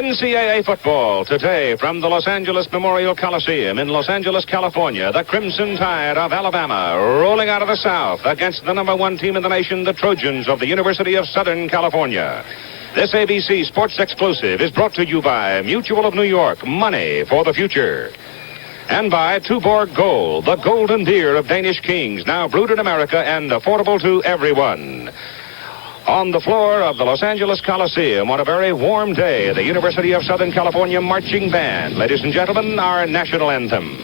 NCAA football today from the Los Angeles Memorial Coliseum in Los Angeles, California. The Crimson Tide of Alabama rolling out of the South against the #1 team in the nation, the Trojans of the University of Southern California. This ABC Sports Exclusive is brought to you by Mutual of New York, money for the future. And by Tuborg Gold, the golden beer of Danish kings, now brewed in America and affordable to everyone. On the floor of the Los Angeles Coliseum on a very warm day, the University of Southern California Marching Band. Ladies and gentlemen, our national anthem.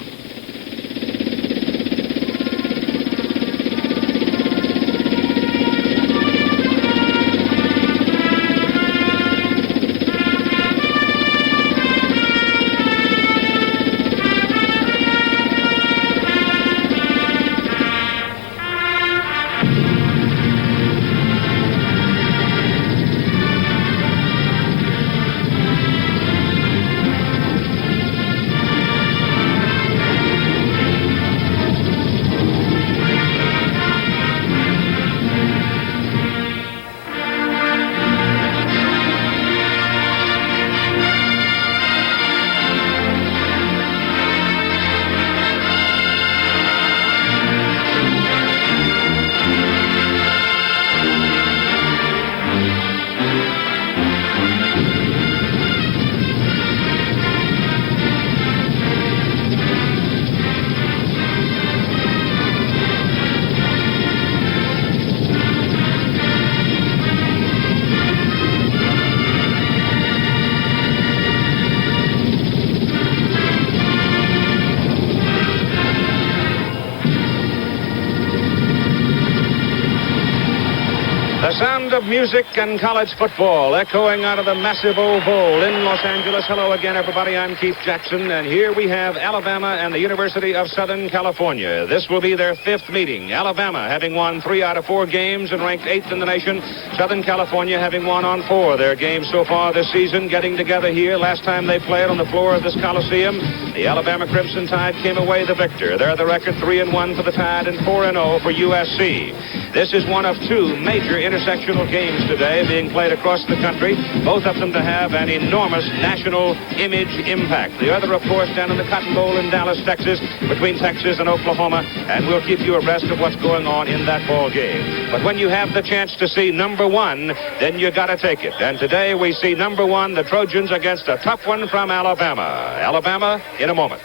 The sound of music and college football echoing out of the massive old bowl in Los Angeles. Hello again, everybody. I'm Keith Jackson, and here we have Alabama and the University of Southern California. This will be their 5th meeting. Alabama having won 3 out of 4 games and ranked 8th in the nation. Southern California having won on 4 of their games so far this season, getting together here. Last time they played on the floor of this Coliseum, the Alabama Crimson Tide came away the victor. They're the record 3-1 for the Tide and 4-0 for USC. This is one of 2 major intersectional games today being played across the country, both of them to have an enormous national image impact. The other, of course, down in the Cotton Bowl in Dallas, Texas, between Texas and Oklahoma, and we'll keep you abreast of what's going on in that ball game. But when you have the chance to see #1, then you got to take it. And today we see #1, the Trojans, against a tough one from Alabama. Alabama in a moment.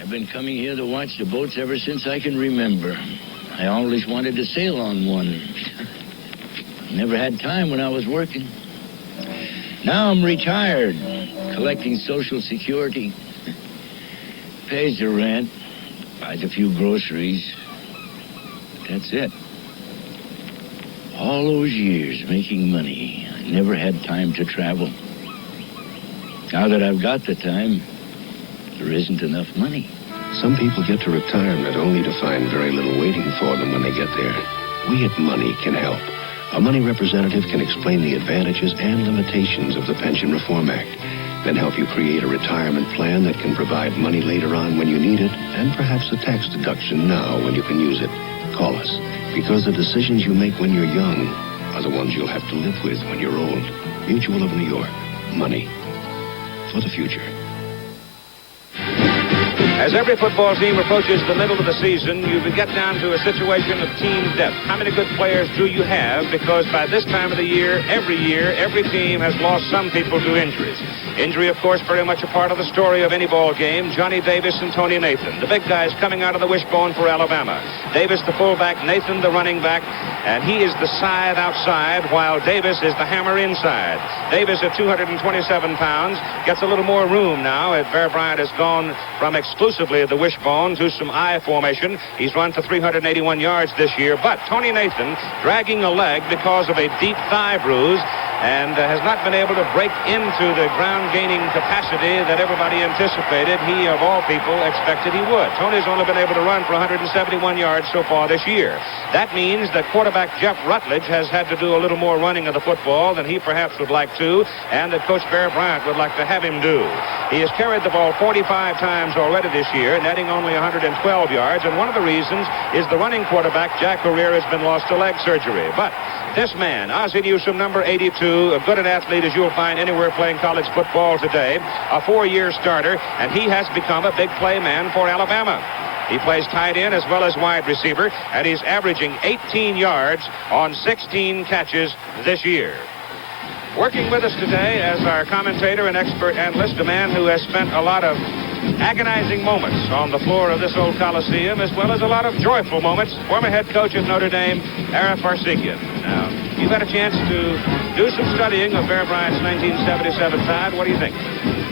I've been coming here to watch the boats ever since I can remember. I always wanted to sail on one. Never had time when I was working. Now I'm retired, collecting Social Security. Pays the rent, buys a few groceries. That's it. All those years making money, I never had time to travel. Now that I've got the time, there isn't enough money. Some people get to retirement only to find very little waiting for them when they get there. We at Money can help. A Money representative can explain the advantages and limitations of the Pension Reform Act, then help you create a retirement plan that can provide money later on when you need it, and perhaps a tax deduction now when you can use it. Call us, because the decisions you make when you're young are the ones you'll have to live with when you're old. Mutual of New York. Money for the future. As every football team approaches the middle of the season, you get down to a situation of team depth. How many good players do you have? Because by this time of the year, every team has lost some people to injuries. Injury, of course, very much a part of the story of any ball game. Johnny Davis and Tony Nathan, the big guys coming out of the wishbone for Alabama. Davis, the fullback, Nathan, the running back, and he is the side outside, while Davis is the hammer inside. Davis at 227 pounds, gets a little more room now. Bear Bryant has gone from exclusively the wishbone to some I formation. He's run for 381 yards this year, but Tony Nathan dragging a leg because of a deep thigh bruise. and has not been able to break into the ground-gaining capacity that everybody anticipated. He, of all people, expected he would. Tony's only been able to run for 171 yards so far this year. That means that quarterback Jeff Rutledge has had to do a little more running of the football than he perhaps would like to, and that Coach Bear Bryant would like to have him do. He has carried the ball 45 times already this year, netting only 112 yards, and one of the reasons is the running quarterback, Jack Career, has been lost to leg surgery. But this man, Ozzie Newsome, number 82, as good an athlete as you'll find anywhere playing college football today, a 4-year starter, and he has become a big play man for Alabama. He plays tight end as well as wide receiver, and he's averaging 18 yards on 16 catches this year. Working with us today as our commentator and expert analyst, a man who has spent a lot of agonizing moments on the floor of this old Coliseum, as well as a lot of joyful moments, former head coach of Notre Dame, Arif Farsikian. Now, you've had a chance to do some studying of Bear Bryant's 1977 side. What do you think?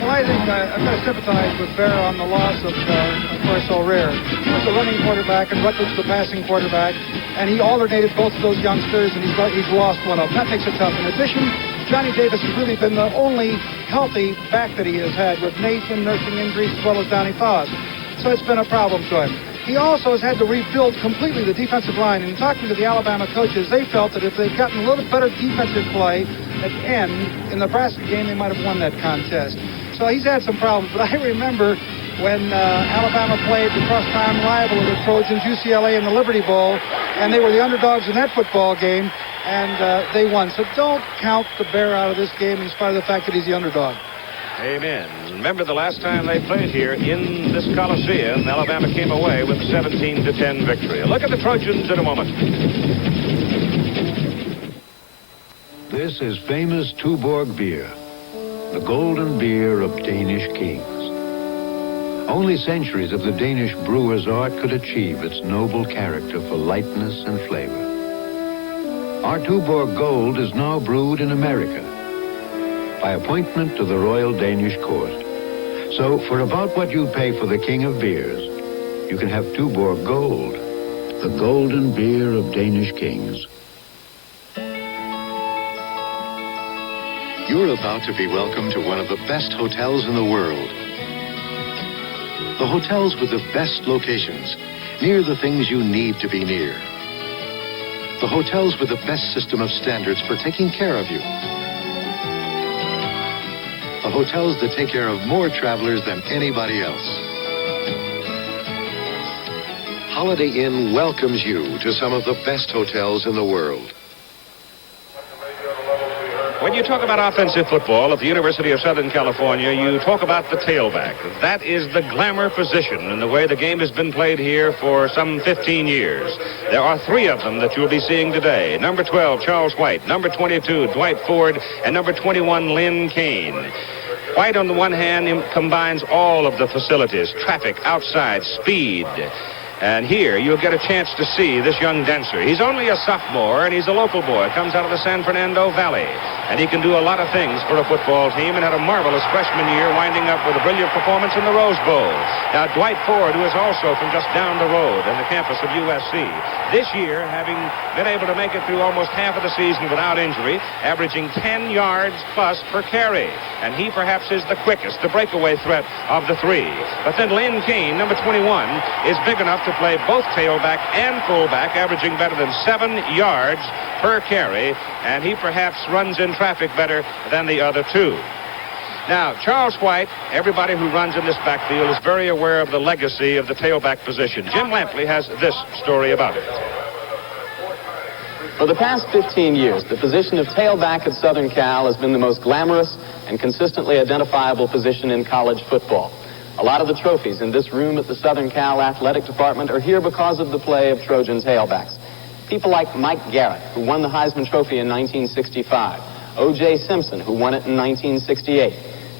Well, I think I've got to sympathize with Bear on the loss of course, O'Rear. He was the running quarterback and Rutledge the passing quarterback, and he alternated both of those youngsters, and he's lost one of them. That makes it tough. In addition, Johnny Davis has really been the only healthy back that he has had, with Nathan nursing injuries as well as Donnie Foss. So it's been a problem to him. He also has had to rebuild completely the defensive line. And talking to the Alabama coaches, they felt that if they'd gotten a little better defensive play at the end in the Nebraska game, they might have won that contest. So he's had some problems. But I remember when Alabama played the cross-time rival of the Trojans, UCLA, in the Liberty Bowl, and they were the underdogs in that football game, and they won. So don't count the Bear out of this game in spite of the fact that he's the underdog. Amen. Remember the last time they played here in this Coliseum, Alabama came away with a 17-10 victory. Look at the Trojans in a moment. This is famous Tuborg beer, the golden beer of Danish kings. Only centuries of the Danish brewer's art could achieve its noble character for lightness and flavor. Our Tuborg Gold is now brewed in America by appointment to the Royal Danish Court. So for about what you pay for the king of beers, you can have Tuborg Gold, the golden beer of Danish kings. You're about to be welcomed to one of the best hotels in the world. The hotels with the best locations, near the things you need to be near. The hotels with the best system of standards for taking care of you. The hotels that take care of more travelers than anybody else. Holiday Inn welcomes you to some of the best hotels in the world. When you talk about offensive football at the University of Southern California, you talk about the tailback. That is the glamour position in the way the game has been played here for some 15 years. There are 3 of them that you'll be seeing today. Number 12, Charles White. Number 22, Dwight Ford. And number 21, Lynn Kane. White, on the one hand, combines all of the facilities: traffic, outside, speed. And here you'll get a chance to see this young dancer. He's only a sophomore, and he's a local boy. Comes out of the San Fernando Valley. And he can do a lot of things for a football team, and had a marvelous freshman year, winding up with a brilliant performance in the Rose Bowl. Now, Dwight Ford, who is also from just down the road on the campus of USC, this year, having been able to make it through almost half of the season without injury, averaging 10 yards plus per carry. And he perhaps is the quickest, the breakaway threat of the 3. But then Lynn Kane, number 21, is big enough to play both tailback and fullback, averaging better than 7 yards per carry, and he perhaps runs in traffic better than the other 2. Now, Charles White, everybody who runs in this backfield is very aware of the legacy of the tailback position. Jim Lampley has this story about it. For the past 15 years, the position of tailback at Southern Cal has been the most glamorous and consistently identifiable position in college football. A lot of the trophies in this room at the Southern Cal Athletic Department are here because of the play of Trojans tailbacks. People like Mike Garrett, who won the Heisman Trophy in 1965, O.J. Simpson, who won it in 1968,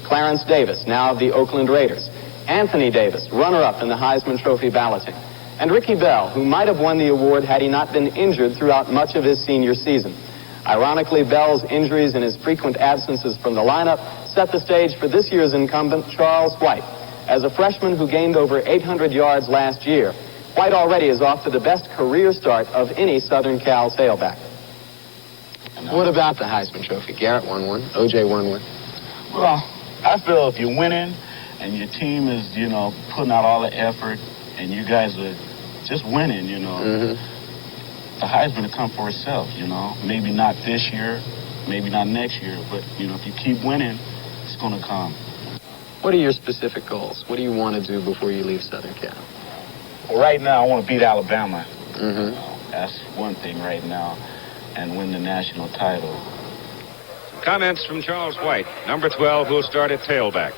Clarence Davis, now of the Oakland Raiders, Anthony Davis, runner-up in the Heisman Trophy balloting, and Ricky Bell, who might have won the award had he not been injured throughout much of his senior season. Ironically, Bell's injuries and his frequent absences from the lineup set the stage for this year's incumbent, Charles White. As a freshman who gained over 800 yards last year, White already is off to the best career start of any Southern Cal tailback. What about the Heisman Trophy? Garrett won one. O.J. won one. Well, I feel if you're winning and your team is, putting out all the effort and you guys are just winning, the Heisman will come for itself, Maybe not this year, maybe not next year, but, if you keep winning, it's going to come. What are your specific goals? What do you want to do before you leave Southern Cal? Well, right now, I want to beat Alabama. Mm-hmm. That's one thing right now, and win the national title. Comments from Charles White, number 12, who'll start at tailback.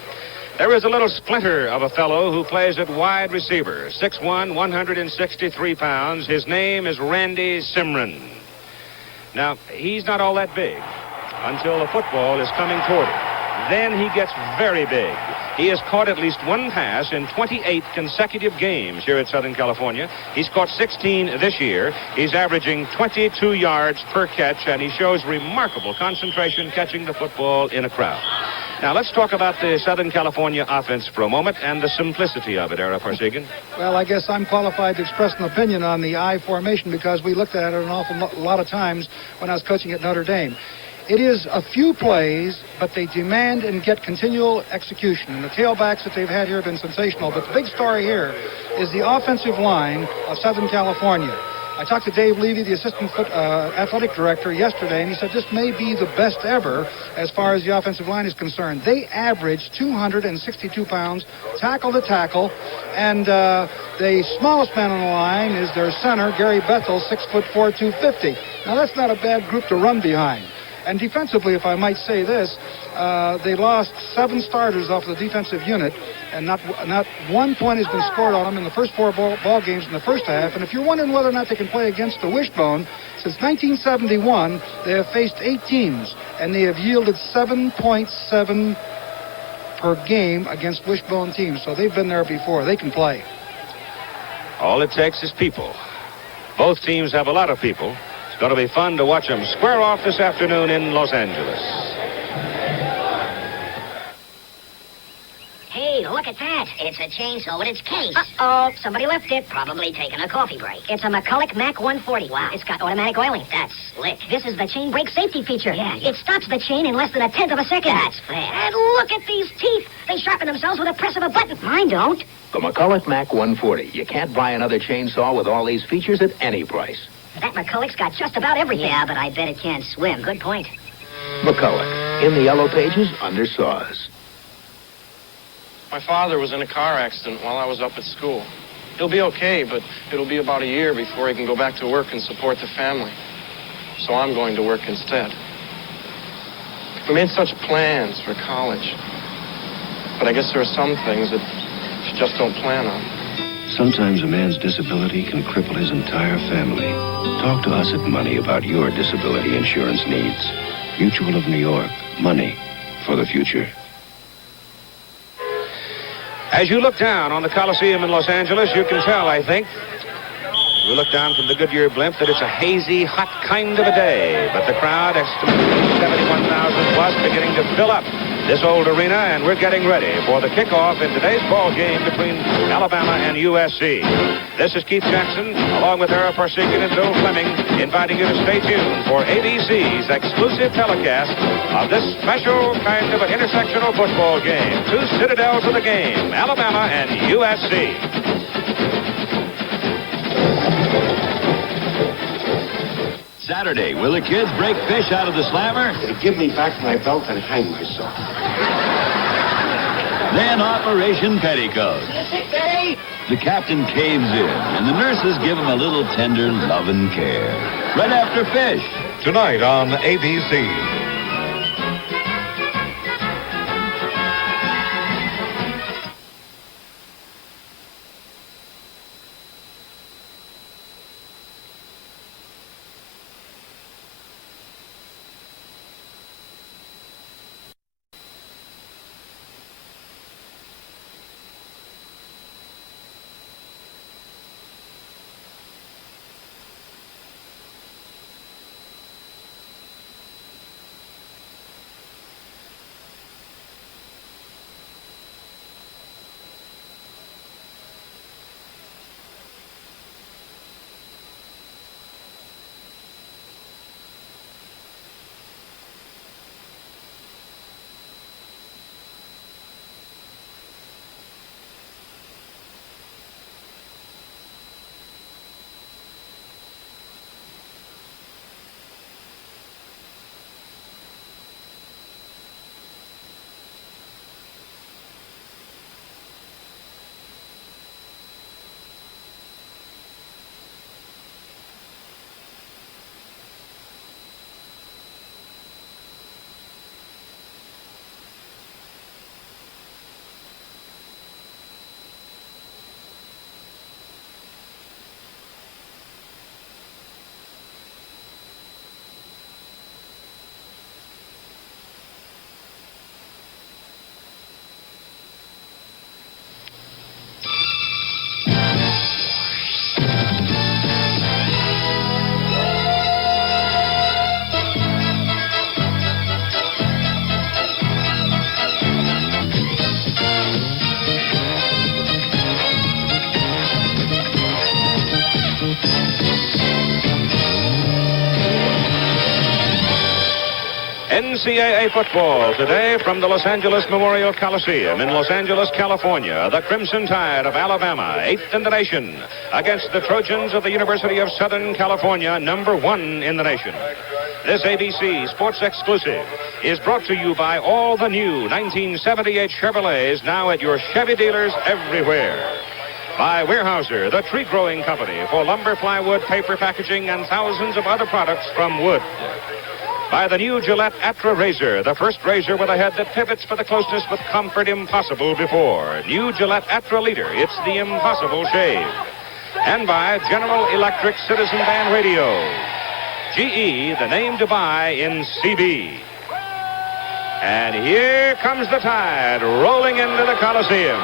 There is a little splinter of a fellow who plays at wide receiver, 6'1", 163 pounds. His name is Randy Simron. Now, he's not all that big until the football is coming toward him. Then he gets very big. He has caught at least one pass in 28 consecutive games here at Southern California. He's caught 16 this year. He's averaging 22 yards per catch, and he shows remarkable concentration catching the football in a crowd. Now, let's talk about the Southern California offense for a moment and the simplicity of it, Ara Parsegian. Well, I guess I'm qualified to express an opinion on the I formation because we looked at it an awful lot of times when I was coaching at Notre Dame. It is a few plays, but they demand and get continual execution. And the tailbacks that they've had here have been sensational. But the big story here is the offensive line of Southern California. I talked to Dave Levy, the assistant athletic director, yesterday, and he said this may be the best ever as far as the offensive line is concerned. They average 262 pounds, tackle to tackle, and the smallest man on the line is their center, Gary Bethel, 6'4", 250. Now, that's not a bad group to run behind. And defensively, if I might say this, they lost 7 starters off the defensive unit, and not 1 point has been scored on them in the first 4 ball games in the first half. And if you're wondering whether or not they can play against the wishbone, since 1971, they have faced 8 teams, and they have yielded 7.7 per game against wishbone teams. So they've been there before. They can play. All it takes is people. Both teams have a lot of people. It's going to be fun to watch them square off this afternoon in Los Angeles. Hey, look at that. It's a chainsaw with its case. Uh-oh, somebody left it. Probably taking a coffee break. It's a McCulloch Mac 140. Wow. It's got automatic oiling. That's slick. This is the chain brake safety feature. Yeah. It stops the chain in less than 1/10 of a second. That's fast. And look at these teeth. They sharpen themselves with a press of a button. Mine don't. The McCulloch Mac 140. You can't buy another chainsaw with all these features at any price. That McCulloch's got just about everything. Yeah, but I bet it can't swim. Good point. McCulloch. In the yellow pages, under saws. My father was in a car accident while I was up at school. He'll be okay, but it'll be about a year before he can go back to work and support the family. So I'm going to work instead. We made such plans for college. But I guess there are some things that you just don't plan on. Sometimes a man's disability can cripple his entire family. Talk to us at Money about your disability insurance needs. Mutual of New York. Money for the future. As you look down on the Coliseum in Los Angeles, you can tell, I think, we look down from the Goodyear blimp, that it's a hazy, hot kind of a day. But the crowd, estimated 71,000 plus, beginning to fill up this old arena, and we're getting ready for the kickoff in today's ball game between Alabama and USC. This is Keith Jackson, along with Ara Parsegian and Bill Fleming, inviting you to stay tuned for ABC's exclusive telecast of this special kind of an intersectional football game. 2 citadels of the game, Alabama and USC. Saturday, will the kids break fish out of the slammer? Give me back my belt and hang myself. Then Operation Petticoat. The captain caves in, and the nurses give him a little tender love and care. Right after fish. Tonight on ABC. NCAA football today from the Los Angeles Memorial Coliseum in Los Angeles, California. The Crimson Tide of Alabama, 8th in the nation, against the Trojans of the University of Southern California, number 1 in the nation. This ABC Sports Exclusive is brought to you by all the new 1978 Chevrolets now at your Chevy dealers everywhere. By Weyerhaeuser, the tree-growing company for lumber, plywood, paper packaging, and thousands of other products from wood. By the new Gillette Atra razor, the first razor with a head that pivots for the closeness with comfort impossible before. New Gillette Atra Leader, it's the impossible shave. And by General Electric Citizen Band Radio. GE, the name to buy in CB. And here comes the Tide rolling into the Coliseum.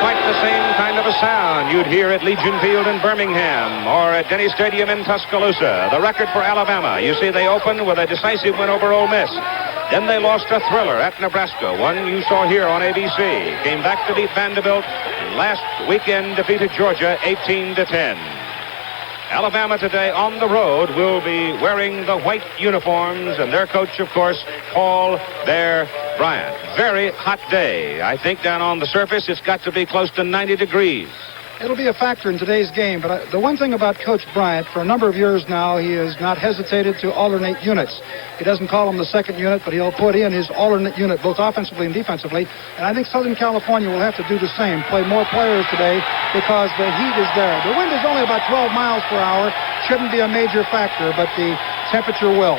Quite the same kind of a sound you'd hear at Legion Field in Birmingham or at Denny Stadium in Tuscaloosa. The record for Alabama. You see, they opened with a decisive win over Ole Miss. Then they lost a thriller at Nebraska, one you saw here on ABC. Came back to beat Vanderbilt, and last weekend defeated Georgia 18-10. Alabama today on the road will be wearing the white uniforms, and their coach, of course, Paul Bear Bryant. Very hot day. I think down on the surface it's got to be close to 90 degrees. It'll be a factor in today's game, but the one thing about Coach Bryant, for a number of years now, he has not hesitated to alternate units. He doesn't call them the second unit, but he'll put in his alternate unit, both offensively and defensively. And I think Southern California will have to do the same, play more players today because the heat is there. The wind is only about 12 miles per hour. Shouldn't be a major factor, but the temperature will.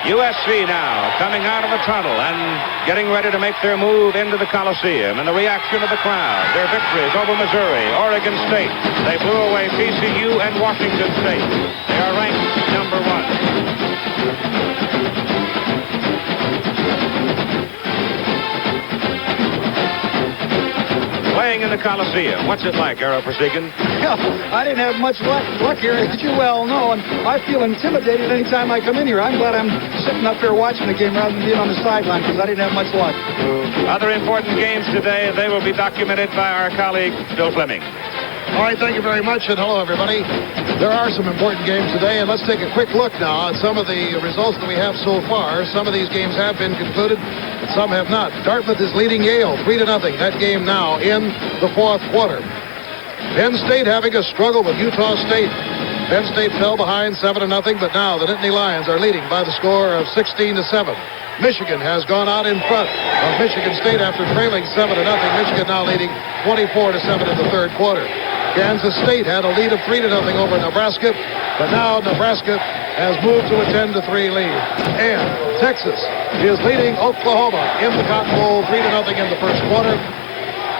USC now coming out of the tunnel and getting ready to make their move into the Coliseum. And the reaction of the crowd, their victories over Missouri, Oregon State. They blew away TCU and Washington State. They are ranked number 1. Playing in the Coliseum. What's it like, Arrow Persigan? I didn't have much luck here, as you well know, and I feel intimidated anytime I come in here. I'm glad I'm sitting up here watching the game rather than being on the sideline because I didn't have much luck. Other important games today, they will be documented by our colleague, Bill Fleming. All right, thank you very much, and hello, everybody. There are some important games today, and let's take a quick look now at some of the results that we have so far. Some of these games have been concluded, but some have not. Dartmouth is leading Yale 3-0. That game now in the 4th quarter. Penn State having a struggle with Utah State. Penn State fell behind 7-0, but now the Nittany Lions are leading by the score of 16-7. Michigan has gone out in front of Michigan State after trailing 7-0. Michigan now leading 24-7 in the 3rd quarter. Kansas State had a lead of 3-0 over Nebraska, but now Nebraska has moved to a 10-3 lead. And Texas is leading Oklahoma in the Cotton Bowl 3-0 in the 1st quarter.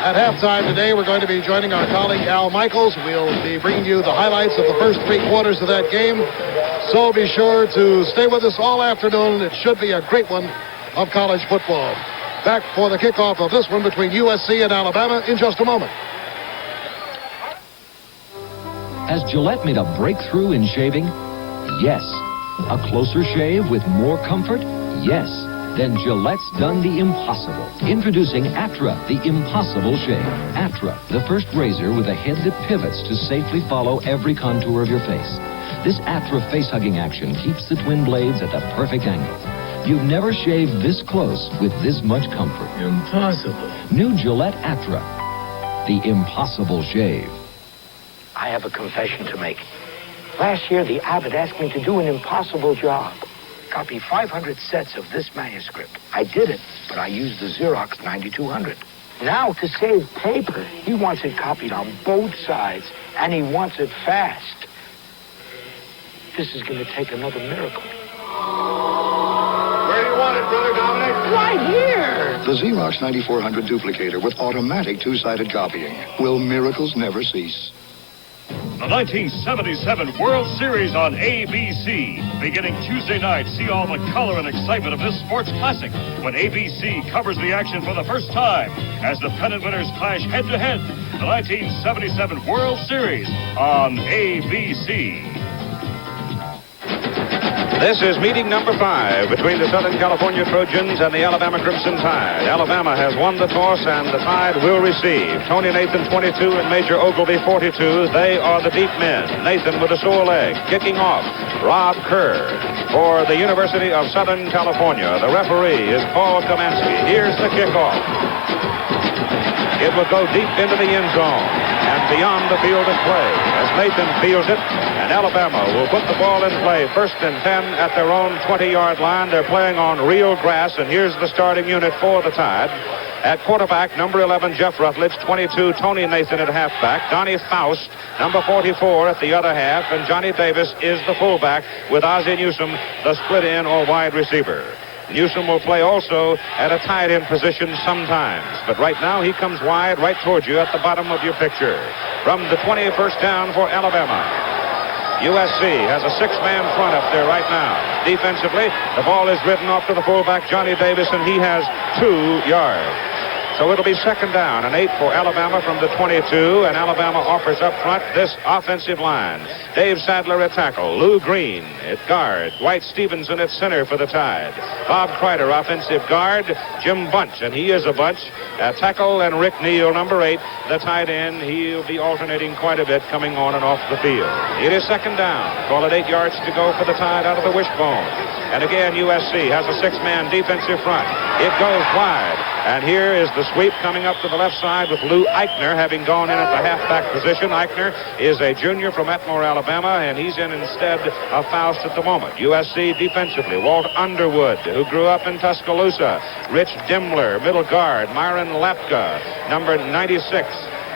At halftime today, we're going to be joining our colleague Al Michaels. We'll be bringing you the highlights of the first 3 quarters of that game. So be sure to stay with us all afternoon. It should be a great one of college football. Back for the kickoff of this one between USC and Alabama in just a moment. Has Gillette made a breakthrough in shaving? Yes. A closer shave with more comfort? Yes. Then Gillette's done the impossible. Introducing Atra, the impossible shave. Atra, the first razor with a head that pivots to safely follow every contour of your face. This Atra face-hugging action keeps the twin blades at the perfect angle. You've never shaved this close with this much comfort. Impossible. New Gillette Atra, the impossible shave. I have a confession to make. Last year, the abbot asked me to do an impossible job. Copy 500 sets of this manuscript. I did it, but I used the Xerox 9200. Now, to save paper, he wants it copied on both sides, and he wants it fast. This is going to take another miracle. Where do you want it, Brother Dominic? Right here! The Xerox 9400 duplicator with automatic 2-sided copying. Will miracles never cease? The 1977 World Series on ABC. Beginning Tuesday night, see all the color and excitement of this sports classic when ABC covers the action for the first time as the pennant winners clash head-to-head. The 1977 World Series on ABC. This is meeting number 5 between the Southern California Trojans and the Alabama Crimson Tide. Alabama has won the toss, and the Tide will receive. Tony Nathan, 22, and Major Ogilvy, 42. They are the deep men. Nathan with a sore leg. Kicking off, Rob Kerr for the University of Southern California. The referee is Paul Kamansky. Here's the kickoff. It will go deep into the end zone and beyond the field of play as Nathan fields it, and Alabama will put the ball in play 1st and 10 at their own 20-yard line. They're playing on real grass, and here's the starting unit for the Tide. At quarterback, number 11, Jeff Rutledge, 22, Tony Nathan at halfback, Donnie Faust, number 44 at the other half, and Johnny Davis is the fullback with Ozzie Newsome, the split-in or wide receiver. Newsome will play also at a tight end position sometimes, but right now he comes wide right towards you at the bottom of your picture. From the 21st down for Alabama. USC has a 6-man front up there right now. Defensively, the ball is ridden off to the fullback, Johnny Davis, and he has 2 yards. So it'll be 2nd down and 8 for Alabama from the 22, and Alabama offers up front this offensive line. Dave Sadler at tackle, Lou Green at guard, Dwight Stevenson at center for the Tide. Bob Kreider, offensive guard, Jim Bunch, and he is a bunch, at tackle, and Rick Neal, number 8, the tight end. He'll be alternating quite a bit coming on and off the field. It is 2nd down. Call it 8 yards to go for the Tide out of the wishbone. And again, USC has a 6-man defensive front. It goes wide. And here is the sweep coming up to the left side with Lou Eichner having gone in at the halfback position. Eichner is a junior from Atmore, Alabama, and he's in instead of Faust at the moment. USC defensively, Walt Underwood, who grew up in Tuscaloosa. Rich Dimmler, middle guard. Myron Lapka, number 96.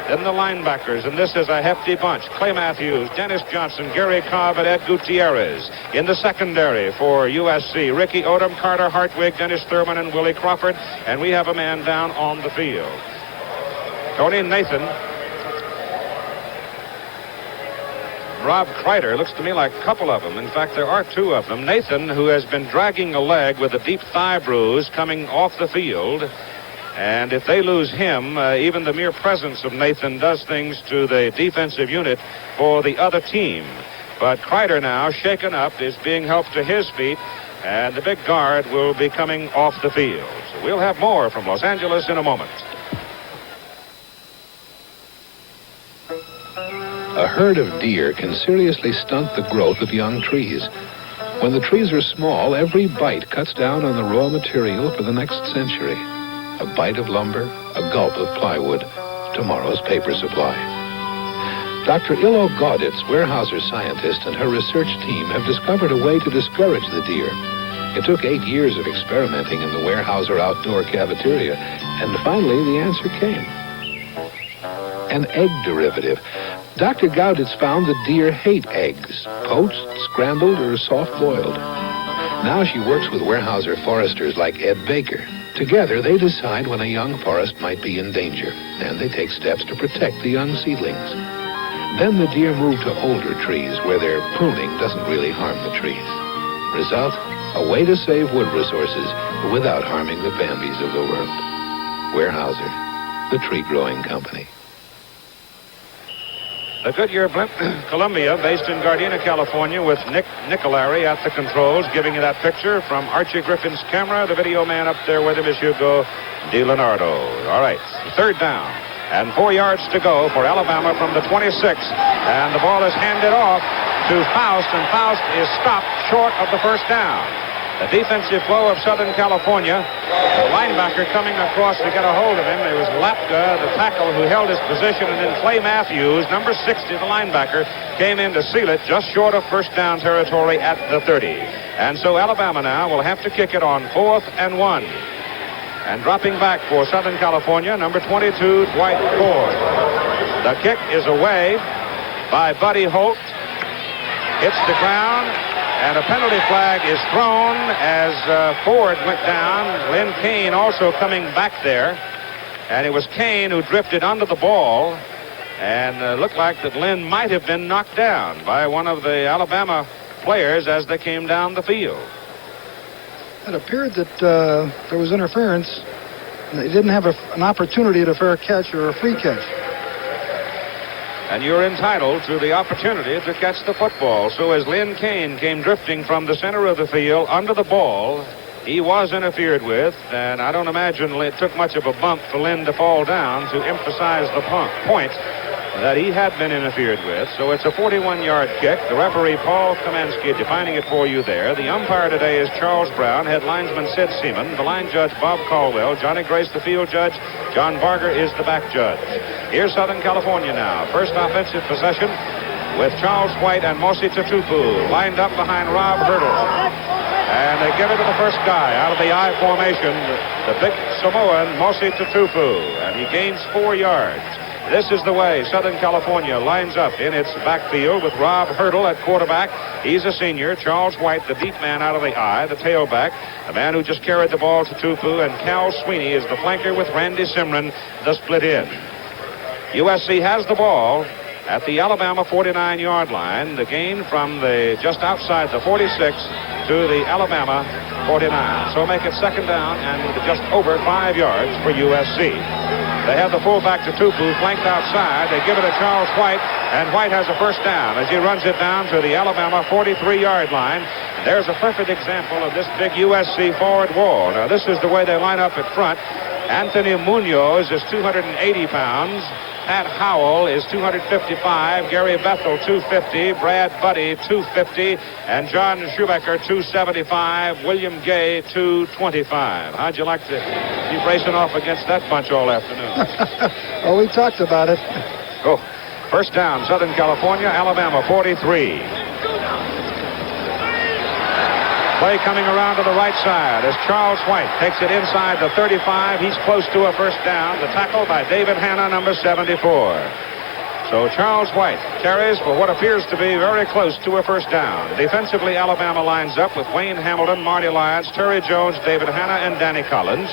Then the linebackers, and this is a hefty bunch. Clay Matthews, Dennis Johnson, Gary Cobb, and Ed Gutierrez. In the secondary for USC, Ricky Odom, Carter Hartwig, Dennis Thurman, and Willie Crawford. And we have a man down on the field. Tony Nathan. Rob Kreider, looks to me like a couple of them. In fact, there are 2 of them. Nathan, who has been dragging a leg with a deep thigh bruise, coming off the field. And if they lose him, even the mere presence of Nathan does things to the defensive unit for the other team. But Kreider now, shaken up, is being helped to his feet, and the big guard will be coming off the field. So we'll have more from Los Angeles in a moment. A herd of deer can seriously stunt the growth of young trees. When the trees are small, every bite cuts down on the raw material for the next century. A bite of lumber, a gulp of plywood, tomorrow's paper supply. Dr. Illo Gauditz, Weyerhaeuser scientist, and her research team have discovered a way to discourage the deer. It took 8 years of experimenting in the Weyerhaeuser outdoor cafeteria, and finally the answer came. An egg derivative. Dr. Gauditz found that deer hate eggs, poached, scrambled, or soft-boiled. Now she works with Weyerhaeuser foresters like Ed Baker. Together, they decide when a young forest might be in danger, and they take steps to protect the young seedlings. Then the deer move to older trees where their pruning doesn't really harm the trees. Result, a way to save wood resources without harming the Bambis of the world. Weyerhaeuser, the tree-growing company. The Goodyear Blimp Columbia, based in Gardena, California, with Nick Nicolari at the controls, giving you that picture from Archie Griffin's camera. The video man up there with him is Hugo DiLeonardo. All right, 3rd down, and 4 yards to go for Alabama from the 26. And the ball is handed off to Faust, and Faust is stopped short of the 1st down. The defensive flow of Southern California. The linebacker coming across to get a hold of him. There was Lapka, the tackle, who held his position, and then Clay Matthews, number 60, the linebacker, came in to seal it just short of 1st down territory at the 30. And so Alabama now will have to kick it on 4th and 1. And dropping back for Southern California, number 22, Dwight Ford. The kick is away by Buddy Holt. Hits the ground. And a penalty flag is thrown as Ford went down. Lynn Kane also coming back there. And it was Kane who drifted under the ball. And looked like that Lynn might have been knocked down by one of the Alabama players as they came down the field. It appeared that there was interference. They didn't have an opportunity at a fair catch or a free catch. and you're entitled to the opportunity to catch the football. So as Lynn Kane came drifting from the center of the field under the ball, he was interfered with, and I don't imagine it took much of a bump for Lynn to fall down to emphasize the point that he had been interfered with. So it's a 41-yard kick. The referee, Paul Kamenski, defining it for you there. The umpire today is Charles Brown, head linesman Sid Seaman, the line judge Bob Caldwell, Johnny Grace the field judge, John Barger is the back judge. Here's Southern California now. First offensive possession with Charles White and Mosi Tutupu lined up behind Rob Hurdle. And they give it to the first guy out of the I formation, the big Samoan Mosi Tutupu, and he gains 4 yards. This is the way Southern California lines up in its backfield with Rob Hurdle at quarterback. He's a senior. Charles White, the deep man out of the I, the tailback, the man who just carried the ball to Tupu, and Cal Sweeney is the flanker with Randy Simron, the split end. USC has the ball at the Alabama 49-yard line. The gain from the just outside the 46 to the Alabama 49. So make it second down and just over 5 yards for USC. They have the fullback to Tupu flanked outside. They give it to Charles White, and White has a first down as he runs it down to the Alabama 43-yard line. There's a perfect example of this big USC forward wall. Now, this is the way they line up at front. Anthony Munoz is 280 pounds. Pat Howell is 255, Gary Bethel 250, Brad Buddy 250, and John Schubecker 275, William Gay 225. How'd you like to be racing off against that bunch all afternoon? Well, we talked about it. Oh, first down, Southern California, Alabama 43. Play coming around to the right side as Charles White takes it inside the 35. He's close to a first down. The tackle by David Hanna, number 74. So Charles White carries for what appears to be very close to a first down. Defensively, Alabama lines up with Wayne Hamilton, Marty Lyons, Terry Jones, David Hanna, and Danny Collins.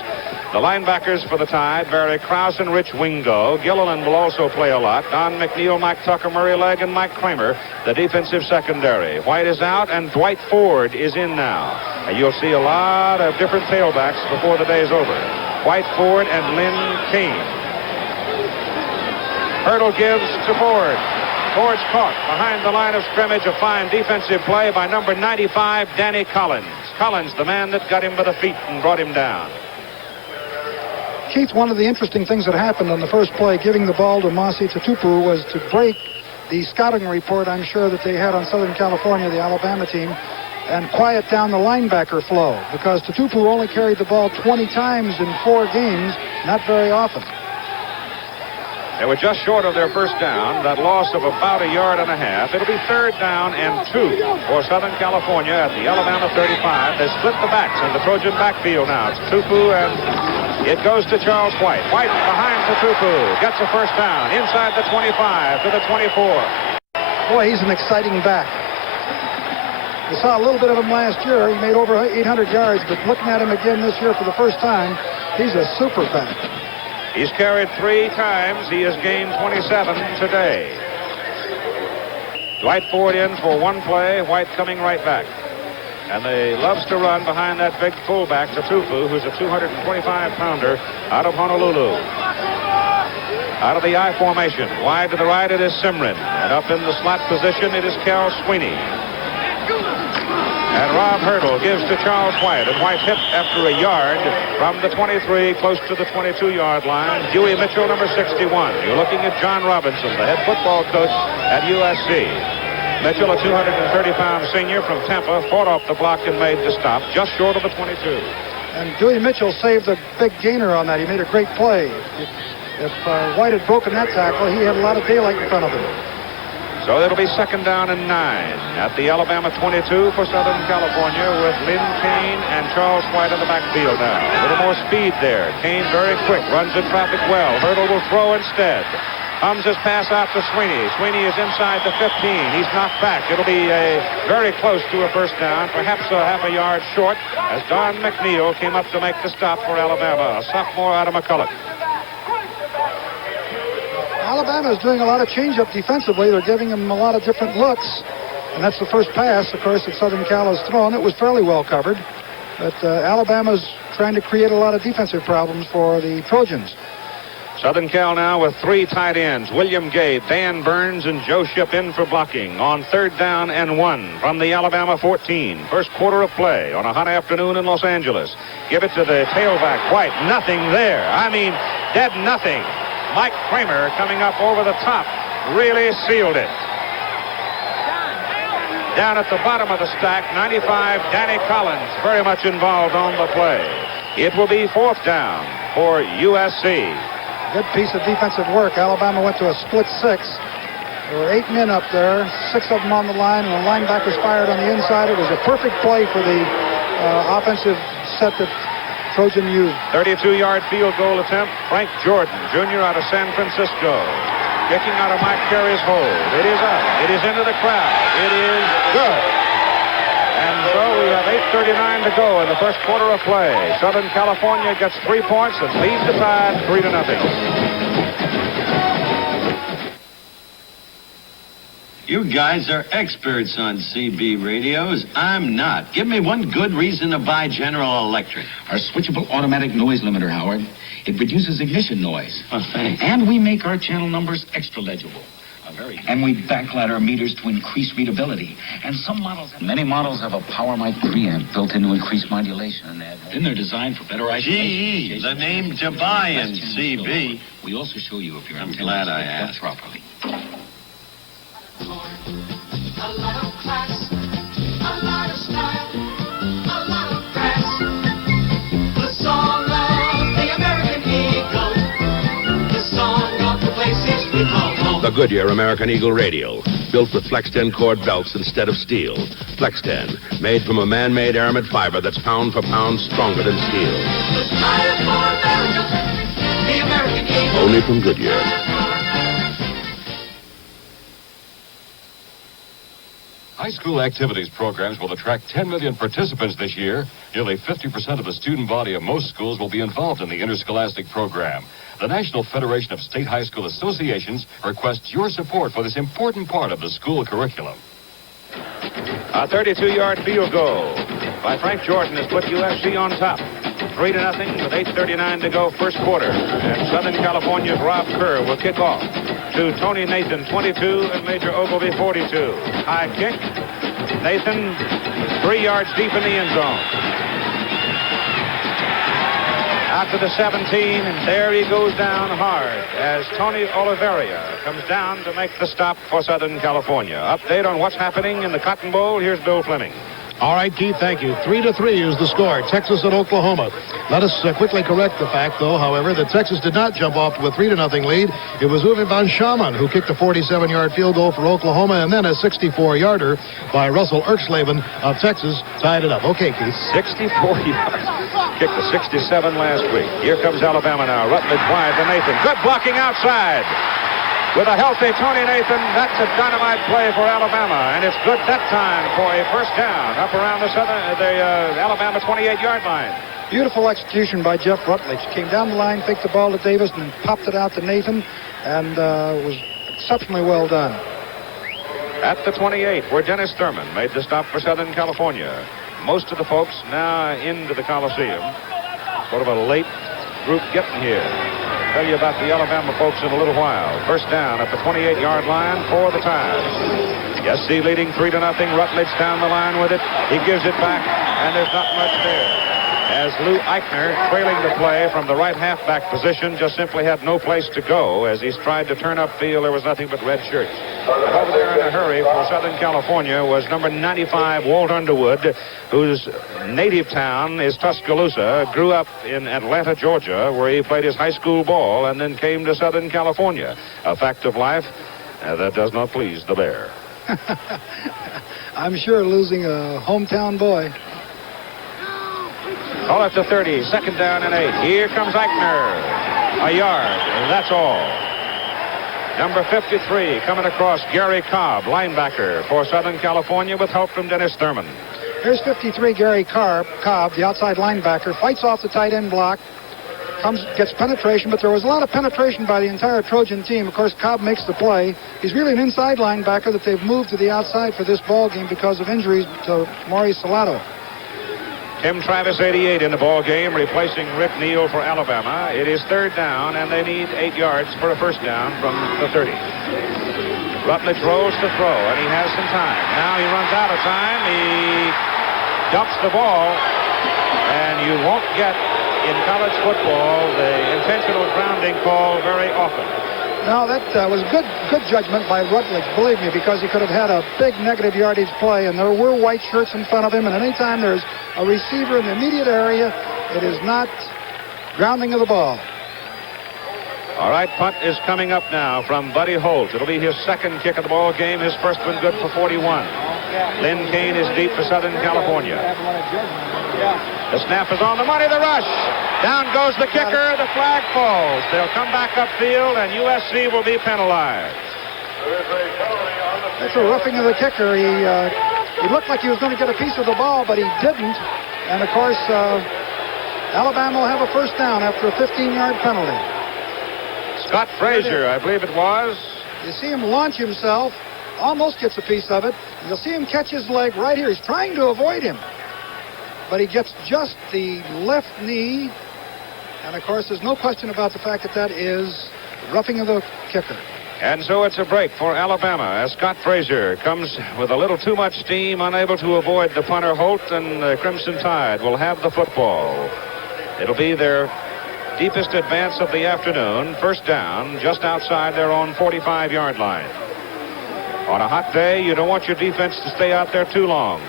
The linebackers for the Tide, Barry Krause and Rich Wingo. Gilliland will also play a lot. Don McNeil, Mike Tucker, Murray Legg, and Mike Kramer, the defensive secondary. White is out, and Dwight Ford is in now. And you'll see a lot of different tailbacks before the day's over. White, Ford, and Lynn Kane. Hurdle gives to Ford. Ford's caught behind the line of scrimmage. A fine defensive play by number 95, Danny Collins. Collins, the man that got him by the feet and brought him down. Keith, one of the interesting things that happened on the first play, giving the ball to Mosi Tutupu, was to break the scouting report, I'm sure, that they had on Southern California, the Alabama team, and quiet down the linebacker flow, because Tutupu only carried the ball 20 times in 4 games, not very often. They were just short of their first down, that loss of about 1.5 yards. It'll be third down and 2 for Southern California at the Alabama 35. They split the backs in the Trojan backfield now. It's Tupu, and it goes to Charles White. White behind Tupu, gets a first down inside the 25 to the 24. Boy, he's an exciting back. We saw a little bit of him last year. He made over 800 yards, but looking at him again this year for the first time, he's a super back. He's carried 3 times. He has gained 27 today. Dwight Ford in for 1 play. White coming right back. And they loves to run behind that big fullback, Tutupu, who's a 225-pounder out of Honolulu. Out of the I formation. Wide to the right, it is Simron. And up in the slot position, it is Cal Sweeney. And Rob Hurdle gives to Charles White. And White hit after 1 yard from the 23, close to the 22-yard line. Dewey Mitchell, number 61. You're looking at John Robinson, the head football coach at USC. Mitchell, a 230-pound senior from Tampa, fought off the block and made the stop, just short of the 22. And Dewey Mitchell saved a big gainer on that. He made a great play. If White had broken that tackle, he had a lot of daylight in front of him. So it'll be second down and 9 at the Alabama 22 for Southern California, with Lynn Kane and Charles White in the backfield now. A little more speed there. Kane very quick, runs in traffic well. Hurdle will throw instead. Hums his pass out to Sweeney. Sweeney is inside the 15. He's knocked back. It'll be very close to a first down, perhaps a half a yard short, as Don McNeil came up to make the stop for Alabama, a sophomore out of McCulloch. Alabama is doing a lot of change-up defensively. They're giving him a lot of different looks. And that's the first pass, of course, that Southern Cal has thrown. It was fairly well covered. But Alabama's trying to create a lot of defensive problems for the Trojans. Southern Cal now with 3 tight ends. William Gay, Dan Burns, and Joe Shipp in for blocking on 3rd down and 1 from the Alabama 14. First quarter of play on a hot afternoon in Los Angeles. Give it to the tailback, White. Nothing there. I mean, dead nothing. Mike Kramer coming up over the top really sealed it. Down at the bottom of the stack, 95, Danny Collins very much involved on the play. It will be 4th down for USC. Good piece of defensive work. Alabama went to a split 6. There were 8 men up there, 6 of them on the line, and the linebackers fired on the inside. It was a perfect play for the offensive set that Trojan used. 32-yard field goal attempt. Frank Jordan, Jr. out of San Francisco. Kicking out of Mike Carey's hold. It is up. It is into the crowd. It is good. And so we have 8:39 to go in the first quarter of play. Southern California gets 3 points and leads the Tide 3-0. You guys are experts on CB radios. I'm not. Give me one good reason to buy General Electric. Our switchable automatic noise limiter, Howard. It reduces ignition noise. Oh, thanks. And we make our channel numbers extra legible. And we backlight our meters to increase readability. And many models have a power mic preamp built in to increase modulation. Then they're designed for better isolation. Gee, the name to buy in CB. We also show you if your I'm antennas glad I are asked. properly. A lot of class, a lot of style, a lot of grass. The song of the American Eagle, the song of the places we call home. The Goodyear American Eagle Radio, built with Flex-10 cord belts instead of steel. Flex-10, made from a man-made aramid fiber that's pound for pound stronger than steel. The style for America, the American Eagle. Only from Goodyear. High school activities programs will attract 10 million participants this year. Nearly 50% of the student body of most schools will be involved in the interscholastic program. The National Federation of State High School Associations requests your support for this important part of the school curriculum. A 32-yard field goal by Frank Jordan has put USC on top. 3-0 with 8:39 to go first quarter. And Southern California's Rob Kerr will kick off to Tony Nathan, 22, and Major Ogilvy, 42. High kick. Nathan 3 yards deep in the end zone. Out to the 17, and there he goes down hard as Tony Oliveria comes down to make the stop for Southern California. Update on what's happening in the Cotton Bowl. Here's Bill Fleming. All right, Keith, thank you. 3-3 is the score. Texas at Oklahoma. Let us quickly correct the fact, though, however, that Texas did not jump off to a 3-0 lead. It was Uwe von Schamann who kicked a 47-yard field goal for Oklahoma, and then a 64-yarder by Russell Ertzleben of Texas tied it up. Okay, Keith. 64 yards. Kicked the 67 last week. Here comes Alabama now. Rutledge wide to Nathan. Good blocking outside. With a healthy Tony Nathan, that's a dynamite play for Alabama, and it's good that time for a first down up around the Alabama 28-yard line. Beautiful execution by Jeff Rutledge. Came down the line, picked the ball to Davis, and popped it out to Nathan, and was exceptionally well done. At the 28, where Dennis Thurman made the stop for Southern California. Most of the folks now into the Coliseum. Sort of a late group getting here. Tell you about the Alabama folks in a little while. First down at the 28-yard line for the Tide. USC leading 3-0. Rutledge down the line with it. He gives it back, and there's not much there. As Lou Eichner, trailing the play from the right halfback position, just simply had no place to go. As he tried to turn upfield, there was nothing but red shirts. And over there in a hurry for Southern California was number 95, Walt Underwood, whose native town is Tuscaloosa, grew up in Atlanta, Georgia, where he played his high school ball and then came to Southern California. A fact of life that does not please the Bear. I'm sure losing a hometown boy. Call it to 30, second down and 8. Here comes Eichner. A yard, and that's all. Number 53 coming across, Gary Cobb, linebacker for Southern California with help from Dennis Thurman. Here's 53, Gary Cobb, the outside linebacker, fights off the tight end block, gets penetration, but there was a lot of penetration by the entire Trojan team. Of course, Cobb makes the play. He's really an inside linebacker that they've moved to the outside for this ball game because of injuries to Maurice Salato. Tim Travis, 88 in the ball game, replacing Rick Neal for Alabama. It is third down, and they need 8 yards for a first down from the 30. Rutledge rolls to throw, and he has some time. Now he runs out of time. He dumps the ball, and you won't get in college football the intentional grounding call very often. No, that was good judgment by Rutledge, believe me, because he could have had a big negative yardage play, and there were white shirts in front of him, and anytime there's a receiver in the immediate area, it is not grounding of the ball. All right, punt is coming up now from Buddy Holt. It'll be his second kick of the ball game, his first one good for 41. Lynn Kane is deep for Southern California. The snap is on the money, the rush. Down goes the kicker, the flag falls. They'll come back upfield, and USC will be penalized. That's a roughing of the kicker. He looked like he was going to get a piece of the ball, but he didn't. And, of course, Alabama will have a first down after a 15-yard penalty. Scott Frazier, I believe it was. You see him launch himself, almost gets a piece of it. You'll see him catch his leg right here. He's trying to avoid him, but he gets just the left knee. And, of course, there's no question about the fact that that is roughing of the kicker. And so it's a break for Alabama as Scott Frazier comes with a little too much steam, unable to avoid the punter Holt, and the Crimson Tide will have the football. It'll be their deepest advance of the afternoon, first down, just outside their own 45-yard line. On a hot day, you don't want your defense to stay out there too long.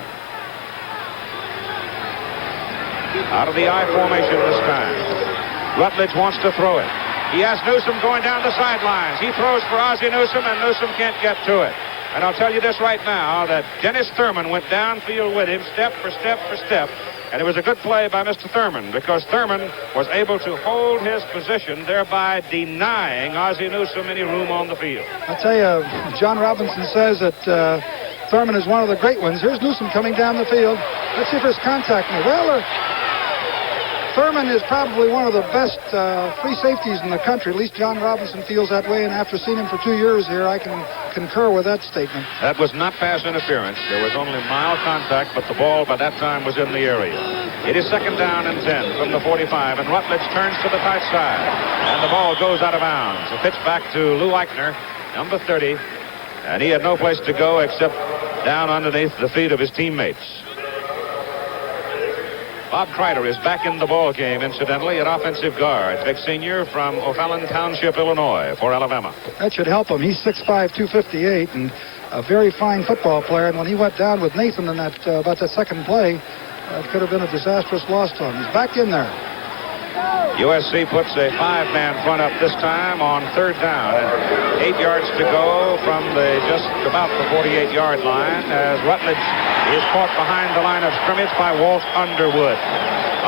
Out of the I formation this time. Rutledge wants to throw it. He has Newsom going down the sidelines. He throws for Ozzie Newsom, and Newsom can't get to it. And I'll tell you this right now, that Dennis Thurman went downfield with him, step for step for step. And it was a good play by Mr. Thurman, because Thurman was able to hold his position, thereby denying Ozzie Newsom any room on the field. I'll tell you, John Robinson says that Thurman is one of the great ones. Here's Newsom coming down the field. Let's see if there's contact made. Well, Thurman is probably one of the best free safeties in the country. At least John Robinson feels that way, and after seeing him for 2 years here, I can concur with that statement. That was not pass interference. There was only mild contact, but the ball by that time was in the area. It is second down and 10 from the 45, and Rutledge turns to the tight side, and the ball goes out of bounds. A pitch back to Lou Eichner, number 30, and he had no place to go except down underneath the feet of his teammates. Bob Kreider is back in the ball game, incidentally, at offensive guard. Big senior from O'Fallon Township, Illinois, for Alabama. That should help him. He's 6'5", 258, and a very fine football player. And when he went down with Nathan in that about that second play, it could have been a disastrous loss to him. He's back in there. USC puts a 5-man front up this time on third down. And 8 yards to go from just about the 48-yard line as Rutledge is caught behind the line of scrimmage by Walt Underwood.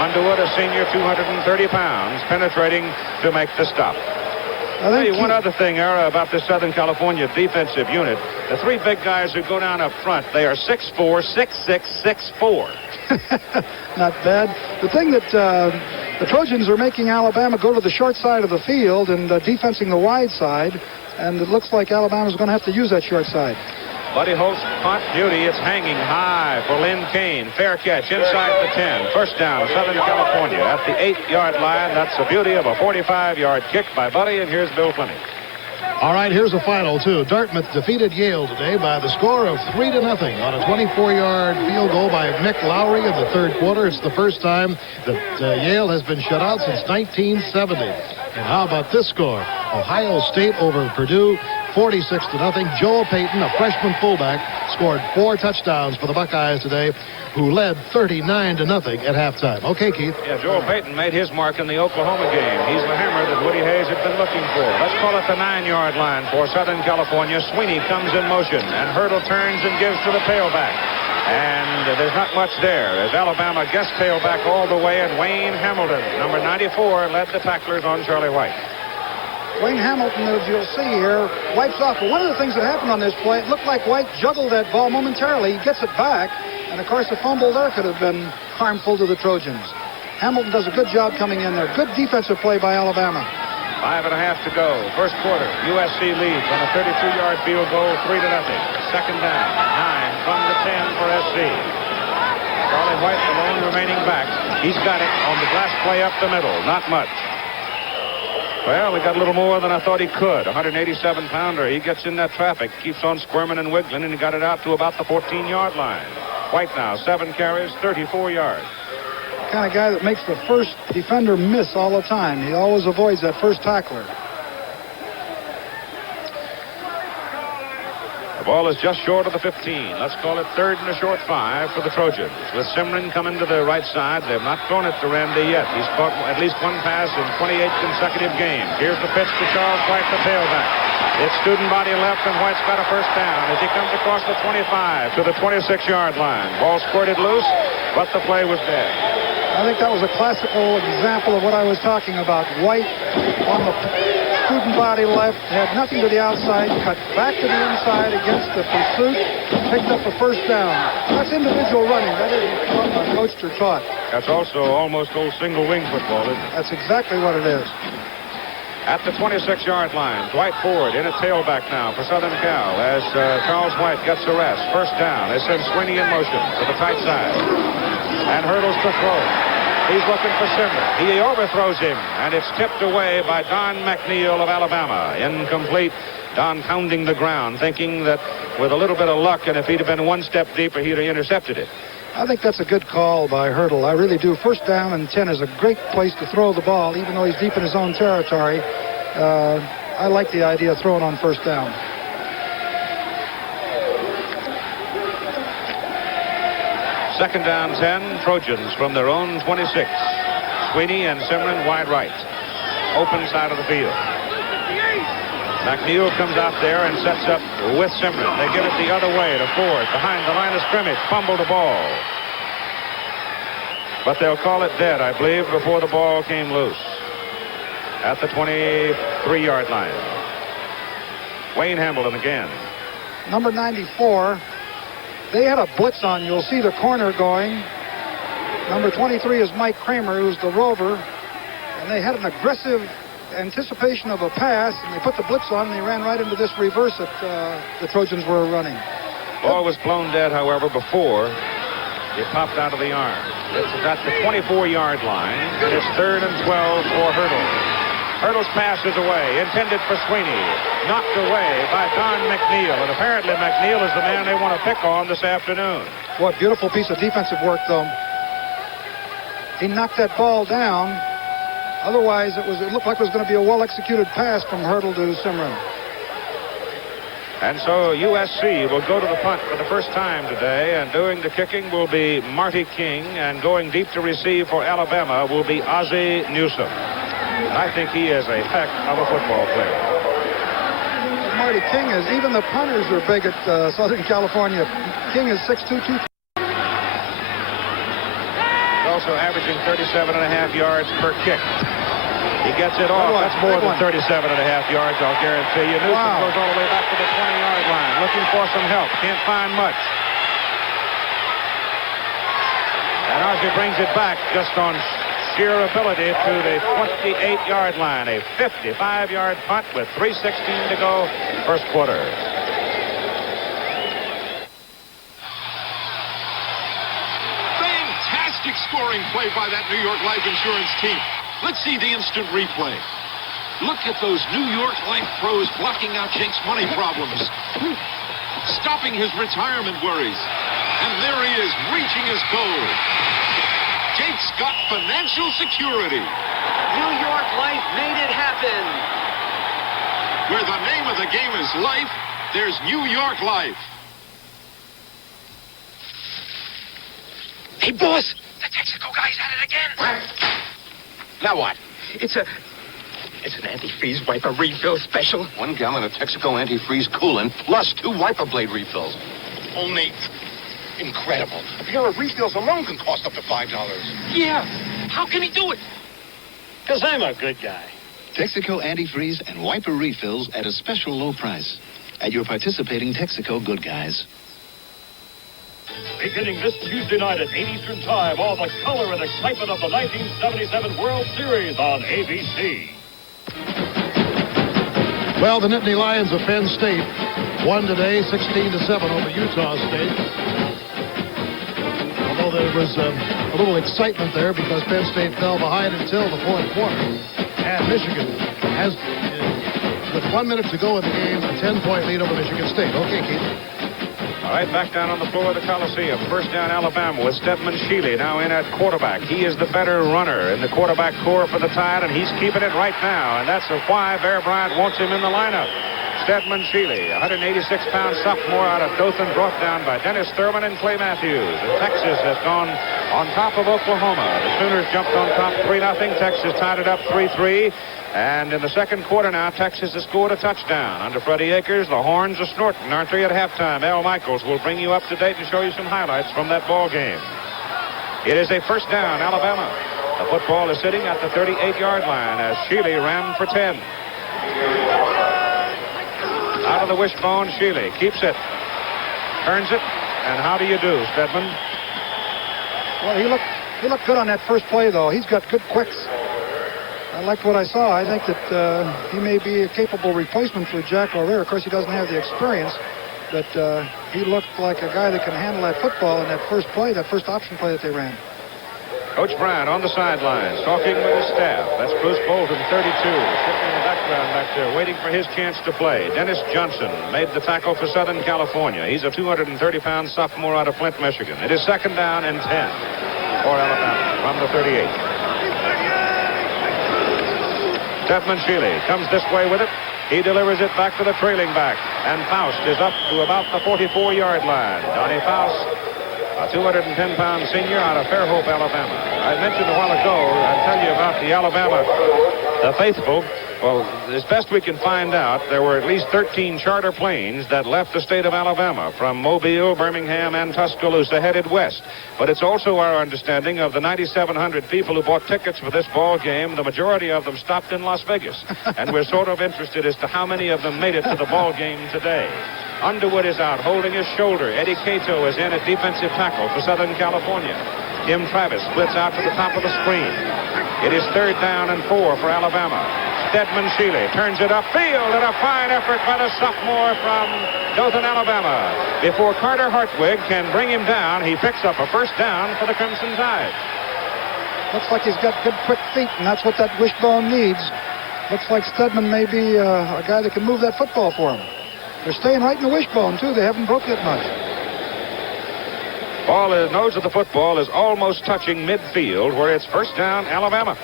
Underwood, a senior, 230 pounds, penetrating to make the stop. I'll tell you one other thing, Ara, about this Southern California defensive unit. The three big guys who go down up front, they are 6'4", 6'6", 6'4". Not bad. The thing that the Trojans are making Alabama go to the short side of the field and defensing the wide side, and it looks like Alabama's going to have to use that short side. Buddy Holt's punt beauty. It's hanging high for Lynn Kane. Fair catch inside the 10. First down, Southern California at the 8-yard line. That's the beauty of a 45-yard kick by Buddy, and here's Bill Fleming. All right, here's the final, too. Dartmouth defeated Yale today by the score of 3-0 on a 24-yard field goal by Mick Lowry in the third quarter. It's the first time that Yale has been shut out since 1970. And how about this score? Ohio State over Purdue, 46-0. Joel Payton, a freshman fullback, scored 4 touchdowns for the Buckeyes today, who led 39-0 at halftime. Okay, Keith. Yeah, Joel Payton made his mark in the Oklahoma game. He's the hammer that Woody Hayes had been looking for. Let's call it the 9-yard line for Southern California. Sweeney comes in motion, and Hurdle turns and gives to the tailback. And there's not much there as Alabama gets tailback all the way, and Wayne Hamilton, number 94, led the tacklers on Charlie White. Wayne Hamilton, as you'll see here, wipes off. But one of the things that happened on this play, it looked like White juggled that ball momentarily. He gets it back, and of course the fumble there could have been harmful to the Trojans. Hamilton does a good job coming in there. Good defensive play by Alabama. 5.5 to go. First quarter. USC leads on a 32-yard field goal, 3-0. Second down. 9 from the 10 for SC. Charlie White, the lone remaining back. He's got it on the last play up the middle. Not much. Well, he got a little more than I thought he could. 187-pounder. He gets in that traffic, keeps on squirming and wiggling, and he got it out to about the 14-yard line. White now, 7 carries, 34 yards. The kind of guy that makes the first defender miss all the time. He always avoids that first tackler. The ball is just short of the 15. Let's call it 3rd and a short 5 for the Trojans. With Simrin coming to the right side, they've not thrown it to Randy yet. He's caught at least one pass in 28 consecutive games. Here's the pitch to Charles White, the tailback. It's student body left, and White's got a first down as he comes across the 25 to the 26-yard line. Ball squirted loose, but the play was dead. I think that was a classical example of what I was talking about. White on the student body left, had nothing to the outside, cut back to the inside against the pursuit, picked up a first down. That's individual running. That isn't coached or taught. That's also almost old single wing football, isn't it? That's exactly what it is. At the 26-yard line, Dwight Ford in a tailback now for Southern Cal as Charles White gets the rest. First down. They send Sweeney in motion to the tight side. And hurdles to throw. He's looking for Simmer. He overthrows him, and it's tipped away by Don McNeil of Alabama. Incomplete. Don pounding the ground, thinking that with a little bit of luck, and if he'd have been one step deeper, he'd have intercepted it. I think that's a good call by Hurdle. I really do. First down and 10 is a great place to throw the ball, even though he's deep in his own territory. I like the idea of throwing on first down. Second down 10, Trojans from their own 26. Sweeney and Simrin wide right. Open side of the field. McNeil comes out there and sets up with Simrin. They give it the other way to Ford behind the line of scrimmage. Fumbled the ball. But they'll call it dead, I believe, before the ball came loose. At the 23-yard line. Wayne Hamilton again. Number 94. They had a blitz on. You'll see the corner going. Number 23 is Mike Kramer, who's the rover. And they had an aggressive anticipation of a pass, and they put the blitz on, and they ran right into this reverse that the Trojans were running. Ball was blown dead, however, before it popped out of the arm. It's at the 24-yard line, and it's 3rd and 12 for Hurdle. Hurdle's pass is away, intended for Sweeney. Knocked away by Don McNeil. And apparently McNeil is the man they want to pick on this afternoon. What beautiful piece of defensive work, though. He knocked that ball down. Otherwise, it looked like it was going to be a well-executed pass from Hurdle to Simrin. And so USC will go to the punt for the first time today, and doing the kicking will be Marty King, and going deep to receive for Alabama will be Ozzie Newsome. And I think he is a heck of a football player. Marty King is, even the punters are big at Southern California. King is 6'2", 2. He's also averaging 37.5 yards per kick. He gets it off. That's more than 37.5 yards, I'll guarantee you. Newsome goes all the way back to the 20-yard line, looking for some help. Can't find much. And Ozzie brings it back just on sheer ability to the 28-yard line. A 55-yard punt with 3:16 to go, first quarter. Fantastic scoring play by that New York Life Insurance team. Let's see the instant replay. Look at those New York Life pros blocking out Jake's money problems, stopping his retirement worries. And there he is, reaching his goal. Jake's got financial security. New York Life made it happen. Where the name of the game is life, there's New York Life. Hey, boss, the Texaco guy's at it again. Now what? It's an antifreeze wiper refill special. 1 gallon of Texaco antifreeze coolant plus 2 wiper blade refills. Only incredible. A pair of refills alone can cost up to $5. Yeah. How can he do it? Because I'm a good guy. Texaco antifreeze and wiper refills at a special low price at your participating Texaco Good Guys. Beginning this Tuesday night at 8 Eastern Time, all the color and excitement of the 1977 World Series on ABC. Well, the Nittany Lions of Penn State won today 16-7 over Utah State. Although was a little excitement there because Penn State fell behind until the fourth quarter. And Michigan has, with 1 minute to go in the game, a 10-point lead over Michigan State. Okay, Keith. All right, back down on the floor of the Coliseum. First down, Alabama with Stedman Shealy now in at quarterback. He is the better runner in the quarterback core for the Tide, and he's keeping it right now. And that's why Bear Bryant wants him in the lineup. Stedman Shealy, 186-pound sophomore out of Dothan, brought down by Dennis Thurman and Clay Matthews. And Texas has gone on top of Oklahoma. The Sooners jumped on top 3-0. Texas tied it up 3-3. And in the second quarter now, Texas has scored a touchdown. Under Freddie Akers, the horns are snorting, aren't they, at halftime? Al Michaels will bring you up to date and show you some highlights from that ball game. It is a first down, Alabama. The football is sitting at the 38-yard line as Shealy ran for 10. Out of the wishbone, Shealy keeps it, turns it, and how do you do, Stedman? Well, he looked good on that first play, though. He's got good quicks. I liked what I saw. I think that he may be a capable replacement for Jack O'Rear. Of course, he doesn't have the experience, but he looked like a guy that can handle that football in that first play, that first option play that they ran. Coach Bryant on the sidelines, talking with his staff. That's Bruce Bolton, 32, sitting in the background back there, waiting for his chance to play. Dennis Johnson made the tackle for Southern California. He's a 230-pound sophomore out of Flint, Michigan. It is second down and 10 for Alabama from the 38. Stedman Shealy comes this way with it. He delivers it back to the trailing back. And Faust is up to about the 44-yard line. Donnie Faust, a 210-pound senior out of Fairhope, Alabama. I mentioned a while ago, I'll tell you about the Alabama, the faithful. Well, as best we can find out, there were at least 13 charter planes that left the state of Alabama from Mobile, Birmingham, and Tuscaloosa headed west. But it's also our understanding of the 9,700 people who bought tickets for this ball game, the majority of them stopped in Las Vegas. And we're sort of interested as to how many of them made it to the ball game today. Underwood is out holding his shoulder. Eddie Cato is in at defensive tackle for Southern California. Tim Travis splits out to the top of the screen. It is third down and 4 for Alabama. Stedman Shealy turns it upfield, and a fine effort by the sophomore from Dothan, Alabama. Before Carter Hartwig can bring him down, he picks up a first down for the Crimson Tide. Looks like he's got good quick feet, and that's what that wishbone needs. Looks like Stedman may be a guy that can move that football for him. They're staying right in the wishbone, too. They haven't broke it much. Nose of the football is almost touching midfield, where it's first down, Alabama.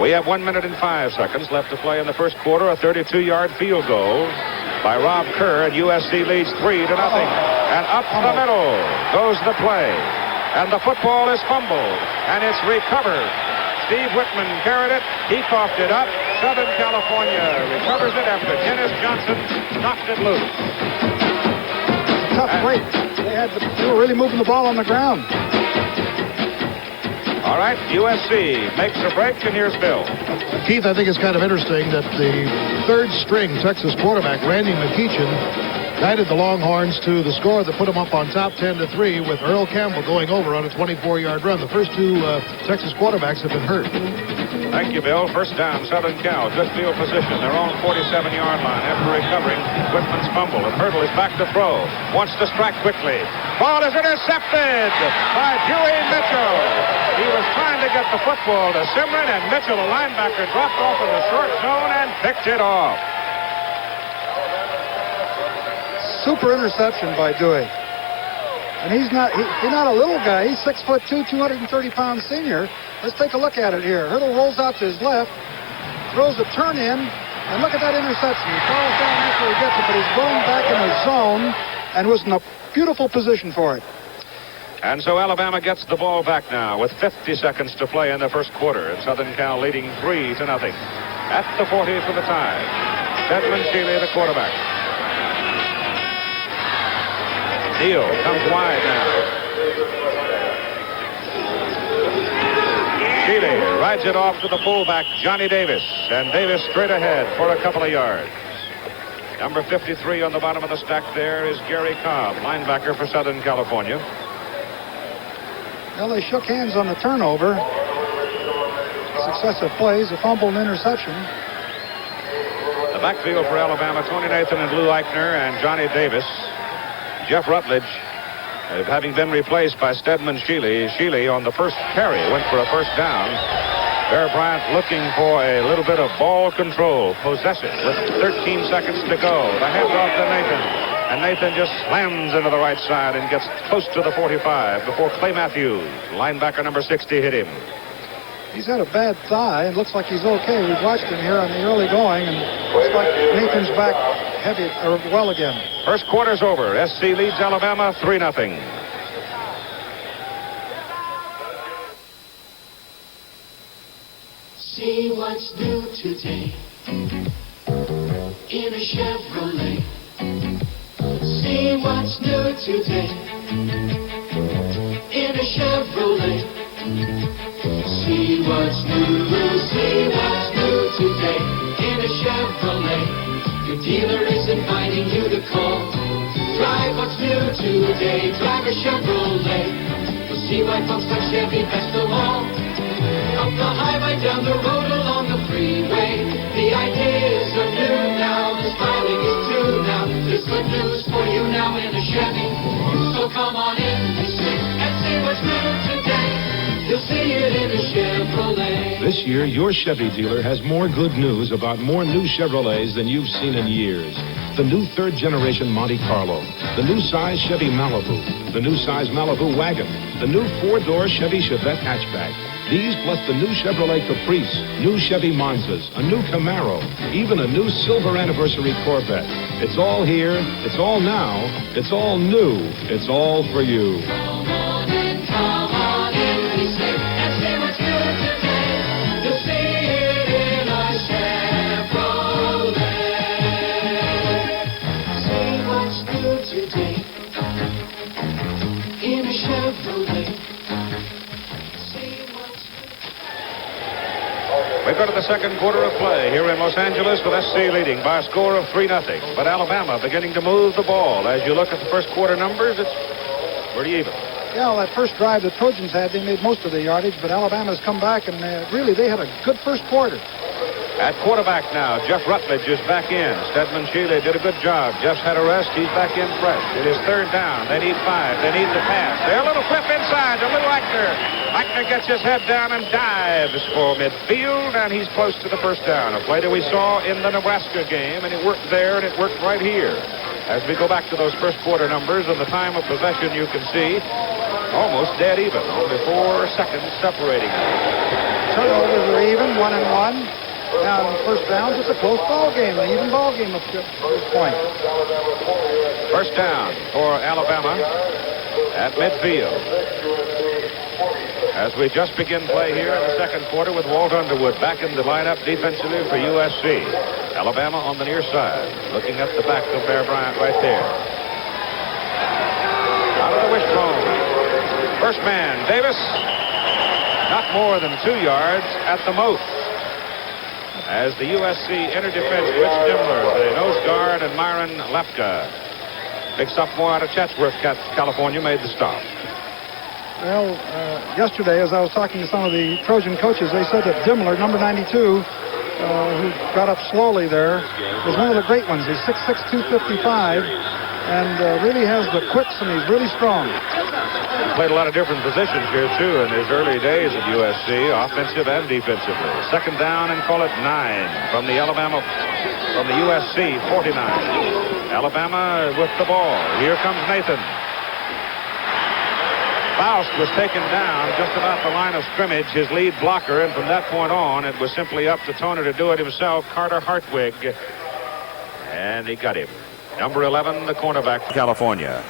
We have 1 minute and 5 seconds left to play in the first quarter. A 32-yard field goal by Rob Kerr, and USC leads 3-0. And up the middle goes the play. And the football is fumbled, and it's recovered. Steve Whitman carried it. He coughed it up. Southern California recovers it after Dennis Johnson knocked it loose. It's a tough break. They were really moving the ball on the ground. All right, USC makes a break, and here's Bill. Keith, I think it's kind of interesting that the third-string Texas quarterback, Randy McEachin, guided the Longhorns to the score that put them up on top 10-3 with Earl Campbell going over on a 24-yard run. The first two Texas quarterbacks have been hurt. Thank you, Bill. First down, Southern Cal. Good field position. They're on 47-yard line after recovering Whitman's fumble. And Hurdle is back to throw. Wants to strike quickly. Ball is intercepted by Dewey Mitchell. He was trying to get the football to Simron, and Mitchell, a linebacker, dropped off in the short zone and picked it off. Super interception by Dewey. And he's not a little guy. He's 6'2", 230-pound senior. Let's take a look at it here. Hurdle rolls out to his left, throws a turn in, and look at that interception. He falls down after he gets it, but he's going back in his zone and was in a beautiful position for it. And so Alabama gets the ball back now with 50 seconds to play in the first quarter. And Southern Cal leading 3-0. At the 40 for the Tide. Stedman Shealy, the quarterback. Neal comes wide now. Shealy rides it off to the fullback, Johnny Davis. And Davis straight ahead for a couple of yards. Number 53 on the bottom of the stack there is Gary Cobb, linebacker for Southern California. Well, they shook hands on the turnover. Successive plays, a fumble and interception. The backfield for Alabama, Tony Nathan and Lou Eichner and Johnny Davis. Jeff Rutledge having been replaced by Stedman Shealy. Shealy on the first carry went for a first down. Bear Bryant looking for a little bit of ball control, possession with 13 seconds to go. The handoff to Nathan. And Nathan just slams into the right side and gets close to the 45 before Clay Matthews, linebacker number 60, hit him. He's had a bad thigh and looks like he's okay. We've watched him here on the early going, and looks like Nathan's back heavy or well again. First quarter's over. SC leads Alabama 3-0. See what's new today in a Chevrolet. See what's new today in a Chevrolet. See what's new today in a Chevrolet. Your dealer is inviting you to call. Drive what's new today, drive a Chevrolet. You'll see why folks like Chevy best of all. Up the highway, down the road, along the freeway. The ideas are new now, the styling is true now. There's good news for you now in a Chevy. So come on in, and see what's new today. You'll see it in a Chevrolet. This year, your Chevy dealer has more good news about more new Chevrolets than you've seen in years. The new third-generation Monte Carlo, the new size Chevy Malibu, the new size Malibu wagon, the new four-door Chevy Chevette hatchback. These plus the new Chevrolet Caprice, new Chevy Monzas, a new Camaro, even a new silver anniversary Corvette. It's all here, it's all now, it's all new, it's all for you. Come on in, we say, and see what's new today. You'll see it in a Chevrolet. See what's new today in a Chevrolet. We go to the second quarter of play here in Los Angeles with SC leading by a score of 3-0. But Alabama beginning to move the ball. As you look at the first quarter numbers, it's pretty even. Yeah, well, that first drive the Trojans had, they made most of the yardage, but Alabama's come back, and really, they had a good first quarter. At quarterback now, Jeff Rutledge is back in. Stedman Shealy did a good job. Jeff's had a rest. He's back in fresh. It is third down. They need 5. They need the pass. They're a little flip inside to Little Eichner. Eichner gets his head down and dives for midfield, and he's close to the first down. A play that we saw in the Nebraska game, and it worked there, and it worked right here. As we go back to those first quarter numbers and the time of possession, you can see almost dead even. Only 4 seconds separating them. Turnovers are even, 1-1. Now, in first downs, it's a close ball game, an even ball game up to this point. First down for Alabama at midfield. As we just begin play here in the second quarter with Walt Underwood back in the lineup defensively for USC. Alabama on the near side, looking at the back of Bear Bryant right there. Out of the wishbone. First man, Davis. Not more than 2 yards at the most. As the USC inner defense, Rich Dimmler, the nose guard, and Myron Lepka. Big sophomore out of Chatsworth, California, made the stop. Well, yesterday, as I was talking to some of the Trojan coaches, they said that Dimmler, number 92, who got up slowly there, was one of the great ones. He's 6'6", 255, and really has the quicks, and he's really strong. Played a lot of different positions here, too, in his early days at USC, offensive and defensively. Second down and call it 9 from the USC 49. Alabama with the ball. Here comes Nathan. Faust was taken down just about the line of scrimmage, his lead blocker, and from that point on, it was simply up to Toner to do it himself, Carter Hartwig, and he got him. Number 11, the cornerback from California.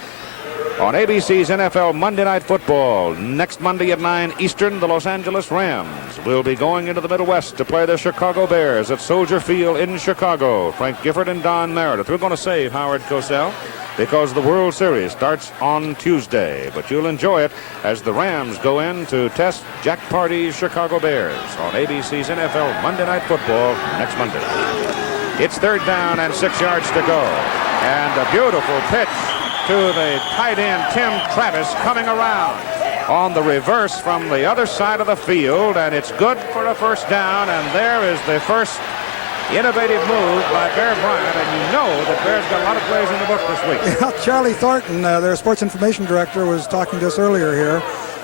On ABC's NFL Monday Night Football, next Monday at 9 Eastern, the Los Angeles Rams will be going into the Middle West to play the Chicago Bears at Soldier Field in Chicago. Frank Gifford and Don Meredith. We're going to save Howard Cosell because the World Series starts on Tuesday, but you'll enjoy it as the Rams go in to test Jack Party's Chicago Bears on ABC's NFL Monday Night Football next Monday. It's third down and 6 yards to go, and a beautiful pitch to the tight end, Tim Travis, coming around on the reverse from the other side of the field, and it's good for a first down, and there is the first Innovative move by Bear Bryant, and you know that Bear's got a lot of plays in the book this week. Yeah, Charlie Thornton, their sports information director, was talking to us earlier here,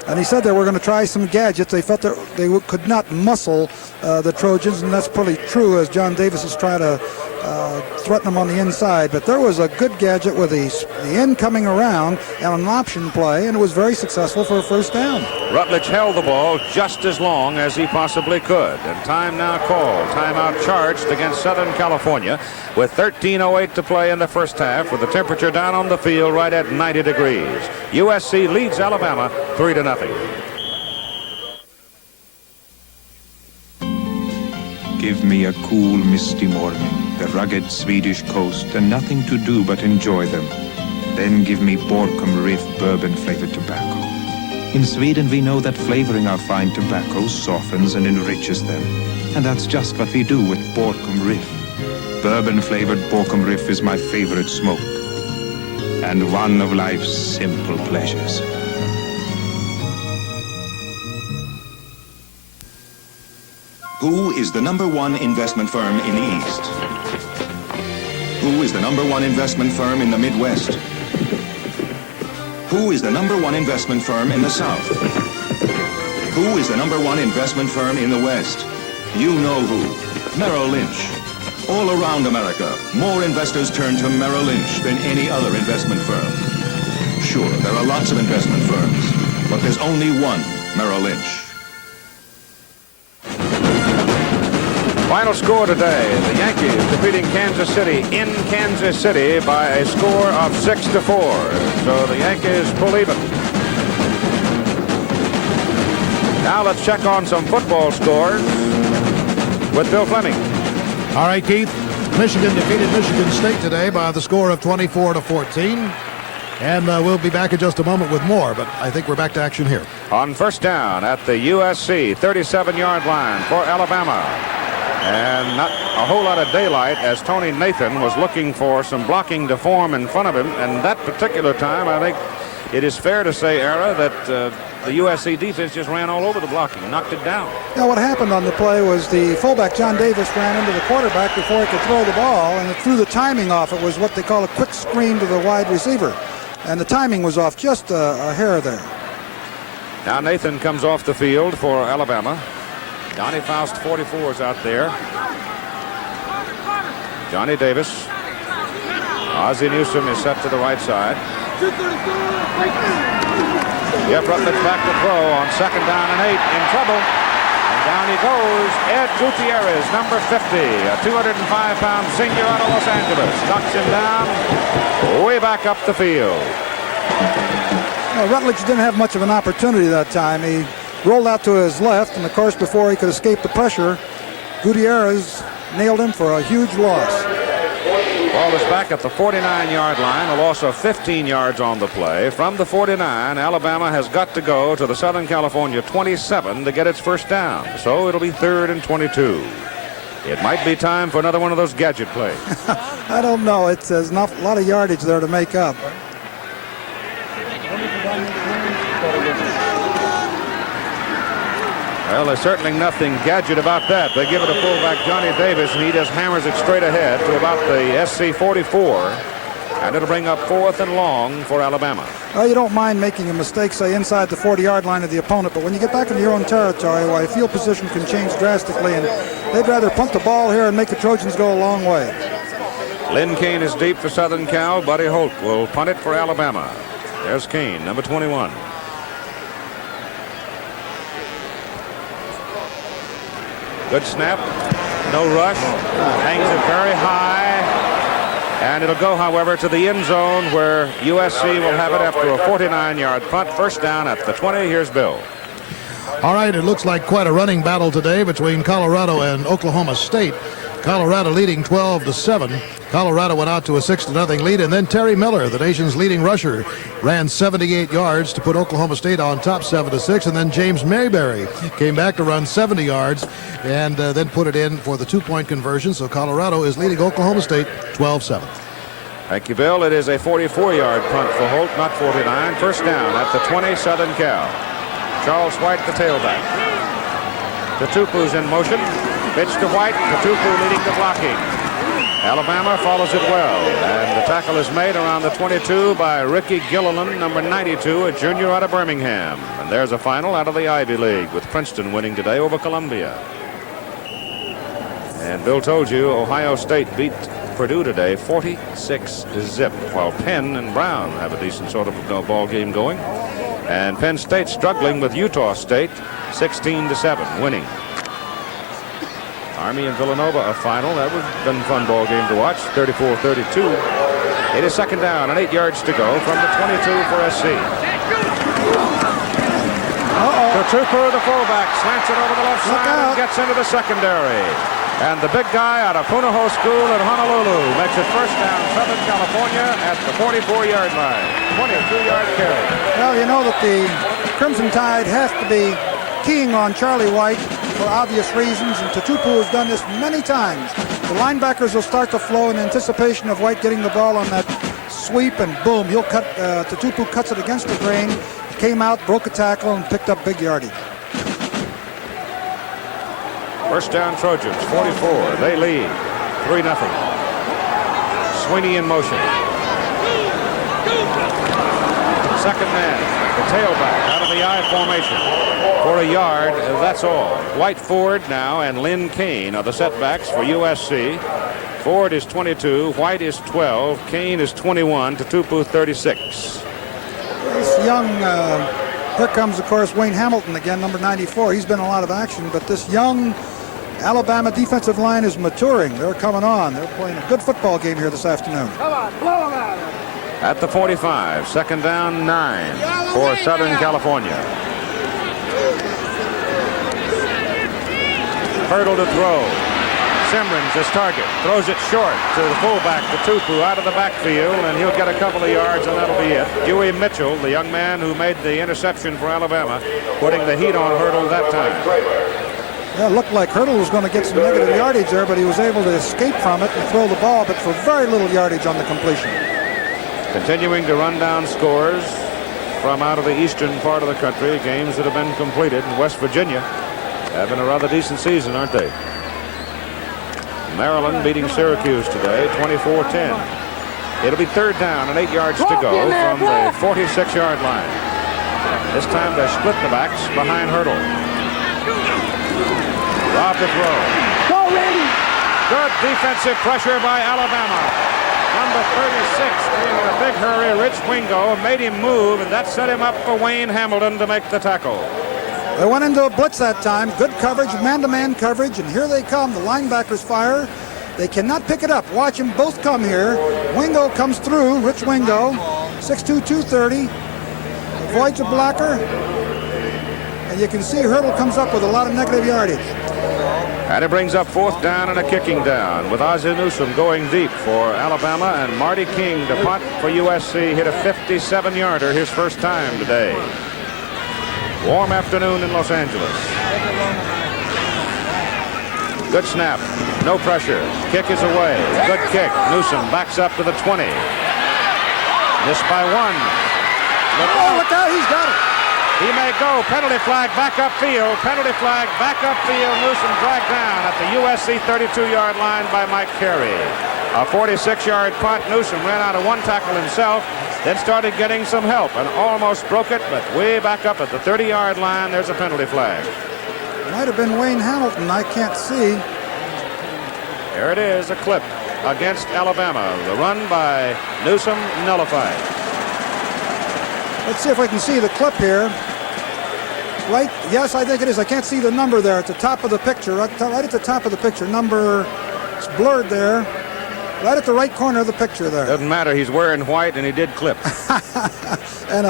and he said they were going to try some gadgets. They felt that they could not muscle the Trojans, and that's probably true as John Davis is trying to threaten them on the inside. But there was a good gadget with the end coming around and an option play, and it was very successful for a first down. Rutledge held the ball just as long as he possibly could. And time now called. Timeout charged against Southern California with 13:08 to play in the first half, with the temperature down on the field right at 90 degrees. USC leads Alabama 3-0. Give me a cool, misty morning, the rugged Swedish coast, and nothing to do but enjoy them. Then give me Borkum Riff bourbon-flavored tobacco. In Sweden, we know that flavoring our fine tobaccos softens and enriches them. And that's just what we do with Borkum Riff. Bourbon-flavored Borkum Riff is my favorite smoke, and one of life's simple pleasures. Who is the #1 investment firm in the East? Who is the #1 investment firm in the Midwest? Who is the #1 investment firm in the South? Who is the #1 investment firm in the West? You know who. Merrill Lynch. All around America, more investors turn to Merrill Lynch than any other investment firm. Sure, there are lots of investment firms, but there's only one Merrill Lynch. Final score today, the Yankees defeating Kansas City in Kansas City by a score of 6-4. So the Yankees pull even. Now let's check on some football scores with Bill Fleming. All right, Keith. Michigan defeated Michigan State today by the score of 24-14. And we'll be back in just a moment with more, but I think we're back to action here. On first down at the USC 37-yard line for Alabama. And not a whole lot of daylight as Tony Nathan was looking for some blocking to form in front of him. And that particular time, I think it is fair to say, Ara, that the USC defense just ran all over the blocking and knocked it down. Yeah, what happened on the play was the fullback, John Davis, ran into the quarterback before he could throw the ball, and it threw the timing off. It was what they call a quick screen to the wide receiver. And the timing was off just a hair there. Now Nathan comes off the field for Alabama. Donnie Faust 44 is out there. Johnny Davis. Ozzie Newsome is set to the right side. Jeff Rutledge back to throw on 2nd down and 8, in trouble. And down he goes. Ed Gutierrez, number 50, a 205-pound senior out of Los Angeles. Knocks him down way back up the field. Well, Rutledge didn't have much of an opportunity that time. He rolled out to his left, and of course, before he could escape the pressure, Gutierrez nailed him for a huge loss. Ball is back at the 49-yard line, a loss of 15 yards on the play. From the 49, Alabama has got to go to the Southern California 27 to get its first down. So it'll be 3rd and 22. It might be time for another one of those gadget plays. I don't know. There's not a lot of yardage there to make up. Well, there's certainly nothing gadget about that. They give it to fullback Johnny Davis, and he just hammers it straight ahead to about the SC 44. And it'll bring up 4th and long for Alabama. Well, you don't mind making a mistake, say, inside the 40-yard line of the opponent, but when you get back into your own territory, well, field position can change drastically, and they'd rather punt the ball here and make the Trojans go a long way. Lynn Kane is deep for Southern Cal. Buddy Holt will punt it for Alabama. There's Kane, number 21. Good snap. No rush. Hangs it very high. And it'll go, however, to the end zone where USC will have it after a 49-yard punt. First down at the 20. Here's Bill. All right, it looks like quite a running battle today between Colorado and Oklahoma State. Colorado leading 12-7. Colorado went out to a 6-0 lead, and then Terry Miller, the nation's leading rusher, ran 78 yards to put Oklahoma State on top 7-6, and then James Mayberry came back to run 70 yards and then put it in for the 2-point conversion. So Colorado is leading Oklahoma State 12-7. Thank you, Bill. It is a 44-yard punt for Holt, not 49. First down at the 20, Southern Cal. Charles White, the tailback. The Tupu's in motion. Pitch to White. Tatupu leading the blocking. Alabama follows it well, and the tackle is made around the 22 by Ricky Gilliland, number 92, a junior out of Birmingham. And there's a final out of the Ivy League, with Princeton winning today over Columbia. And Bill told you Ohio State beat Purdue today 46-0, while Penn and Brown have a decent sort of ball game going. And Penn State struggling with Utah State 16-7, winning. Army and Villanova a final. That would have been a fun ball game to watch. 34-32. It is second down and 8 yards to go from the 22 for SC. Tatupu, the fullback, slants it over the left side and gets into the secondary. And the big guy out of Punahou School in Honolulu makes it first down, Southern California at the 44-yard line. 22-yard carry. Well, you know that the Crimson Tide has to be keying on Charlie White for obvious reasons, and Tatupu has done this many times. The linebackers will start to flow in anticipation of White getting the ball on that sweep, and boom, he'll cut. Tatupu cuts it against the grain, came out, broke a tackle, and picked up big yardage. First down Trojans, 44. They lead 3-0. Sweeney in motion. Second man, the tailback out of the I formation. For a yard, that's all. White, Ford now, and Lynn Kane are the setbacks for USC. Ford is 22, White is 12, Kane is 21, Tatupu 36. This young, here comes, of course, Wayne Hamilton again, number 94. He's been in a lot of action, but this young Alabama defensive line is maturing. They're coming on. They're playing a good football game here this afternoon. Come on, blow them out. At the 45, second down 9 for Southern California. Hurdle to throw. Simrins is target. Throws it short to the fullback, Tatupu, out of the backfield, and he'll get a couple of yards, and that'll be it. Dewey Mitchell, the young man who made the interception for Alabama, putting the heat on Hurdle that time. Yeah, it looked like Hurdle was going to get some negative yardage there, but he was able to escape from it and throw the ball, but for very little yardage on the completion. Continuing to run down scores from out of the eastern part of the country, games that have been completed in West Virginia. Having a rather decent season, aren't they? Maryland beating Syracuse today, 24-10. It'll be third down and 8 yards to go from the 46-yard line. This time they split the backs behind Hurdle. Rob to throw. Go, Randy! Good defensive pressure by Alabama. Number 36 in a big hurry, Rich Wingo, made him move, and that set him up for Wayne Hamilton to make the tackle. They went into a blitz that time. Good coverage, man-to-man coverage, and here they come. The linebackers fire. They cannot pick it up. Watch them both come here. Wingo comes through, Rich Wingo, 6'2", 230. Avoids a blocker. And you can see Hurdle comes up with a lot of negative yardage. And it brings up fourth down and a kicking down with Ozzie Newsome going deep for Alabama, and Marty King, the punt for USC, hit a 57-yarder his first time today. Warm afternoon in Los Angeles. Good snap. No pressure. Kick is away. Good kick. Newsome backs up to the 20. Missed by 1. Look out. He's got it. He may go. Penalty flag back upfield. Penalty flag back upfield. Newsome dragged down at the USC 32-yard line by Mike Carey. A 46-yard punt. Newsome ran out of one tackle himself, then started getting some help and almost broke it, but way back up at the 30-yard line, there's a penalty flag. Might have been Wayne Hamilton. I can't see. There it is, a clip against Alabama. The run by Newsome nullified. Let's see if I can see the clip here. Right, yes, I think it is. I can't see the number there at the top of the picture. Right at the top of the picture. Number, it's blurred there. Right at the right corner of the picture there. Doesn't matter. He's wearing white, and he did clip. And,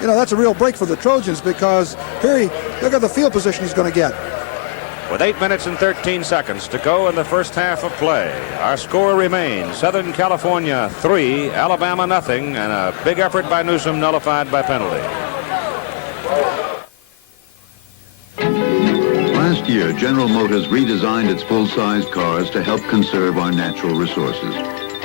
you know, that's a real break for the Trojans, because here, look at the field position he's going to get. With 8 minutes and 13 seconds to go in the first half of play, our score remains Southern California 3, Alabama nothing, and a big effort by Newsome nullified by penalty. Last year, General Motors redesigned its full-size cars to help conserve our natural resources.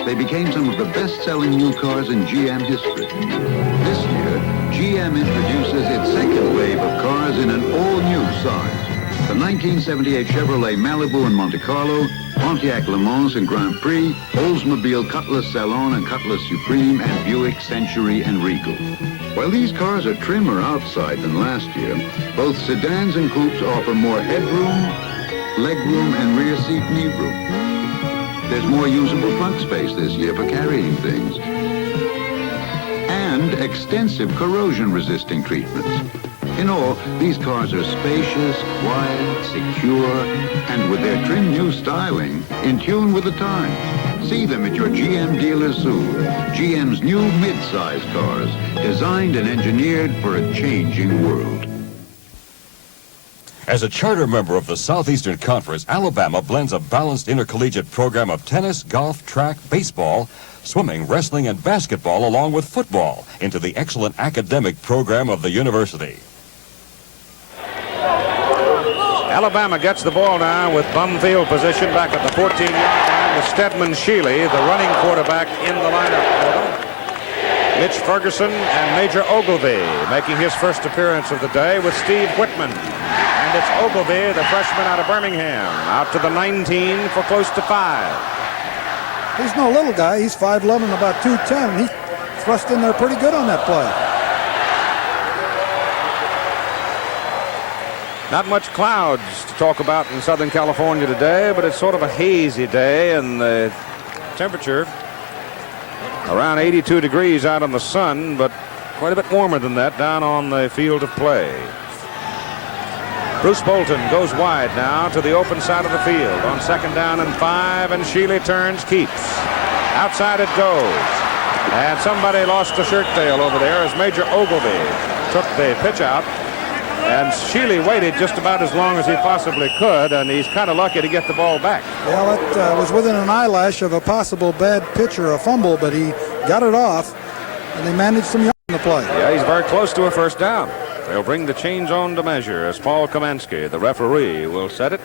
They became some of the best-selling new cars in GM history. This year, GM introduces its second wave of cars in an all-new size. the 1978 Chevrolet Malibu and Monte Carlo, Pontiac Le Mans and Grand Prix, Oldsmobile Cutlass Salon and Cutlass Supreme, and Buick Century and Regal. While these cars are trimmer outside than last year, both sedans and coupes offer more headroom, legroom, and rear seat knee room. There's more usable trunk space this year for carrying things. And extensive corrosion-resisting treatments. In all, these cars are spacious, quiet, secure, and with their trim new styling, in tune with the times. See them at your GM dealers soon. GM's new mid-size cars, designed and engineered for a changing world. As a charter member of the Southeastern Conference, Alabama blends a balanced intercollegiate program of tennis, golf, track, baseball, swimming, wrestling, and basketball, along with football, into the excellent academic program of the university. Alabama gets the ball now with bum field position back at the 14-yard line with Stedman Shealy, the running quarterback, in the lineup. Mitch Ferguson and Major Ogilvie making his first appearance of the day with Steve Whitman. And it's Ogilvie, the freshman out of Birmingham, out to the 19 for close to 5. He's no little guy. He's 5'11", about 210. He thrust in there pretty good on that play. Not much clouds to talk about in Southern California today, but it's sort of a hazy day, and the temperature around 82 degrees out in the sun, but quite a bit warmer than that down on the field of play. Bruce Bolton goes wide now to the open side of the field on 2nd down and 5, and Shealy turns, keeps. Outside it goes. And somebody lost a shirt tail over there as Major Ogilvie took the pitch out. And Shealy waited just about as long as he possibly could, and he's kind of lucky to get the ball back. Well, it was within an eyelash of a possible bad pitch or a fumble, but he got it off, and they managed some yards in the play. Yeah, he's very close to a first down. They'll bring the chains on to measure as Paul Kamansky, the referee, will set it,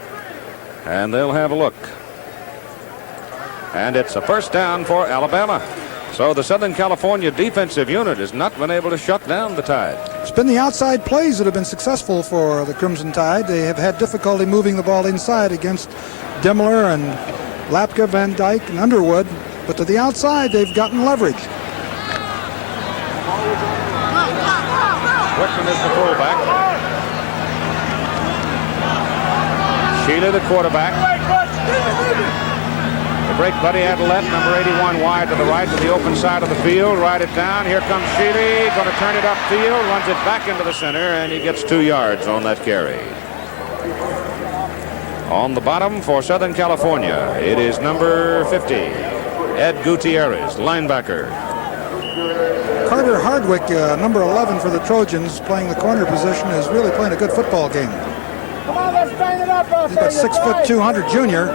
and they'll have a look. And it's a first down for Alabama. So the Southern California defensive unit has not been able to shut down the Tide. It's been the outside plays that have been successful for the Crimson Tide. They have had difficulty moving the ball inside against Dimmler and Lapka, Van Dyke, and Underwood. But to the outside, they've gotten leverage. Whitman is the fullback. Shealy, the quarterback. Break Buddy Adelette, number 81, wide to the right to the open side of the field. Ride it down. Here comes Shealy. Going to turn it upfield. Runs it back into the center, and he gets 2 yards on that carry. On the bottom for Southern California, it is number 50, Ed Gutierrez, linebacker. Carter Hardwick, number 11 for the Trojans, playing the corner position, is really playing a good football game. Come on, let's stand it up. He's about 6 foot 200 junior.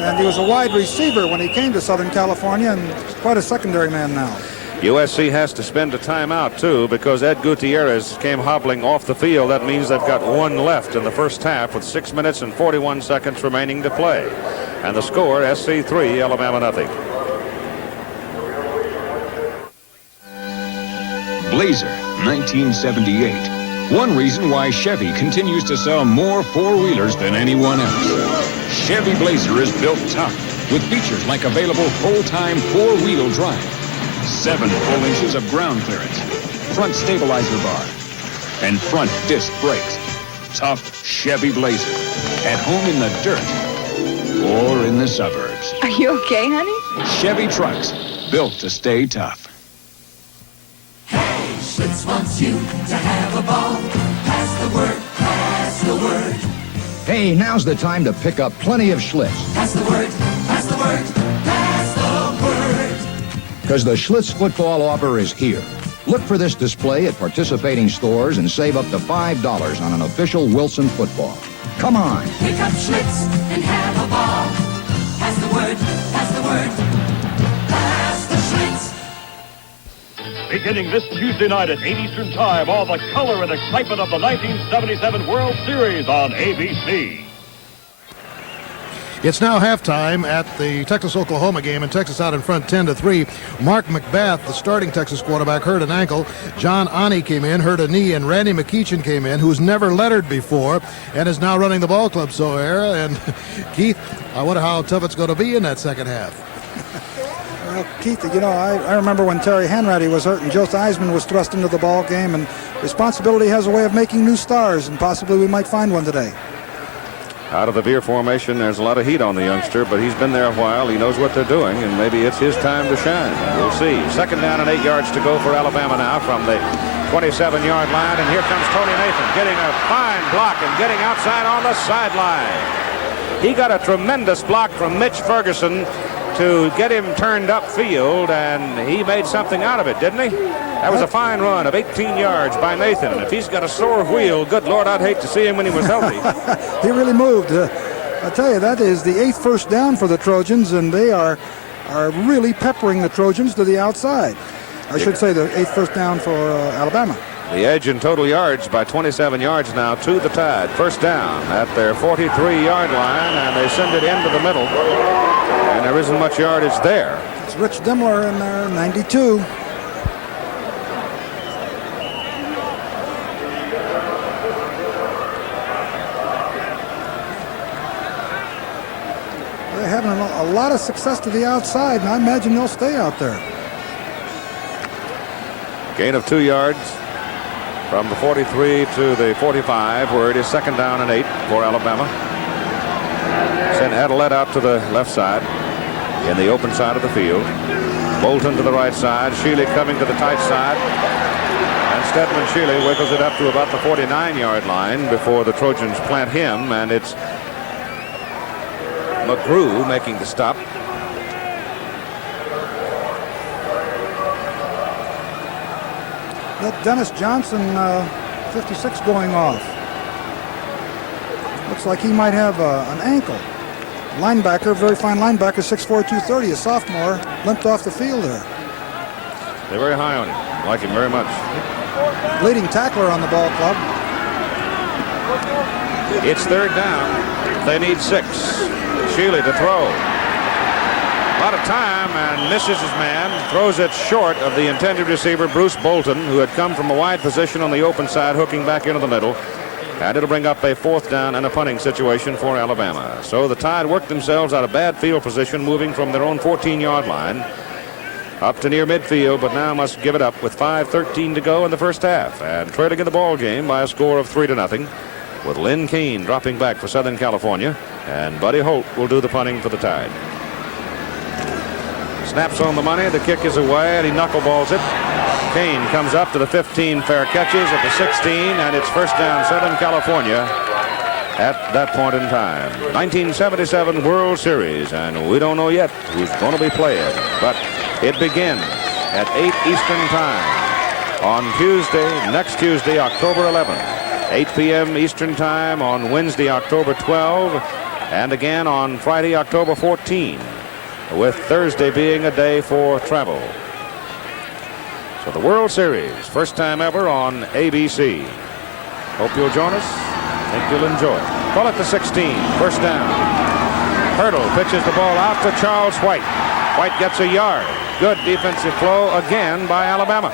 And he was a wide receiver when he came to Southern California, and quite a secondary man now. USC has to spend a timeout, too, because Ed Gutierrez came hobbling off the field. That means they've got 1 left in the first half with 6 minutes and 41 seconds remaining to play. And the score, SC 3, Alabama nothing. Blazer, 1978. One reason why Chevy continues to sell more four-wheelers than anyone else. Chevy Blazer is built tough with features like available full-time four-wheel drive, 7 full inches of ground clearance, front stabilizer bar, and front disc brakes. Tough Chevy Blazer, at home in the dirt or in the suburbs. Are you okay, honey? Chevy trucks, built to stay tough. Hey, Schlitz wants you to have a ball. Pass the word, pass the word. Hey, now's the time to pick up plenty of Schlitz. Pass the word, pass the word, pass the word. Because the Schlitz football offer is here. Look for this display at participating stores and save up to $5 on an official Wilson football. Come on. Pick up Schlitz and have a ball. Pass the word, pass the word, pass the Schlitz. Beginning this Tuesday night at 8 Eastern Time, all the color and excitement of the 1977 World Series on ABC. It's now halftime at the Texas-Oklahoma game, and Texas out in front 10-3. Mark McBath, the starting Texas quarterback, hurt an ankle. John Ani came in, hurt a knee, and Randy McEachin came in, who's never lettered before and is now running the ball club. So, and Keith, I wonder how tough it's going to be in that second half. Well, Keith, you know, I remember when Terry Hanratty was hurt and Joe Theismann was thrust into the ball game, and responsibility has a way of making new stars, and possibly we might find one today. Out of the veer formation, there's a lot of heat on the youngster, but he's been there a while. He knows what they're doing, and maybe it's his time to shine. We'll see. Second down and 8 yards to go for Alabama now from the 27-yard line, and here comes Tony Nathan getting a fine block and getting outside on the sideline. He got a tremendous block from Mitch Ferguson to get him turned upfield, and he made something out of it, didn't he? That was a fine run of 18 yards by Nathan, and if he's got a sore wheel, good Lord, I'd hate to see him when he was healthy. He really moved. I tell you, that is the 8th first down for the Trojans, and they are really peppering the Trojans to the outside. I should say the 8th first down for Alabama. The edge in total yards by 27 yards now to the Tide. First down at their 43-yard line, and they send it into the middle. And there isn't much yardage there. It's Rich Dimmler in there, 92. They're having a lot of success to the outside, and I imagine they'll stay out there. Gain of 2 yards from the 43 to the 45, where it is second down and 8 for Alabama. Send Adelet out to the left side in the open side of the field. Bolton to the right side. Shealy coming to the tight side. And Stedman Shealy wiggles it up to about the 49-yard line before the Trojans plant him, and it's McGrew making the stop. That Dennis Johnson, 56, going off. Looks like he might have an ankle. Linebacker, very fine linebacker, 6'4", 230, a sophomore, limped off the field there. They're very high on him. Like him very much. Leading tackler on the ball club. It's third down. They need 6. Shealy to throw. A lot of time, and misses his man. Throws it short of the intended receiver, Bruce Bolton, who had come from a wide position on the open side, hooking back into the middle. And it'll bring up a 4th down and a punting situation for Alabama. So the Tide worked themselves out of bad field position, moving from their own 14-yard line up to near midfield, but now must give it up with 5:13 to go in the first half, and trailing in the ball game by a score of 3-0, with Lynn Keane dropping back for Southern California, and Buddy Holt will do the punting for the Tide. Snaps on the money, the kick is away, and he knuckleballs it. Kane comes up to the 15, fair catches at the 16, and it's first down Southern California at that point in time. 1977 World Series, and we don't know yet who's going to be playing, but it begins at 8 Eastern Time on Tuesday, next Tuesday, October 11th, 8 p.m. Eastern Time on Wednesday, October 12th, and again on Friday, October 14th, with Thursday being a day for travel. So the World Series, first time ever on ABC. Hope you'll join us. Think you'll enjoy it. Call it the 16, first down. Hurdle pitches the ball out to Charles White. White gets a yard. Good defensive flow again by Alabama.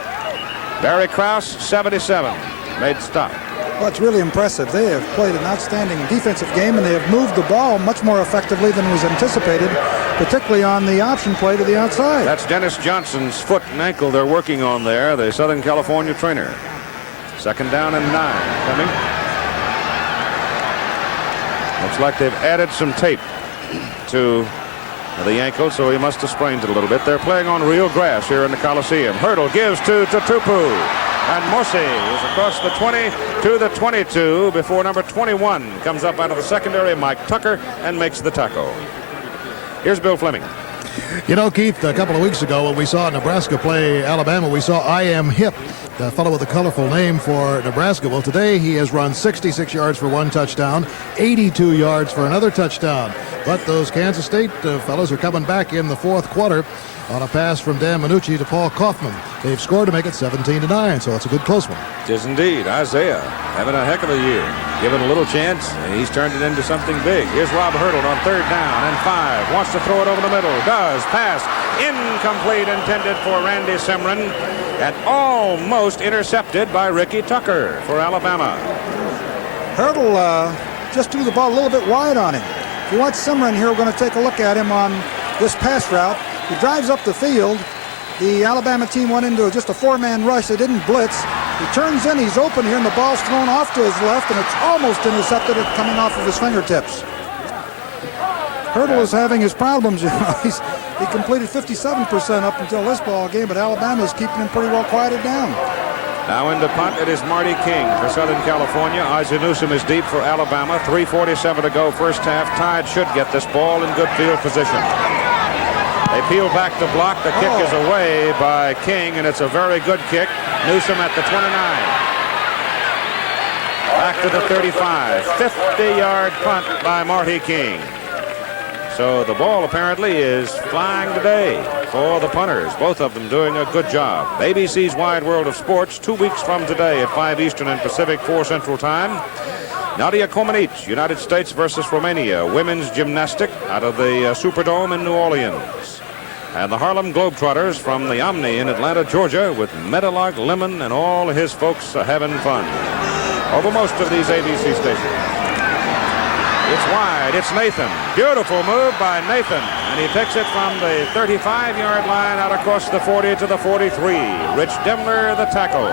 Barry Krause, 77, made stop. Well, it's really impressive. They have played an outstanding defensive game, and they have moved the ball much more effectively than was anticipated, particularly on the option play to the outside. That's Dennis Johnson's foot and ankle they're working on there, the Southern California trainer. Second down and 9 coming. Looks like they've added some tape to the ankle, so he must have sprained it a little bit. They're playing on real grass here in the Coliseum. Hurdle gives to Tupu. And Morsi is across the 20 to the 22 before number 21 comes up out of the secondary, Mike Tucker, and makes the tackle. Here's Bill Fleming. You know, Keith, a couple of weeks ago when we saw Nebraska play Alabama, we saw I Am Hip, the fellow with a colorful name for Nebraska. Well, today he has run 66 yards for 1 touchdown, 82 yards for another touchdown. But those Kansas State fellows are coming back in the fourth quarter. on a pass from Dan Minucci to Paul Kaufman. They've scored to make it 17-9, so it's a good close one. It is indeed. Isaiah having a heck of a year. Given a little chance, and he's turned it into something big. Here's Rob Hurdle on 3rd down and 5. Wants to throw it over the middle. Does. Pass. Incomplete, intended for Randy Simron, and almost intercepted by Ricky Tucker for Alabama. Hurdle just threw the ball a little bit wide on him. If you watch Simron here, we're going to take a look at him on this pass route. He drives up the field. The Alabama team went into just a 4-man rush. They didn't blitz. He turns in. He's open here, and the ball's thrown off to his left, and it's almost intercepted it coming off of his fingertips. Hurdle is having his problems. You know, he completed 57% up until this ball game, but Alabama's keeping him pretty well quieted down. Now into punt, it is Marty King for Southern California. Isaac Newsom is deep for Alabama. 3:47 to go first half. Tide should get this ball in good field position. They peel back to block. The kick is away by King, and it's a very good kick. Newsom at the 29. Back to the 35. 50-yard punt by Marty King. So the ball apparently is flying today for the punters. Both of them doing a good job. ABC's Wide World of Sports, 2 weeks from today at 5 Eastern and Pacific, 4 Central Time. Nadia Comaneci, United States versus Romania, women's gymnastic out of the Superdome in New Orleans. And the Harlem Globetrotters from the Omni in Atlanta, Georgia, with Meadowlark Lemon and all his folks having fun over most of these ABC stations. It's wide. It's Nathan. Beautiful move by Nathan. And he takes it from the 35-yard line out across the 40 to the 43. Rich Demler, the tackle.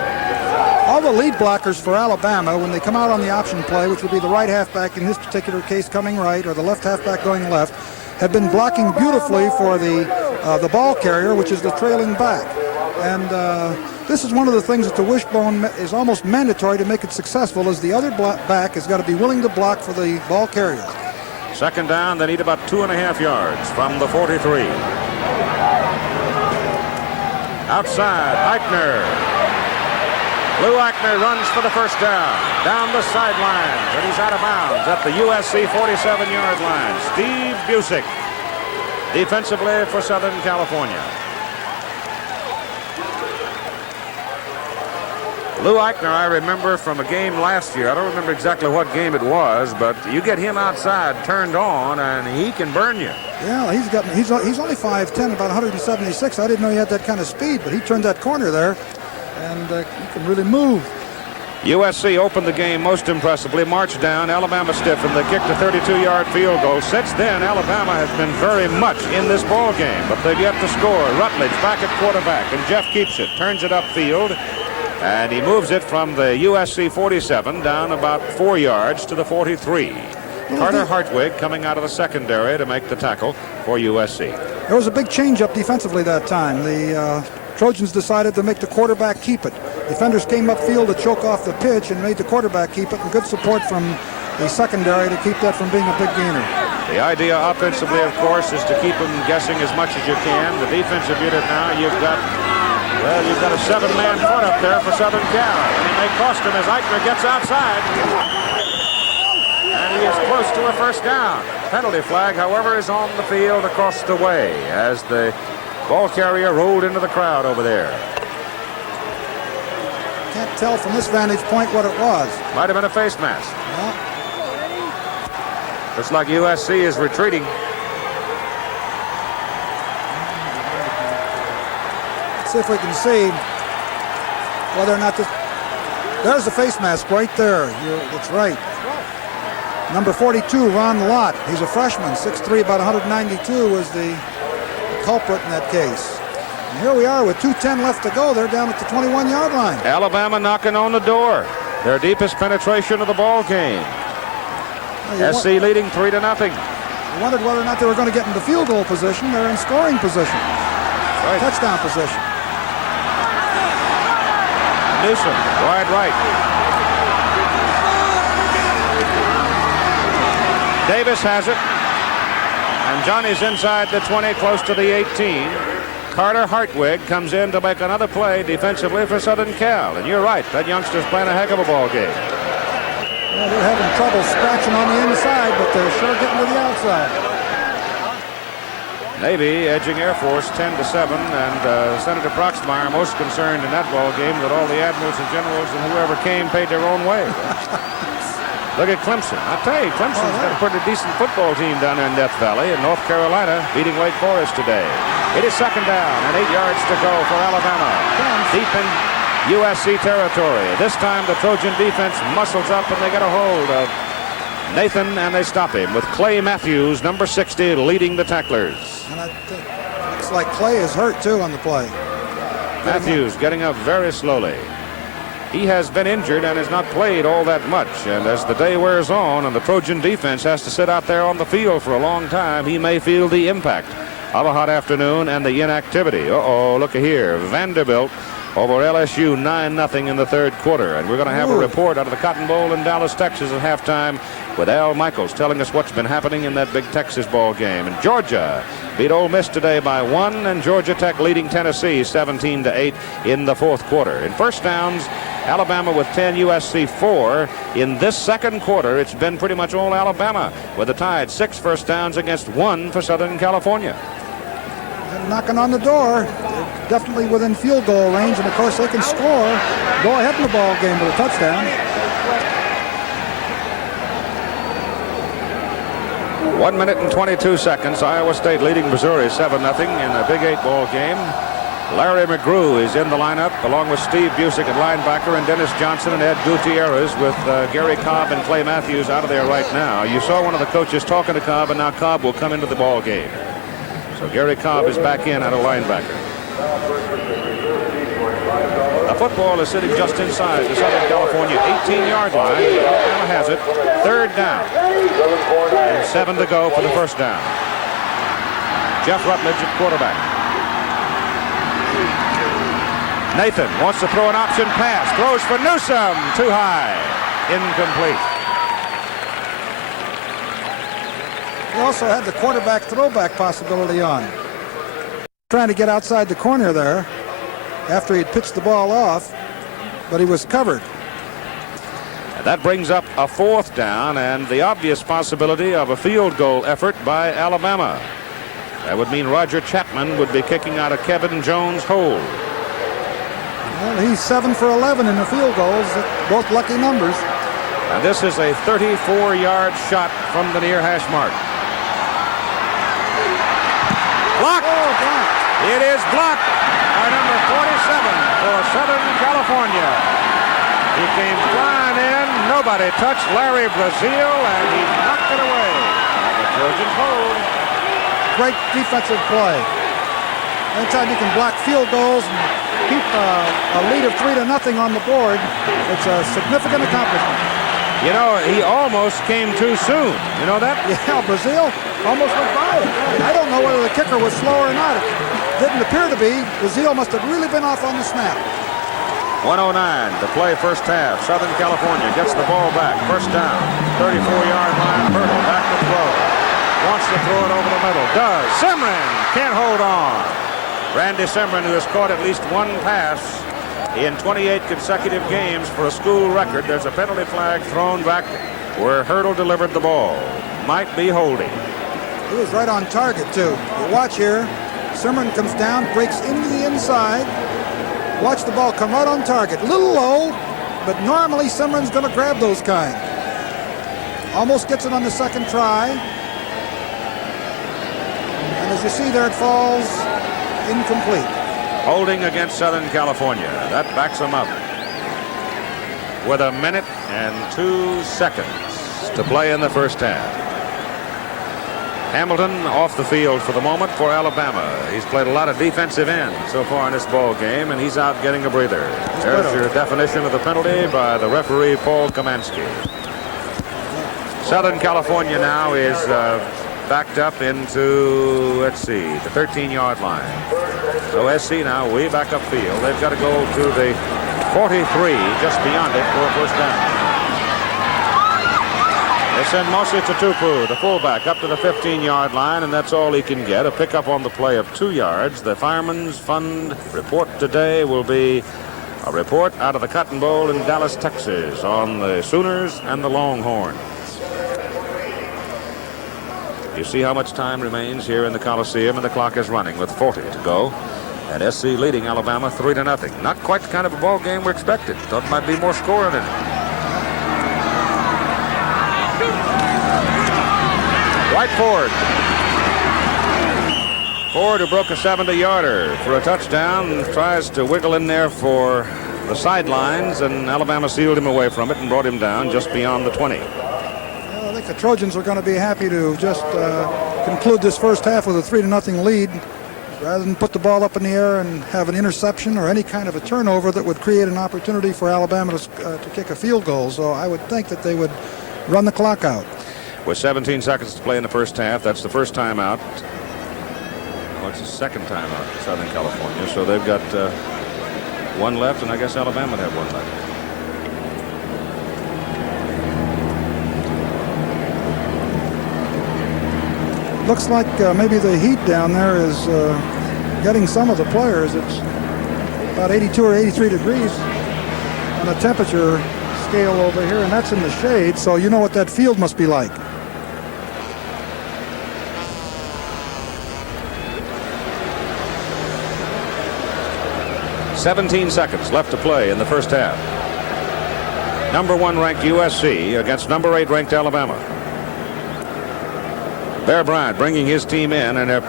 All the lead blockers for Alabama, when they come out on the option play, which would be the right halfback in this particular case coming right, or the left halfback going left, have been blocking beautifully for the ball carrier, which is the trailing back. And this is one of the things that the wishbone is almost mandatory to make it successful, is the other back has got to be willing to block for the ball carrier. Second down, they need about 2.5 yards from the 43. Outside, Eichner. Lou Eichner runs for the first down. Down the sidelines, and he's out of bounds at the USC 47-yard line. Steve Busick, defensively for Southern California. Lou Eichner, I remember from a game last year. I don't remember exactly what game it was, but you get him outside, turned on, and he can burn you. Yeah, he's only 5'10", about 176. I didn't know he had that kind of speed, but he turned that corner there, and he can really move. USC opened the game most impressively, marched down. Alabama stiffened. They kicked a 32-yard field goal. Since then, Alabama has been very much in this ball game, but they've yet to score. Rutledge back at quarterback, and Jeff keeps it, turns it upfield. And he moves it from the USC 47 down about 4 yards to the 43. Carter Hartwig coming out of the secondary to make the tackle for USC. There was a big change-up defensively that time. The Trojans decided to make the quarterback keep it. Defenders came upfield to choke off the pitch and made the quarterback keep it, and good support from the secondary to keep that from being a big gainer. The idea offensively, of course, is to keep them guessing as much as you can. The defensive unit now, you've got a 7-man front up there for Southern Cal. And it may cost him as Eichner gets outside. And he is close to a first down. Penalty flag, however, is on the field across the way as the ball carrier rolled into the crowd over there. Can't tell from this vantage point what it was. Might have been a face mask. Yeah. Looks like USC is retreating. See if we can see whether or not this. There's the face mask right there. That's right. Number 42, Ron Lott. He's a freshman, 6'3", about 192, was the culprit in that case. And here we are with 2:10 left to go. They're down at the 21-yard line. Alabama knocking on the door. Their deepest penetration of the ball game. SC leading 3-0. You wondered whether or not they were going to get into field goal position. They're in scoring position. Right. Touchdown position. Newsom, wide right. Davis has it. And Johnny's inside the 20, close to the 18. Carter Hartwig comes in to make another play defensively for Southern Cal. And you're right, that youngster's playing a heck of a ball game. Well, they're having trouble scratching on the inside, but they're sure getting to the outside. Navy edging Air Force 10-7, and Senator Proxmire most concerned in that ball game that all the admirals and generals and whoever came paid their own way. Look at Clemson. I tell you, Clemson's got a pretty decent football team down there in Death Valley, and North Carolina beating Wake Forest today. It is second down and 8 yards to go for Alabama. Deep in USC territory. This time the Trojan defense muscles up and they get a hold of Nathan, and they stop him with Clay Matthews, number 60, leading the tacklers. And I think looks like Clay is hurt too on the play. Matthews getting up very slowly. He has been injured and has not played all that much, and as the day wears on and the Trojan defense has to sit out there on the field for a long time, he may feel the impact of a hot afternoon and the inactivity. Look here. Vanderbilt over LSU 9-0 in the third quarter, and we're going to have a report out of the Cotton Bowl in Dallas, Texas at halftime with Al Michaels telling us what's been happening in that big Texas ball game. And Georgia beat Ole Miss today by 1, and Georgia Tech leading Tennessee 17-8 in the fourth quarter. In first downs, Alabama with 10, USC 4. In this second quarter, it's been pretty much all Alabama, with the Tide 6 first downs against 1 for Southern California. They're knocking on the door. They're definitely within field goal range, and of course they can score, go ahead in the ball game with a touchdown. 1 minute and 22 seconds. Iowa State leading Missouri 7-0 in a Big 8 ball game. Larry McGrew is in the lineup along with Steve Busick at linebacker and Dennis Johnson and Ed Gutierrez with Gary Cobb and Clay Matthews out of there right now. You saw one of the coaches talking to Cobb, and now Cobb will come into the ball game. So Gary Cobb is back in at a linebacker. The football is sitting just inside the Southern California 18-yard line. Alabama has it. Third down. And 7 to go for the first down. Jeff Rutledge at quarterback. Nathan wants to throw an option pass. Throws for Newsome. Too high. Incomplete. He also had the quarterback throwback possibility on. Trying to get outside the corner there after he'd pitched the ball off, but he was covered. And that brings up a fourth down and the obvious possibility of a field goal effort by Alabama. That would mean Roger Chapman would be kicking out of Kevin Jones' hole. Well, he's 7 for 11 in the field goals, both lucky numbers. And this is a 34-yard shot from the near hash mark. Blocked! It is blocked by number 47 for Southern California. He came flying in. Nobody touched Larry Brazil, and he knocked it away. And the Trojans hold. Great defensive play. Anytime you can block field goals and keep a lead of 3-0 on the board, it's a significant accomplishment. You know, he almost came too soon. You know that? Yeah, Brazil almost went by it. I don't know whether the kicker was slow or not. It didn't appear to be. Brazil must have really been off on the snap. 1:09 to play first half. Southern California gets the ball back. First down. 34-yard line. Hurdle back to throw. Wants to throw it over the middle. Does. Simran can't hold on. Randy Simran, who has caught at least one pass in 28 consecutive games for a school record. There's a penalty flag thrown back where Hurdle delivered the ball. Might be holding. He was right on target, too. You watch here. Simran comes down, breaks into the inside. Watch the ball come right on target. A little low, but normally Simran's going to grab those kind. Almost gets it on the second try. And as you see there, it falls incomplete. Holding against Southern California. That backs them up. With 1 minute and 2 seconds to play in the first half. Hamilton off the field for the moment for Alabama. He's played a lot of defensive end so far in this ball game, and he's out getting a breather. There's your definition of the penalty by the referee, Paul Kamansky. Southern California now is backed up into, let's see, the 13-yard line. So SC now way back upfield. They've got to go to the 43, just beyond it, for a first down. They send Mosi Tutupu, the fullback, up to the 15-yard line, and that's all he can get. A pickup on the play of 2 yards. The Fireman's Fund report today will be a report out of the Cotton Bowl in Dallas, Texas, on the Sooners and the Longhorns. You see how much time remains here in the Coliseum, and the clock is running with 40 to go. And SC leading Alabama 3-0. Not quite the kind of a ball game we expected. Thought there might be more scoring in it. Dwight Ford. Ford, who broke a 70-yarder for a touchdown, tries to wiggle in there for the sidelines, and Alabama sealed him away from it and brought him down just beyond the 20. Well, I think the Trojans are going to be happy to just conclude this first half with a 3-0 lead, rather than put the ball up in the air and have an interception or any kind of a turnover that would create an opportunity for Alabama to kick a field goal. So I would think that they would run the clock out. With 17 seconds to play in the first half, that's the first time out. Well, it's the second time out in Southern California. So they've got one left, and I guess Alabama would have one left. Looks like maybe the heat down there is getting some of the players. It's about 82 or 83 degrees on the temperature scale over here, and that's in the shade, so you know what that field must be like. "17 seconds left to play in the first half. Number 1 ranked USC against number 8 ranked Alabama. Bear Bryant bringing his team in, and they're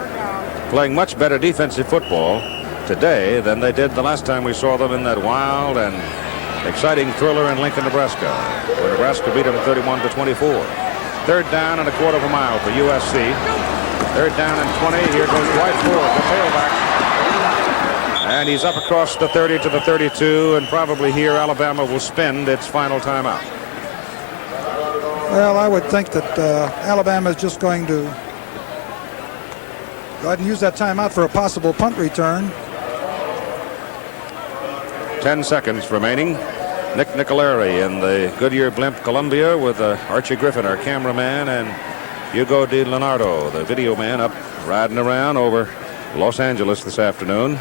playing much better defensive football today than they did the last time we saw them in that wild and exciting thriller in Lincoln, Nebraska, where Nebraska beat them 31-24. Third down and a quarter of a mile for USC. Third down and 20. Here goes Dwight Ford, the tailback. And he's up across the 30 to the 32, and probably here Alabama will spend its final timeout. Well, I would think that Alabama is just going to go ahead and use that timeout for a possible punt return. 10 seconds remaining. Nick Nicolari in the Goodyear blimp Columbia with Archie Griffin, our cameraman, and Hugo Di Leonardo, the video man, up riding around over Los Angeles this afternoon.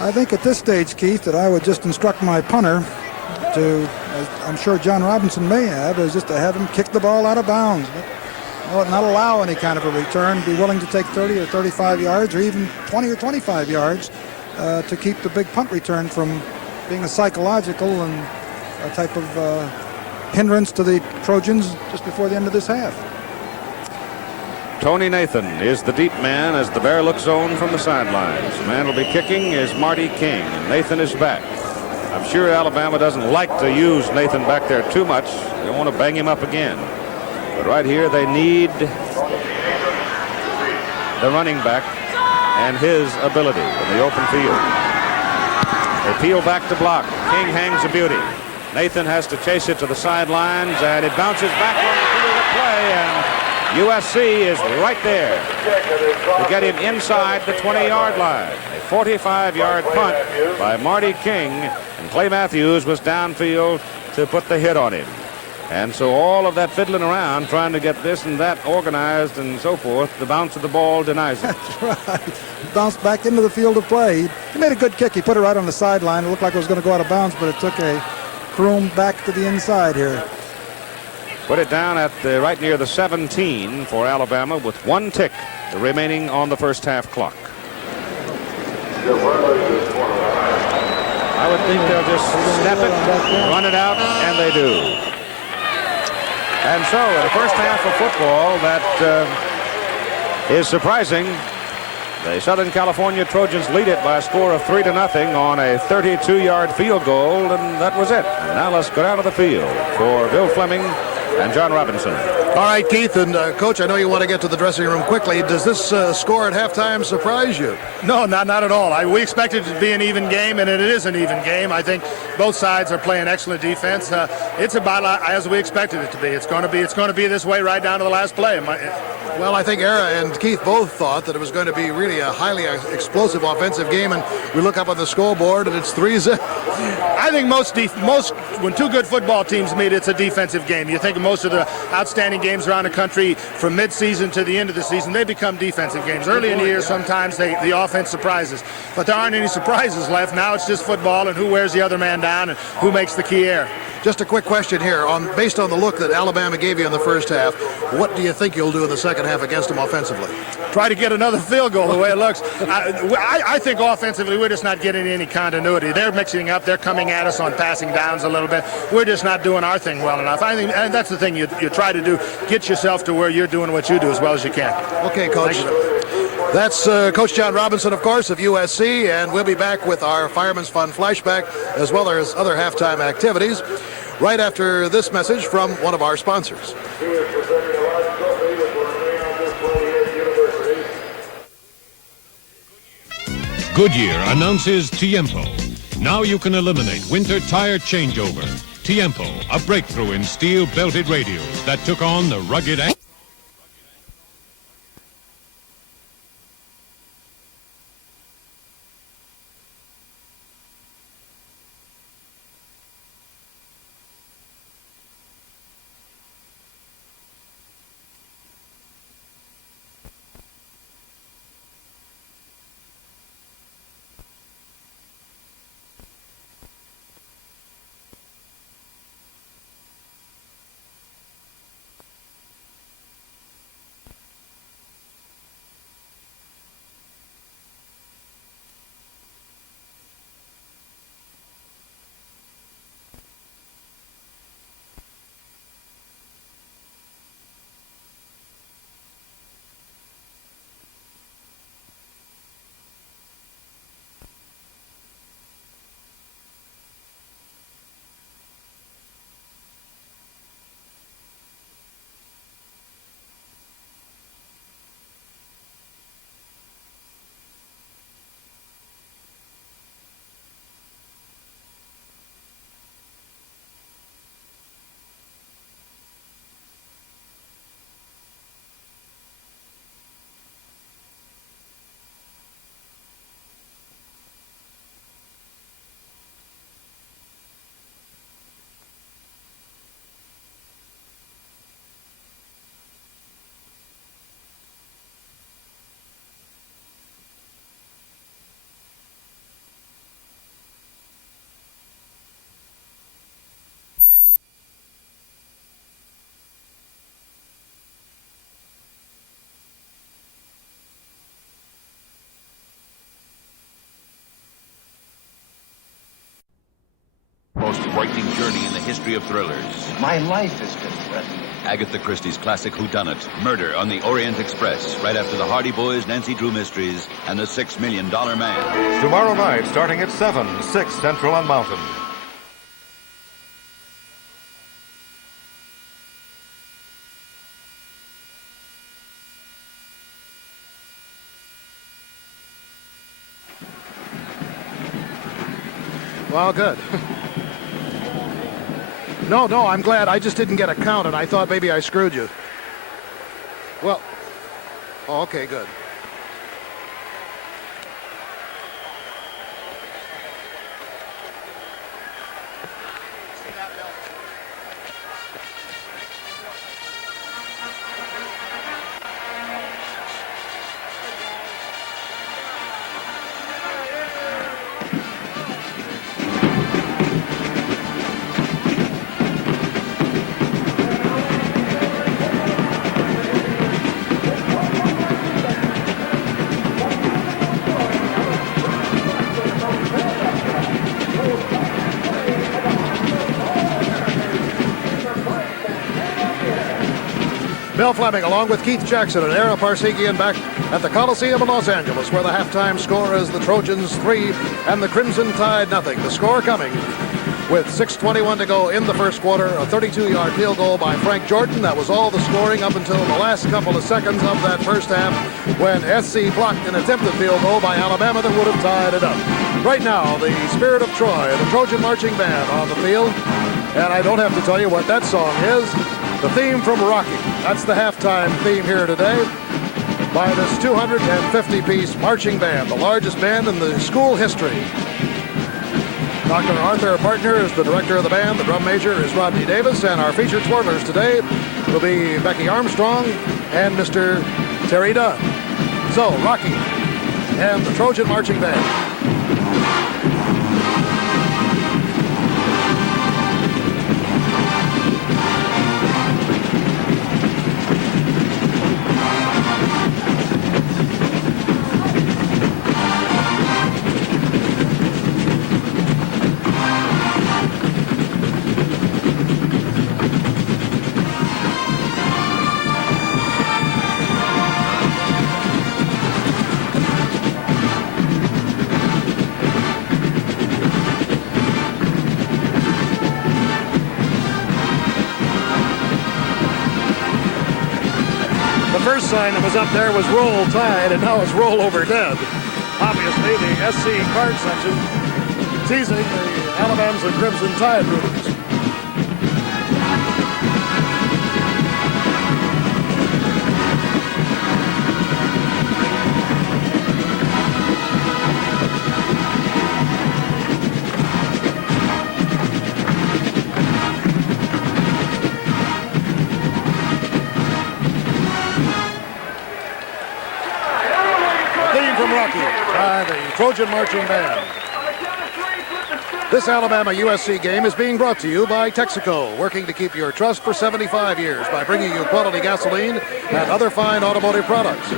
I think at this stage, Keith, that I would just instruct my punter to, as I'm sure John Robinson may have, is just to have him kick the ball out of bounds. Not allow any kind of a return. Be willing to take 30 or 35 yards or even 20 or 25 yards to keep the big punt return from being a psychological and a type of hindrance to the Trojans just before the end of this half. Tony Nathan is the deep man as the Bear looks zone from the sidelines. The man will be kicking is Marty King, and Nathan is back. I'm sure Alabama doesn't like to use Nathan back there too much. They want to bang him up again. But right here they need the running back and his ability in the open field. They peel back to block. King hangs a beauty. Nathan has to chase it to the sidelines, and it bounces back on the field of play, and USC is right there to get him inside the 20-yard line. A 45-yard punt by Marty King, and Clay Matthews was downfield to put the hit on him. And so all of that fiddling around, trying to get this and that organized and so forth, the bounce of the ball denies it. That's right. Bounced back into the field of play. He made a good kick. He put it right on the sideline. It looked like it was going to go out of bounds, but it took a croom back to the inside here. Put it down at right near the 17 for Alabama with 1 tick remaining on the first half clock. I would think they'll just snap it, run it out, and they do. And so in the first half of football, that is surprising. The Southern California Trojans lead it by a score of 3-0 on a 32-yard field goal, and that was it. And now let's go down to the field for Bill Fleming and John Robinson. All right, Keith and Coach, I know you want to get to the dressing room quickly. Does this score at halftime surprise you? No, not at all. We expected it to be an even game, and it is an even game. I think both sides are playing excellent defense. It's about as we expected it to be. It's going to be this way right down to the last play. Well, I think Era and Keith both thought that it was going to be really a highly explosive offensive game, and we look up on the scoreboard and it's 3-0. I think most when two good football teams meet, it's a defensive game. You think most of the outstanding games around the country from mid-season to the end of the season, they become defensive games. Early in the year, sometimes the offense surprises, but there aren't any surprises left. Now it's just football and who wears the other man down and who makes the key error. Just a quick question here. Based on the look that Alabama gave you in the first half, what do you think you'll do in the second half against them offensively? Try to get another field goal the way it looks. I think offensively we're just not getting any continuity. They're mixing up. They're coming at us on passing downs a little bit. We're just not doing our thing well enough. I think, and that's the thing you try to do, get yourself to where you're doing what you do as well as you can. Okay, Coach. That's Coach John Robinson, of course, of USC, and we'll be back with our Fireman's Fun flashback as well as other halftime activities right after this message from one of our sponsors. Goodyear announces Tiempo. Now you can eliminate winter tire changeover. Tiempo, a breakthrough in steel belted radials that took on the rugged most frightening journey in the history of thrillers. My life has been threatened. Agatha Christie's classic whodunit, Murder on the Orient Express, right after the Hardy Boys, Nancy Drew Mysteries, and the $6 Million Man. Tomorrow night, starting at 7, 6 Central on Mountain. Well, good. No, I'm glad. I just didn't get a count, and I thought maybe I screwed you. Well, okay, good. Bill Fleming, along with Keith Jackson and Ara Parsegian, back at the Coliseum in Los Angeles, where the halftime score is the Trojans 3 and the Crimson Tide nothing. The score coming with 6:21 to go in the first quarter. A 32-yard field goal by Frank Jordan. That was all the scoring up until the last couple of seconds of that first half, when SC blocked an attempted field goal by Alabama that would have tied it up. Right now, the Spirit of Troy, the Trojan Marching Band on the field. And I don't have to tell you what that song is. The theme from Rocky. That's the halftime theme here today by this 250-piece marching band, the largest band in the school history. Dr. Arthur Partner is the director of the band. The drum major is Rodney Davis. And our featured twirlers today will be Becky Armstrong and Mr. Terry Dunn. So, Rocky and the Trojan Marching Band. first sign that was up there was Roll Tide, and now it's Roll Over Dead. Obviously, the SC card section teasing the Alabama's and Crimson Tide rooters. By the Trojan Marching Band. This Alabama USC game is being brought to you by Texaco, working to keep your trust for 75 years by bringing you quality gasoline and other fine automotive products.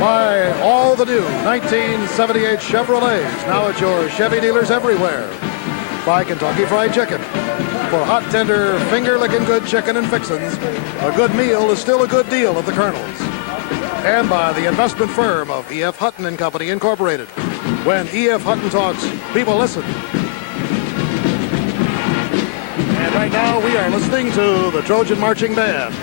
By all the new 1978 Chevrolets, now at your Chevy dealers everywhere. By Kentucky Fried Chicken. For hot, tender, finger-licking good chicken and fixins, a good meal is still a good deal at the Colonel's. And by the investment firm of E.F. Hutton and Company Incorporated. When E.F. Hutton talks, people listen. And right now we are listening to the Trojan Marching Band.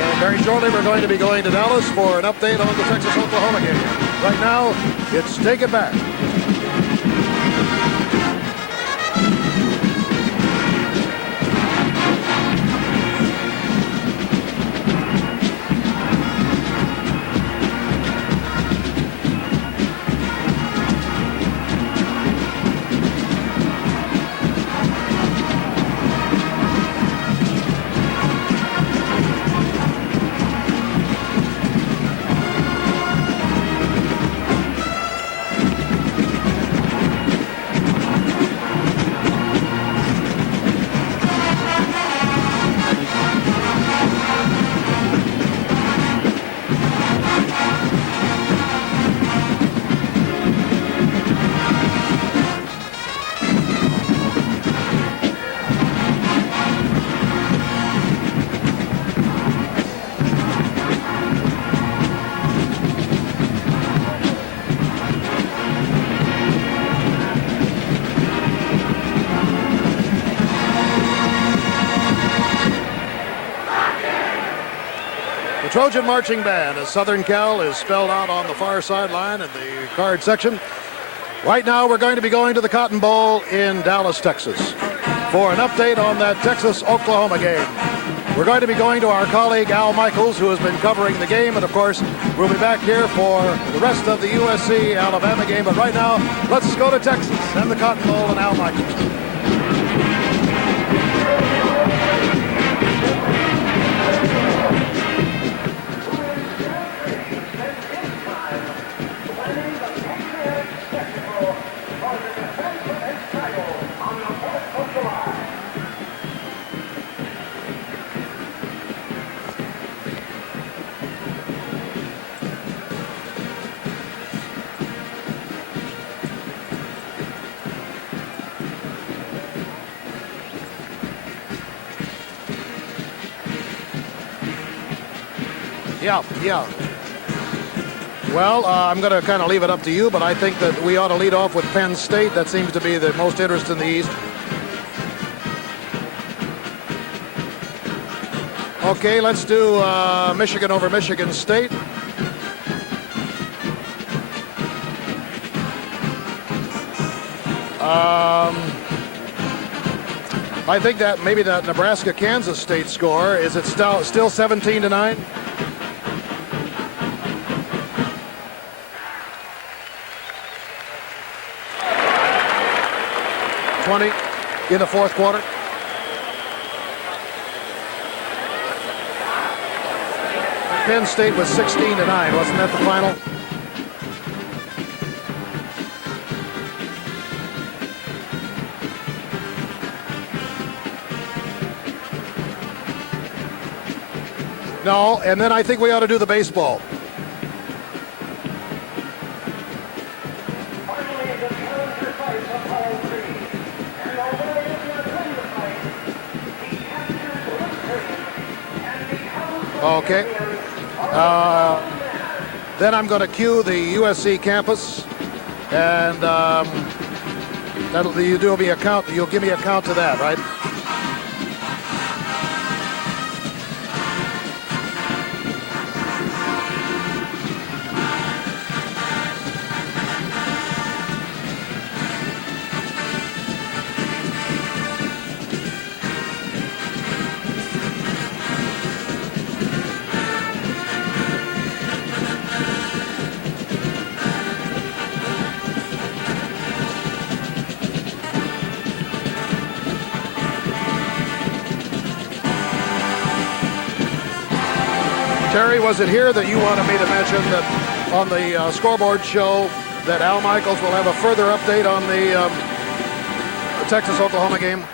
And very shortly we're going to be going to Dallas for an update on the Texas-Oklahoma game. Right now, it's Take It Back. Trojan Marching Band, as Southern Cal is spelled out on the far sideline in the card section. Right now we're going to be going to the Cotton Bowl in Dallas, Texas for an update on that Texas-Oklahoma game. We're going to be going to our colleague Al Michaels, who has been covering the game, and of course we'll be back here for the rest of the USC-Alabama game. But right now, let's go to Texas and the Cotton Bowl and Al Michaels. Yeah. Well, I'm going to kind of leave it up to you, but I think that we ought to lead off with Penn State. That seems to be the most interest in the East. Okay, let's do Michigan over Michigan State. I think that maybe that Nebraska-Kansas State score, is it still 17-9? In the fourth quarter. Penn State was 16-9, wasn't that the final? No, and then I think we ought to do the baseball. Okay. Then I'm going to cue the USC campus, and you'll give me a count to that, right? Terry, was it here that you wanted me to mention that on the scoreboard show that Al Michaels will have a further update on the Texas-Oklahoma game?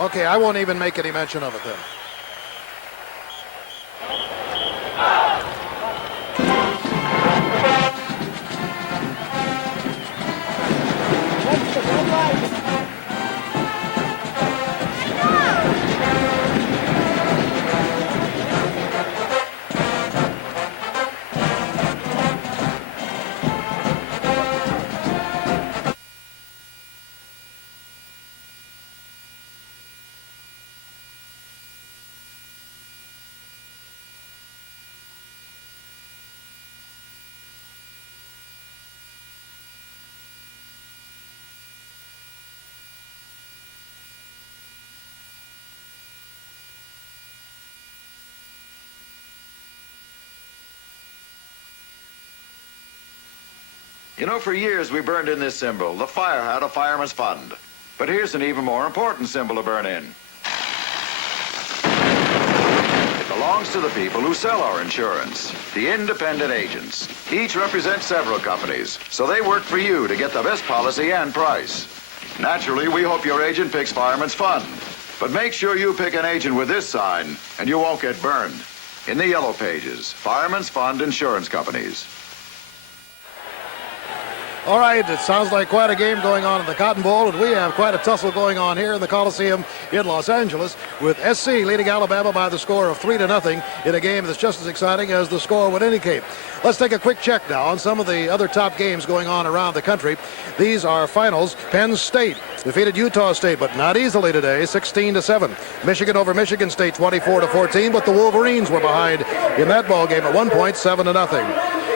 Okay, I won't even make any mention of it then. You know, for years we burned in this symbol, the fire hat of Fireman's Fund. But here's an even more important symbol to burn in. It belongs to the people who sell our insurance, the independent agents. Each represents several companies, so they work for you to get the best policy and price. Naturally, we hope your agent picks Fireman's Fund. But make sure you pick an agent with this sign, and you won't get burned. In the yellow pages, Fireman's Fund Insurance Companies. All right, it sounds like quite a game going on in the Cotton Bowl, and we have quite a tussle going on here in the Coliseum in Los Angeles, with SC leading Alabama by the score of 3-0 in a game that's just as exciting as the score would indicate. Let's take a quick check now on some of the other top games going on around the country. These are finals. Penn State defeated Utah State, but not easily today, 16-7. Michigan over Michigan State, 24-14, but the Wolverines were behind in that ball game at one point, 7-0.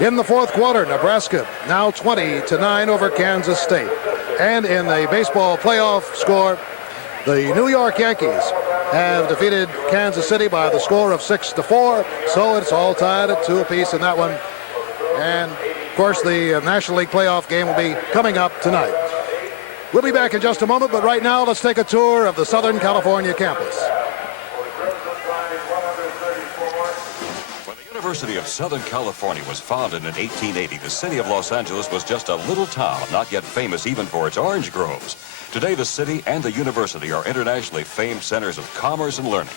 In the fourth quarter, Nebraska now 20-9 over Kansas State. And in the baseball playoff score, the New York Yankees have defeated Kansas City by the score of 6-4. So it's all tied at 2 apiece in that one. And of course, the National League playoff game will be coming up tonight. We'll be back in just a moment, but right now let's take a tour of the Southern California campus. The University of Southern California was founded in 1880. The city of Los Angeles was just a little town, not yet famous even for its orange groves. Today, the city and the university are internationally famed centers of commerce and learning.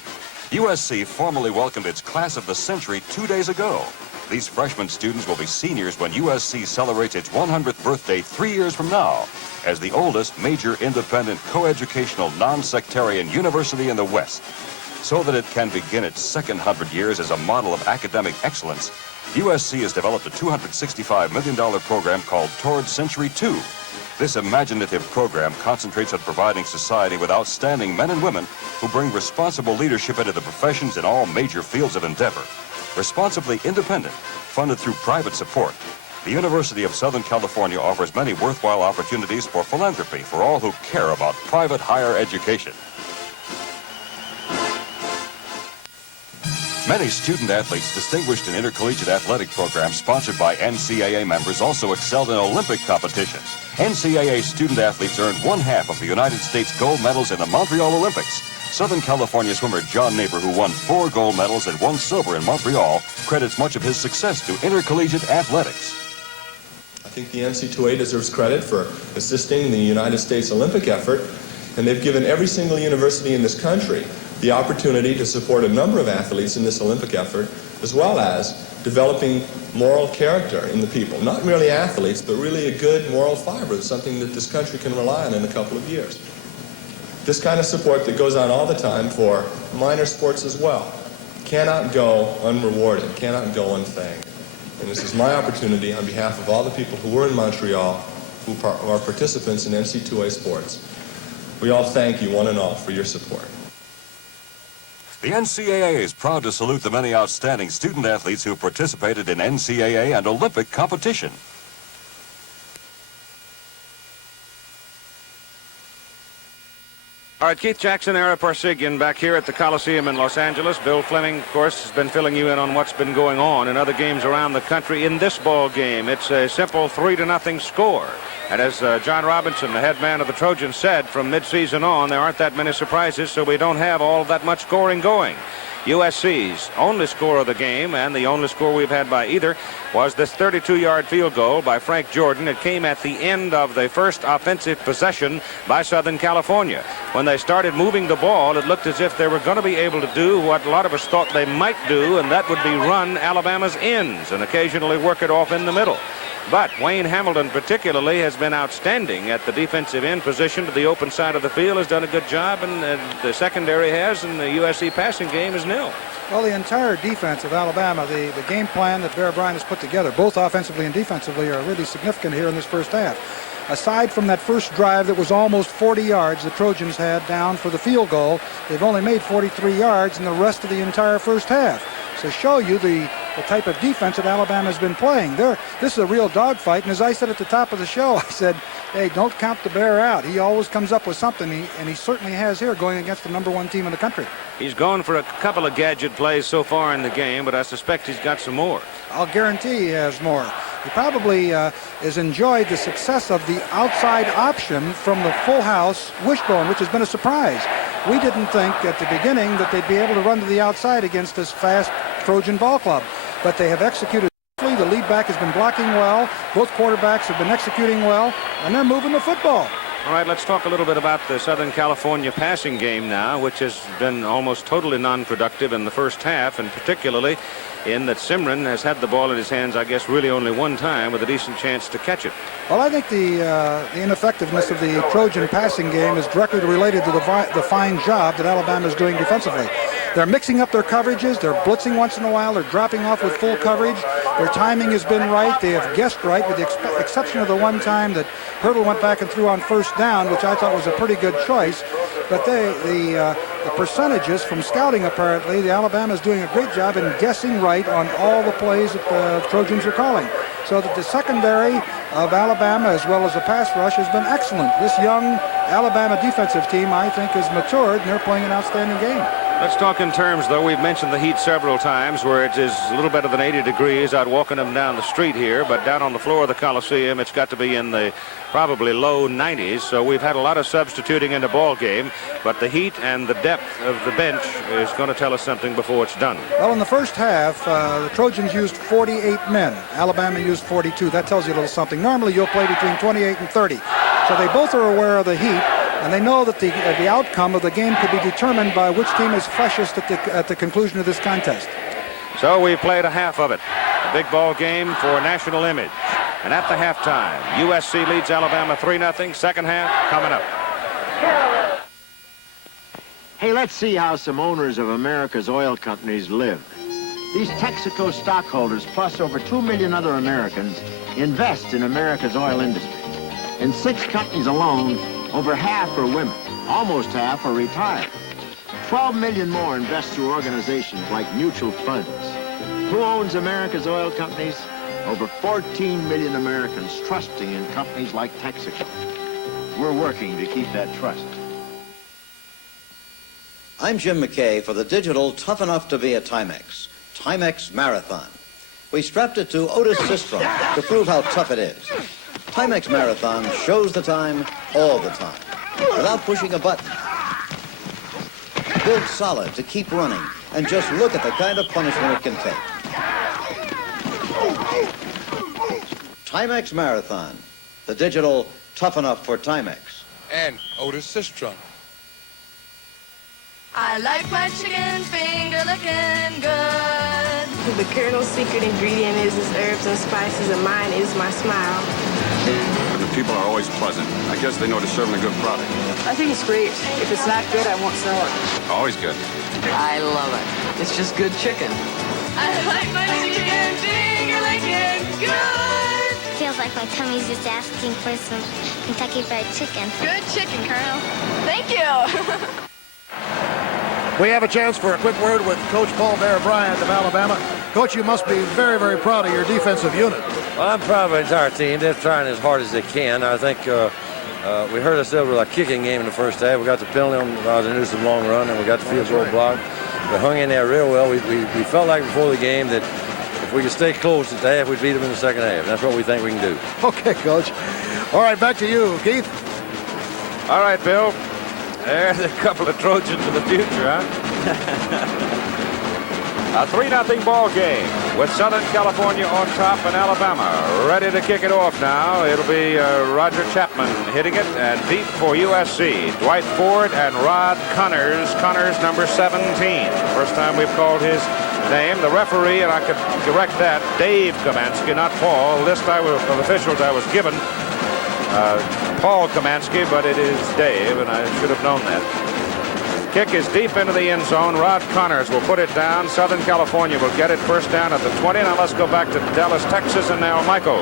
USC formally welcomed its class of the century 2 days ago. These freshman students will be seniors when USC celebrates its 100th birthday 3 years from now, as the oldest major independent coeducational non-sectarian university in the West. So that it can begin its second 100 years as a model of academic excellence, USC has developed a $265 million program called Towards Century 2. This imaginative program concentrates on providing society with outstanding men and women who bring responsible leadership into the professions in all major fields of endeavor. Responsibly independent, funded through private support, the University of Southern California offers many worthwhile opportunities for philanthropy for all who care about private higher education. Many student athletes distinguished in intercollegiate athletic programs sponsored by NCAA members also excelled in Olympic competition. NCAA student athletes earned 1/2 of the United States gold medals in the Montreal Olympics. Southern California swimmer John Neighbor, who won 4 gold medals and 1 silver in Montreal, credits much of his success to intercollegiate athletics. I think the NC2A deserves credit for assisting the United States Olympic effort, and they've given every single university in this country the opportunity to support a number of athletes in this Olympic effort, as well as developing moral character in the people. Not merely athletes, but really a good moral fiber, something that this country can rely on in a couple of years. This kind of support that goes on all the time for minor sports as well cannot go unrewarded, cannot go unthanked. And this is my opportunity on behalf of all the people who were in Montreal, who are participants in NC2A sports. We all thank you, one and all, for your support. The NCAA is proud to salute the many outstanding student athletes who participated in NCAA and Olympic competition. All right, Keith Jackson, Ara Parsegian back here at the Coliseum in Los Angeles. Bill Fleming, of course, has been filling you in on what's been going on in other games around the country. In this ball game, it's a simple 3-0 score. And as John Robinson, the head man of the Trojans, said, from midseason on, there aren't that many surprises, so we don't have all that much scoring going. USC's only score of the game, and the only score we've had by either, was this 32-yard field goal by Frank Jordan. It came at the end of the first offensive possession by Southern California. When they started moving the ball, it looked as if they were going to be able to do what a lot of us thought they might do, and that would be run Alabama's ends and occasionally work it off in the middle. But Wayne Hamilton particularly has been outstanding at the defensive end position to the open side of the field, has done a good job, and the secondary has, and the USC passing game is nil. Well, the entire defense of Alabama, the game plan that Bear Bryant has put together, both offensively and defensively, are really significant here in this first half. Aside from that first drive that was almost 40 yards the Trojans had down for the field goal, they've only made 43 yards in the rest of the entire first half. To show you the type of defense that Alabama has been playing. This is a real dogfight, and as I said at the top of the show, I said, hey, don't count the Bear out. He always comes up with something, and he certainly has here going against the #1 team in the country. He's gone for a couple of gadget plays so far in the game, but I suspect he's got some more. I'll guarantee he has more. He probably has enjoyed the success of the outside option from the full house wishbone, which has been a surprise. We didn't think at the beginning that they'd be able to run to the outside against this fast Trojan ball club, but they have executed. The lead back has been blocking well. Both quarterbacks have been executing well, and they're moving the football. All right, let's talk a little bit about the Southern California passing game now, which has been almost totally non-productive in the first half, and particularly in that Simran has had the ball in his hands, I guess, really only one time with a decent chance to catch it. Well, I think the ineffectiveness of the Trojan passing game is directly related to the fine job that Alabama is doing defensively. They're mixing up their coverages. They're blitzing once in a while. They're dropping off with full coverage. Their timing has been right. They have guessed right, with the exception of the one time that Hurdle went back and threw on first down, which I thought was a pretty good choice. But the percentages from scouting, apparently, the Alabama is doing a great job in guessing right on all the plays that the Trojans are calling. So that the secondary of Alabama, as well as the pass rush, has been excellent. This young Alabama defensive team, I think, has matured, and they're playing an outstanding game. Let's talk in terms, though. We've mentioned the heat several times, where it is a little better than 80 degrees out walking them down the street here, but down on the floor of the Coliseum, it's got to be in the probably low 90s, so we've had a lot of substituting in the ball game, but the heat and the depth of the bench is going to tell us something before it's done. Well, in the first half, the Trojans used 48 men. Alabama used 42. That tells you a little something. Normally, you'll play between 28 and 30. So they both are aware of the heat, and they know that the outcome of the game could be determined by which team is freshest at the conclusion of this contest. So we played a half of it. A big ball game for national image. And at the halftime, USC leads Alabama 3-0. Second half coming up. Hey, let's see how some owners of America's oil companies live. These Texaco stockholders, plus over 2 million other Americans, invest in America's oil industry. In 6 companies alone, over half are women. Almost half are retired. 12 million more invest through organizations like mutual funds. Who owns America's oil companies? Over 14 million Americans trusting in companies like Texaco. We're working to keep that trust. I'm Jim McKay for the digital Tough Enough to Be a Timex, Timex Marathon. We strapped it to Otis Sistrom to prove how tough it is. Timex Marathon shows the time all the time, without pushing a button. Built solid to keep running, and just look at the kind of punishment it can take. Timex Marathon, the digital Tough Enough for Timex. And Otis Sistrom. I like my chicken finger looking good. The Colonel's secret ingredient is his herbs and spices, and mine is my smile. The people are always pleasant. I guess they know to serve them a good product. I think it's great. If it's not good, I won't sell it. Always good. I love it. It's just good chicken. I like my chicken finger looking good. Feels like my tummy's just asking for some Kentucky Fried Chicken. Good chicken, Colonel. Thank you. We have a chance for a quick word with Coach Paul Bear Bryant of Alabama. Coach, you must be very, very proud of your defensive unit. Well, I'm proud of the entire team. They're trying as hard as they can. I think We hurt ourselves with our kicking game in the first half. We got the penalty on Ozzie Newsom's long run, and we got the field goal block. We hung in there real well. We felt like before the game that if we could stay close at the half, we'd beat them in the second half. That's what we think we can do. Okay, Coach. All right, back to you, Keith. All right, Bill. There's a couple of Trojans of the future, huh? A 3-0 ball game with Southern California on top and Alabama ready to kick it off now. It'll be Roger Chapman hitting it, and deep for USC, Dwight Ford and Rod Connors. Connors, number 17. First time we've called his name. The referee, and I could correct that, Dave Kamansky, not Paul. The list of officials I was given, Paul Kamansky, but it is Dave, and I should have known that. Kick is deep into the end zone. Rod Connors will put it down. Southern California will get it first down at the 20. Now let's go back to Dallas, Texas, and now Michael.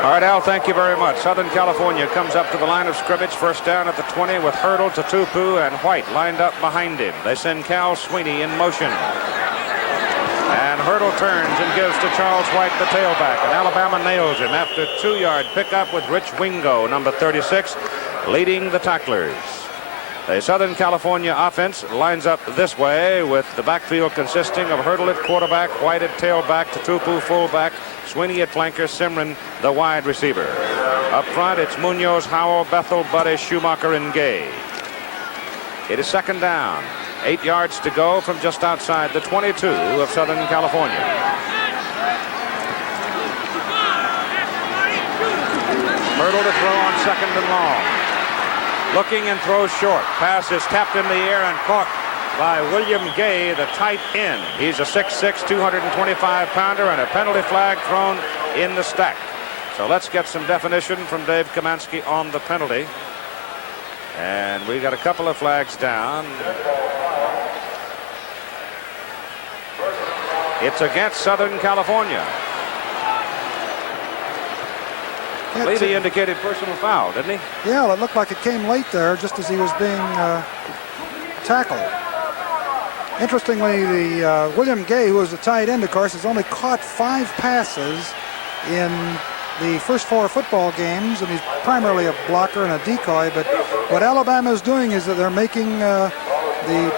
All right, Al, thank you very much. Southern California comes up to the line of scrimmage, first down at the 20 with Hurdle, Tutupu, and White lined up behind him. They send Cal Sweeney in motion. And Hurdle turns and gives to Charles White, the tailback, and Alabama nails him after 2-yard pickup with Rich Wingo, number 36, leading the tacklers. The Southern California offense lines up this way with the backfield consisting of Hurdle at quarterback, White at tailback, Tutupu fullback, Sweeney at flanker, Simran the wide receiver. Up front, it's Munoz, Howell, Bethel, Buddy, Schumacher, and Gay. It is second down. 8 yards to go from just outside the 22 of Southern California. Hurdle to throw on second and long. Looking and throws short. Pass is tapped in the air and caught by William Gay, the tight end. He's a 6'6", 225-pounder, and a penalty flag thrown in the stack. So let's get some definition from Dave Kamansky on the penalty. And we got a couple of flags down. It's against Southern California. I believe he indicated personal foul, didn't he? Yeah, it looked like it came late there, just as he was being tackled. Interestingly, the William Gay, who was the tight end, of course, has only caught 5 passes in the first 4 football games, and he's primarily a blocker and a decoy. But what Alabama is doing is that they're making the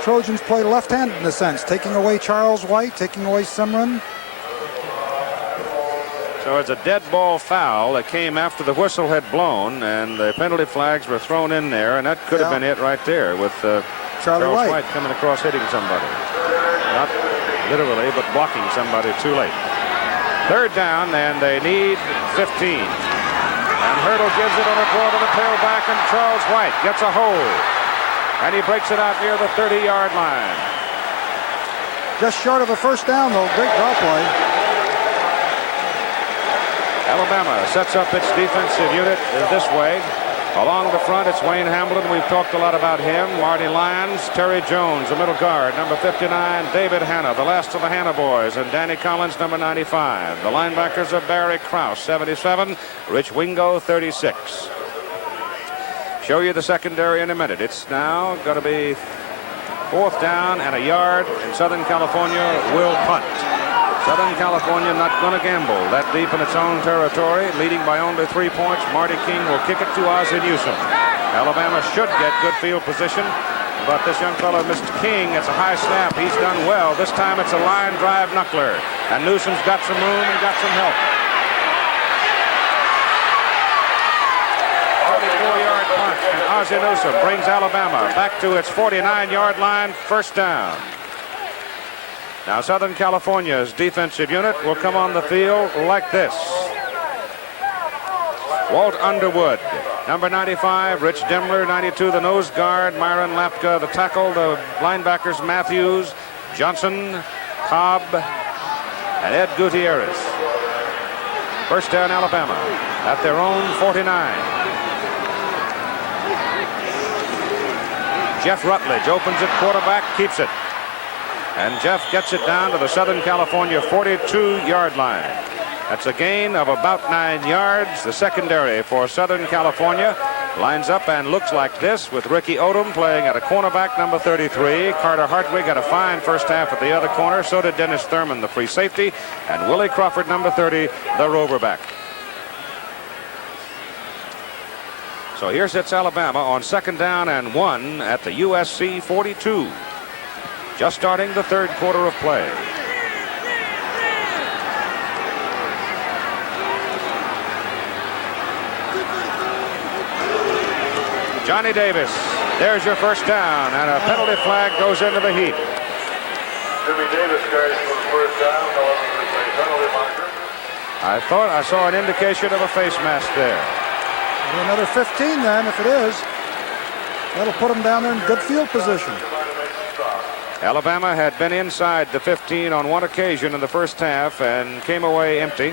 Trojans play left-handed in a sense, taking away Charles White, taking away Simran. So it's a dead ball foul that came after the whistle had blown, and the penalty flags were thrown in there, and that could have been it right there with Charles White coming across hitting somebody. Not literally, but blocking somebody too late. Third down, and they need 15. And Hurdle gives it on a throw to the tailback, and Charles White gets a hold. And he breaks it out near the 30-yard line. Just short of a first down, though. Great draw play. Alabama sets up its defensive unit this way. Along the front, it's Wayne Hamilton. We've talked a lot about him. Marty Lyons, Terry Jones, the middle guard, number 59. David Hanna, the last of the Hanna boys, and Danny Collins, number 95. The linebackers are Barry Krause, 77. Rich Wingo, 36. Show you the secondary in a minute. It's now going to be 4th down and a yard, and Southern California will punt. Southern California not going to gamble that deep in its own territory, leading by only 3 points. Marty King will kick it to Ozzie Newsom. Alabama should get good field position, but this young fellow, Mr. King, it's a high snap. He's done well. This time it's a line drive knuckler, and Newsom's got some room and got some help. 44-yard punt, and Ozzie Newsom brings Alabama back to its 49-yard line, first down. Now Southern California's defensive unit will come on the field like this. Walt Underwood, number 95, Rich Demler, 92, the nose guard, Myron Lapka, the tackle, the linebackers, Matthews, Johnson, Cobb, and Ed Gutierrez. First down, Alabama at their own 49. Jeff Rutledge opens at quarterback, keeps it. And Jeff gets it down to the Southern California 42-yard line. That's a gain of about 9 yards. The secondary for Southern California lines up and looks like this, with Ricky Odom playing at a cornerback, number 33. Carter Hartwig had a fine first half at the other corner. So did Dennis Thurman, the free safety, and Willie Crawford, number 30, the roverback. So here sits Alabama on 2nd down and 1 at the USC 42. Just starting the 3rd quarter of play. Johnny Davis, there's your first down, and a penalty flag goes into the heat. Jimmy Davis carries for the first down. Penalty marker. I thought I saw an indication of a face mask there. Another 15 then, if it is. That'll put them down there in good field position. Alabama had been inside the 15 on one occasion in the first half and came away empty.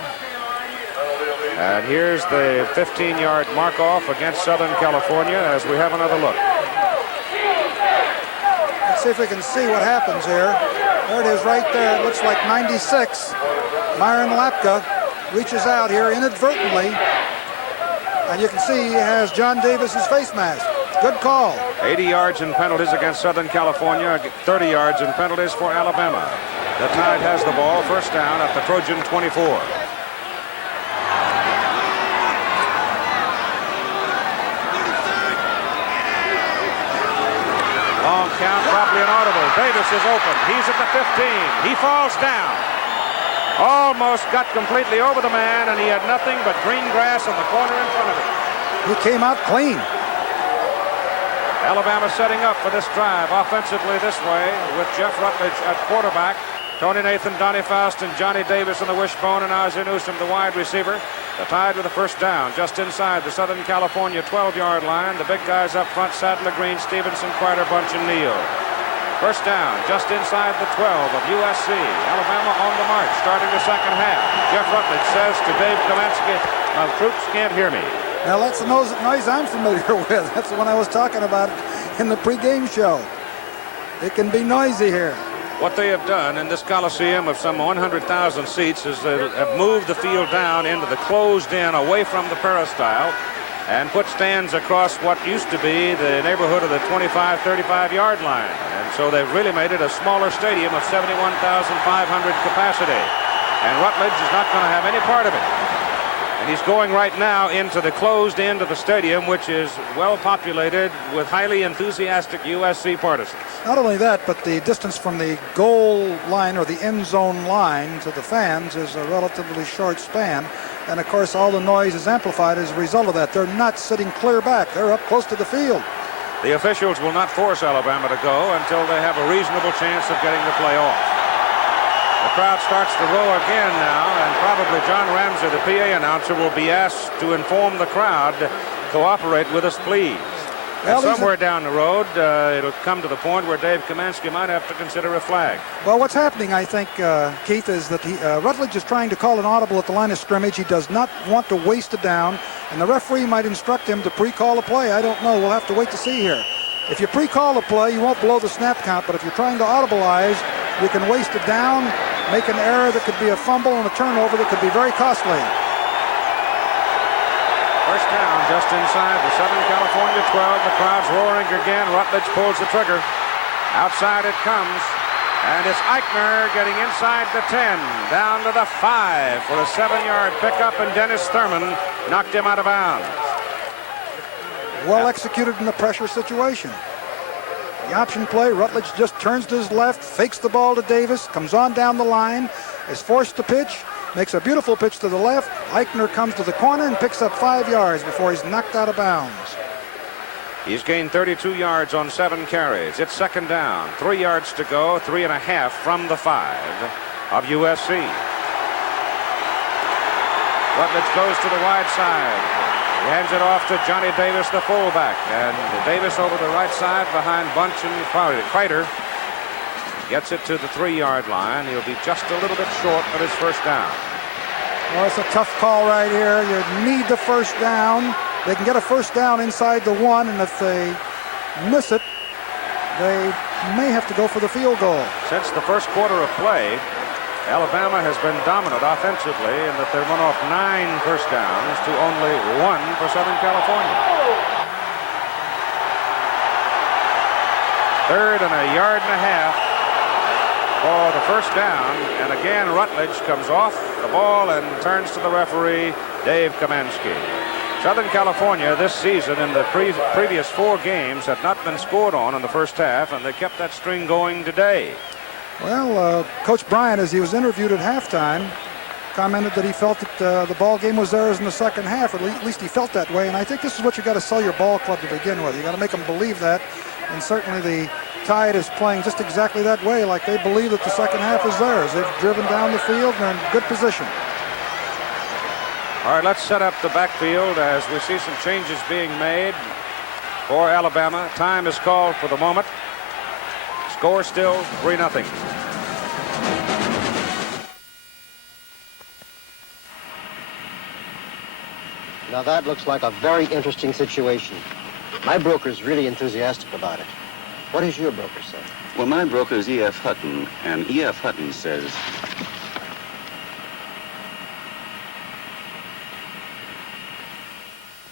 And here's the 15-yard mark-off against Southern California as we have another look. Let's see if we can see what happens here. There it is right there. It looks like 96. Myron Lapka reaches out here inadvertently. And you can see he has John Davis's face mask. Good call. 80 yards in penalties against Southern California, 30 yards in penalties for Alabama. The Tide has the ball, first down at the Trojan 24. Long count, probably an audible. Davis is open. He's at the 15. He falls down. Almost got completely over the man, and he had nothing but green grass in the corner in front of him. He came out clean. Alabama setting up for this drive offensively this way with Jeff Rutledge at quarterback. Tony Nathan, Donnie Faust, and Johnny Davis in the wishbone, and Ozzie Newsome, the wide receiver. The Tide with a first down just inside the Southern California 12-yard line. The big guys up front, Sadler, Green, Stevenson, Carter, Bunch, and Neal. First down just inside the 12 of USC. Alabama on the march, starting the second half. Jeff Rutledge says to Dave Kamansky, "My troops can't hear me." Now that's the noise I'm familiar with. That's the one I was talking about in the pregame show. It can be noisy here. What they have done in this Coliseum of some 100,000 seats is they have moved the field down into the closed-in, away from the peristyle, and put stands across what used to be the neighborhood of the 25, 35-yard line. And so they've really made it a smaller stadium of 71,500 capacity. And Rutledge is not going to have any part of it. And he's going right now into the closed end of the stadium, which is well populated with highly enthusiastic USC partisans. Not only that, but the distance from the goal line or the end zone line to the fans is a relatively short span. And of course, all the noise is amplified as a result of that. They're not sitting clear back. They're up close to the field. The officials will not force Alabama to go until they have a reasonable chance of getting the play off. The crowd starts to roar again now, and probably John Ramsey, the PA announcer, will be asked to inform the crowd to cooperate with us, please. Well, and somewhere down the road, it'll come to the point where Dave Kamansky might have to consider a flag. Well, what's happening, I think, Keith, is that Rutledge is trying to call an audible at the line of scrimmage. He does not want to waste it down, and the referee might instruct him to pre-call a play. I don't know. We'll have to wait to see here. If you pre-call a play, you won't blow the snap count, but if you're trying to audibilize, you can waste it down, make an error that could be a fumble and a turnover that could be very costly. First down just inside the Southern California 12. The crowd's roaring again. Rutledge pulls the trigger. Outside it comes. And it's Eichner getting inside the 10. Down to the 5 for a 7-yard pickup, and Dennis Thurman knocked him out of bounds. Well executed in the pressure situation. The option play, Rutledge just turns to his left, fakes the ball to Davis, comes on down the line, is forced to pitch, makes a beautiful pitch to the left. Eichner comes to the corner and picks up 5 yards before he's knocked out of bounds. He's gained 32 yards on 7 carries. It's second down, 3 yards to go, 3.5 from the 5 of USC. Rutledge goes to the wide side. He hands it off to Johnny Davis, the fullback. And Davis over the right side behind Bunch and Kreider. Gets it to the 3-yard line. He'll be just a little bit short of his first down. Well, it's a tough call right here. You need the first down. They can get a first down inside the 1, and if they miss it, they may have to go for the field goal. Since the first quarter of play, Alabama has been dominant offensively in that they run off 9 first downs to only 1 for Southern California. 3rd and a yard and a half for the first down. And again, Rutledge comes off the ball and turns to the referee, Dave Kamansky. Southern California this season in the previous 4 games had not been scored on in the first half, and they kept that string going today. Well, Coach Bryant, as he was interviewed at halftime, commented that he felt that the ball game was theirs in the second half. At least he felt that way, and I think this is what you got to sell your ball club to begin with. You got to make them believe that, and certainly the Tide is playing just exactly that way, like they believe that the second half is theirs. They've driven down the field and they're in good position. All right, let's set up the backfield as we see some changes being made for Alabama. Time is called for the moment. Score still 3-0. Now that looks like a very interesting situation. My broker's really enthusiastic about it. What does your broker say? Well, my broker is E.F. Hutton, and E.F. Hutton says...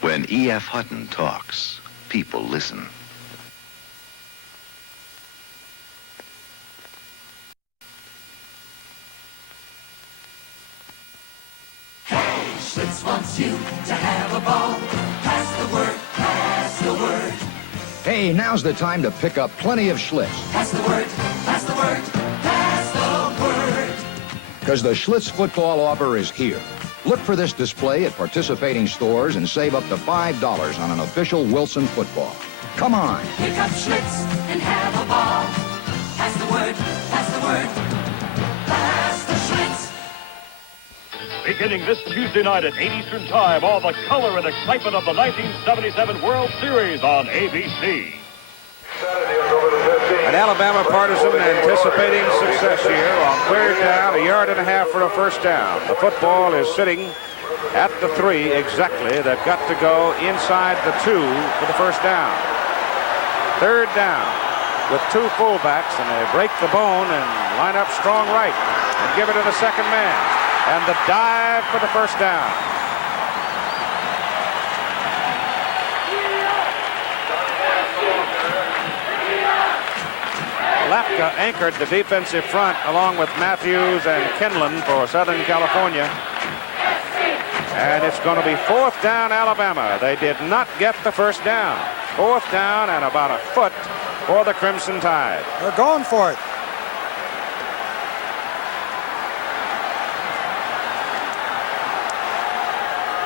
When E.F. Hutton talks, people listen. Hey, Schlitz wants you to have a ball. Pass the word, pass the word. Hey, now's the time to pick up plenty of Schlitz. Pass the word, pass the word, pass the word. Because the Schlitz football offer is here. Look for this display at participating stores and save up to $5 on an official Wilson football. Come on. Pick up Schlitz and have a ball. Pass the word, pass the word, pass the Schlitz. Beginning this Tuesday night at 8 Eastern Time, all the color and excitement of the 1977 World Series on ABC. An Alabama partisan anticipating success here on 3rd down, 1.5 yards for a first down. The football is sitting at the 3 exactly. They've got to go inside the 2 for the first down. 3rd down with 2 fullbacks, and they break the bone and line up strong right and give it to the second man. And the dive for the first down. Lapka anchored the defensive front along with Matthews and Kenlon for Southern California. And it's going to be 4th down, Alabama. They did not get the first down. 4th down and about a foot for the Crimson Tide. They're going for it.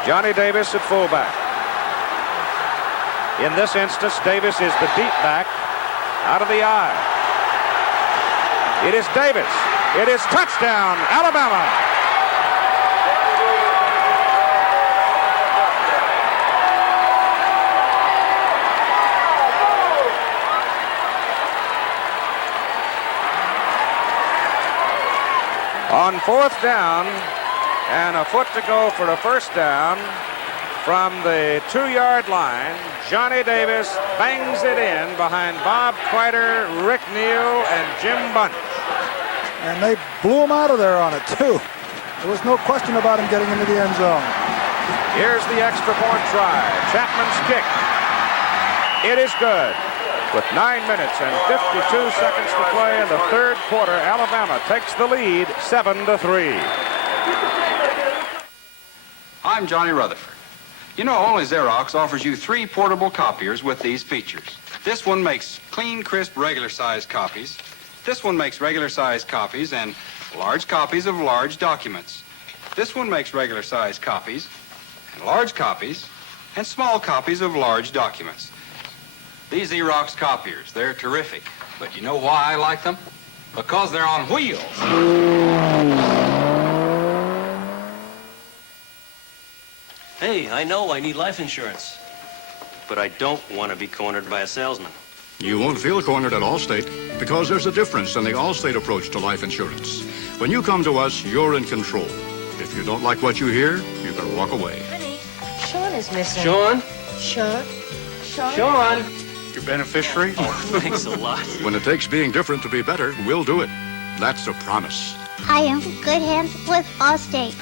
Johnny Davis at fullback. In this instance, Davis is the deep back out of the eye. It is Davis. It is touchdown, Alabama. On 4th down, and a foot to go for a first down from the 2-yard line. Johnny Davis bangs it in behind Bob Kreider, Rick Neal, and Jim Bunch. And they blew him out of there on it, too. There was no question about him getting into the end zone. Here's the extra point try. Chapman's kick. It is good. With 9 minutes and 52 seconds to play in the 3rd quarter, Alabama takes the lead 7-3. I'm Johnny Rutherford. You know, only Xerox offers you 3 portable copiers with these features. This one makes clean, crisp, regular-sized copies. This one makes regular-sized copies and large copies of large documents. This one makes regular-sized copies and large copies and small copies of large documents. These Xerox copiers, they're terrific. But you know why I like them? Because they're on wheels. Hey, I know I need life insurance, but I don't want to be cornered by a salesman. You won't feel cornered at Allstate because there's a difference in the Allstate approach to life insurance. When you come to us, you're in control. If you don't like what you hear, you can walk away. Honey, Sean is missing. Sean? Sean? Sean? Sean? Your beneficiary? Oh, thanks a lot. When it takes being different to be better, we'll do it. That's a promise. I am good hands with Allstate.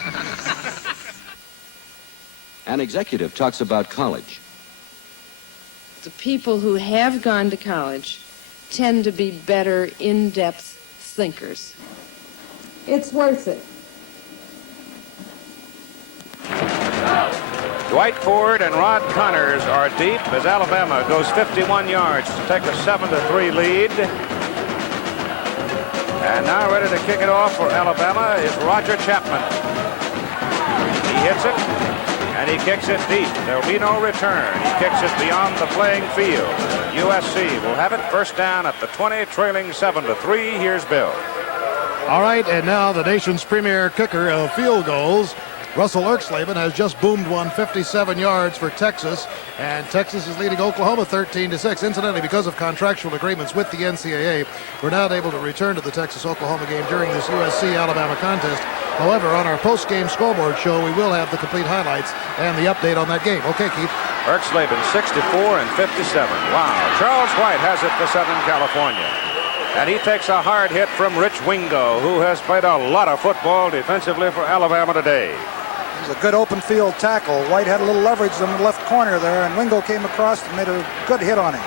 An executive talks about college. The people who have gone to college tend to be better in-depth thinkers. It's worth it. Dwight Ford and Rod Connors are deep as Alabama goes 51 yards to take a 7-3 lead. And now ready to kick it off for Alabama is Roger Chapman. He hits it, and he kicks it deep. There'll be no return. He kicks it beyond the playing field. USC will have it first down at the 20, trailing 7-3. Here's Bill. All right, and now the nation's premier kicker of field goals, Russell Erxleben, has just boomed one 57 yards for Texas, and Texas is leading Oklahoma 13-6. Incidentally, because of contractual agreements with the NCAA, we're not able to return to the Texas-Oklahoma game during this USC-Alabama contest. However, on our post-game scoreboard show, we will have the complete highlights and the update on that game. Okay, Keith. Erxleben, 64 and 57. Wow. Charles White has it for Southern California. And he takes a hard hit from Rich Wingo, who has played a lot of football defensively for Alabama today. It was a good open field tackle. White had a little leverage in the left corner there, and Wingo came across and made a good hit on him.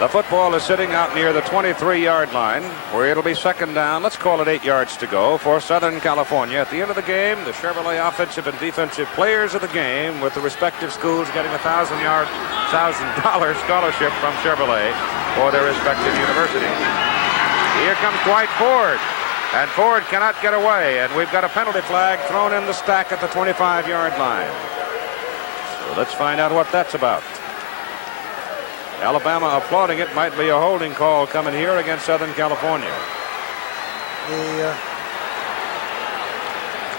The football is sitting out near the 23-yard line, where it'll be second down. Let's call it 8 yards to go for Southern California. At the end of the game, the Chevrolet offensive and defensive players of the game, with the respective schools getting a $1,000 scholarship from Chevrolet for their respective universities. Here comes Dwight Ford. And Ford cannot get away, and we've got a penalty flag thrown in the stack at the 25-yard line. So let's find out what that's about. Alabama applauding it. Might be a holding call coming here against Southern California.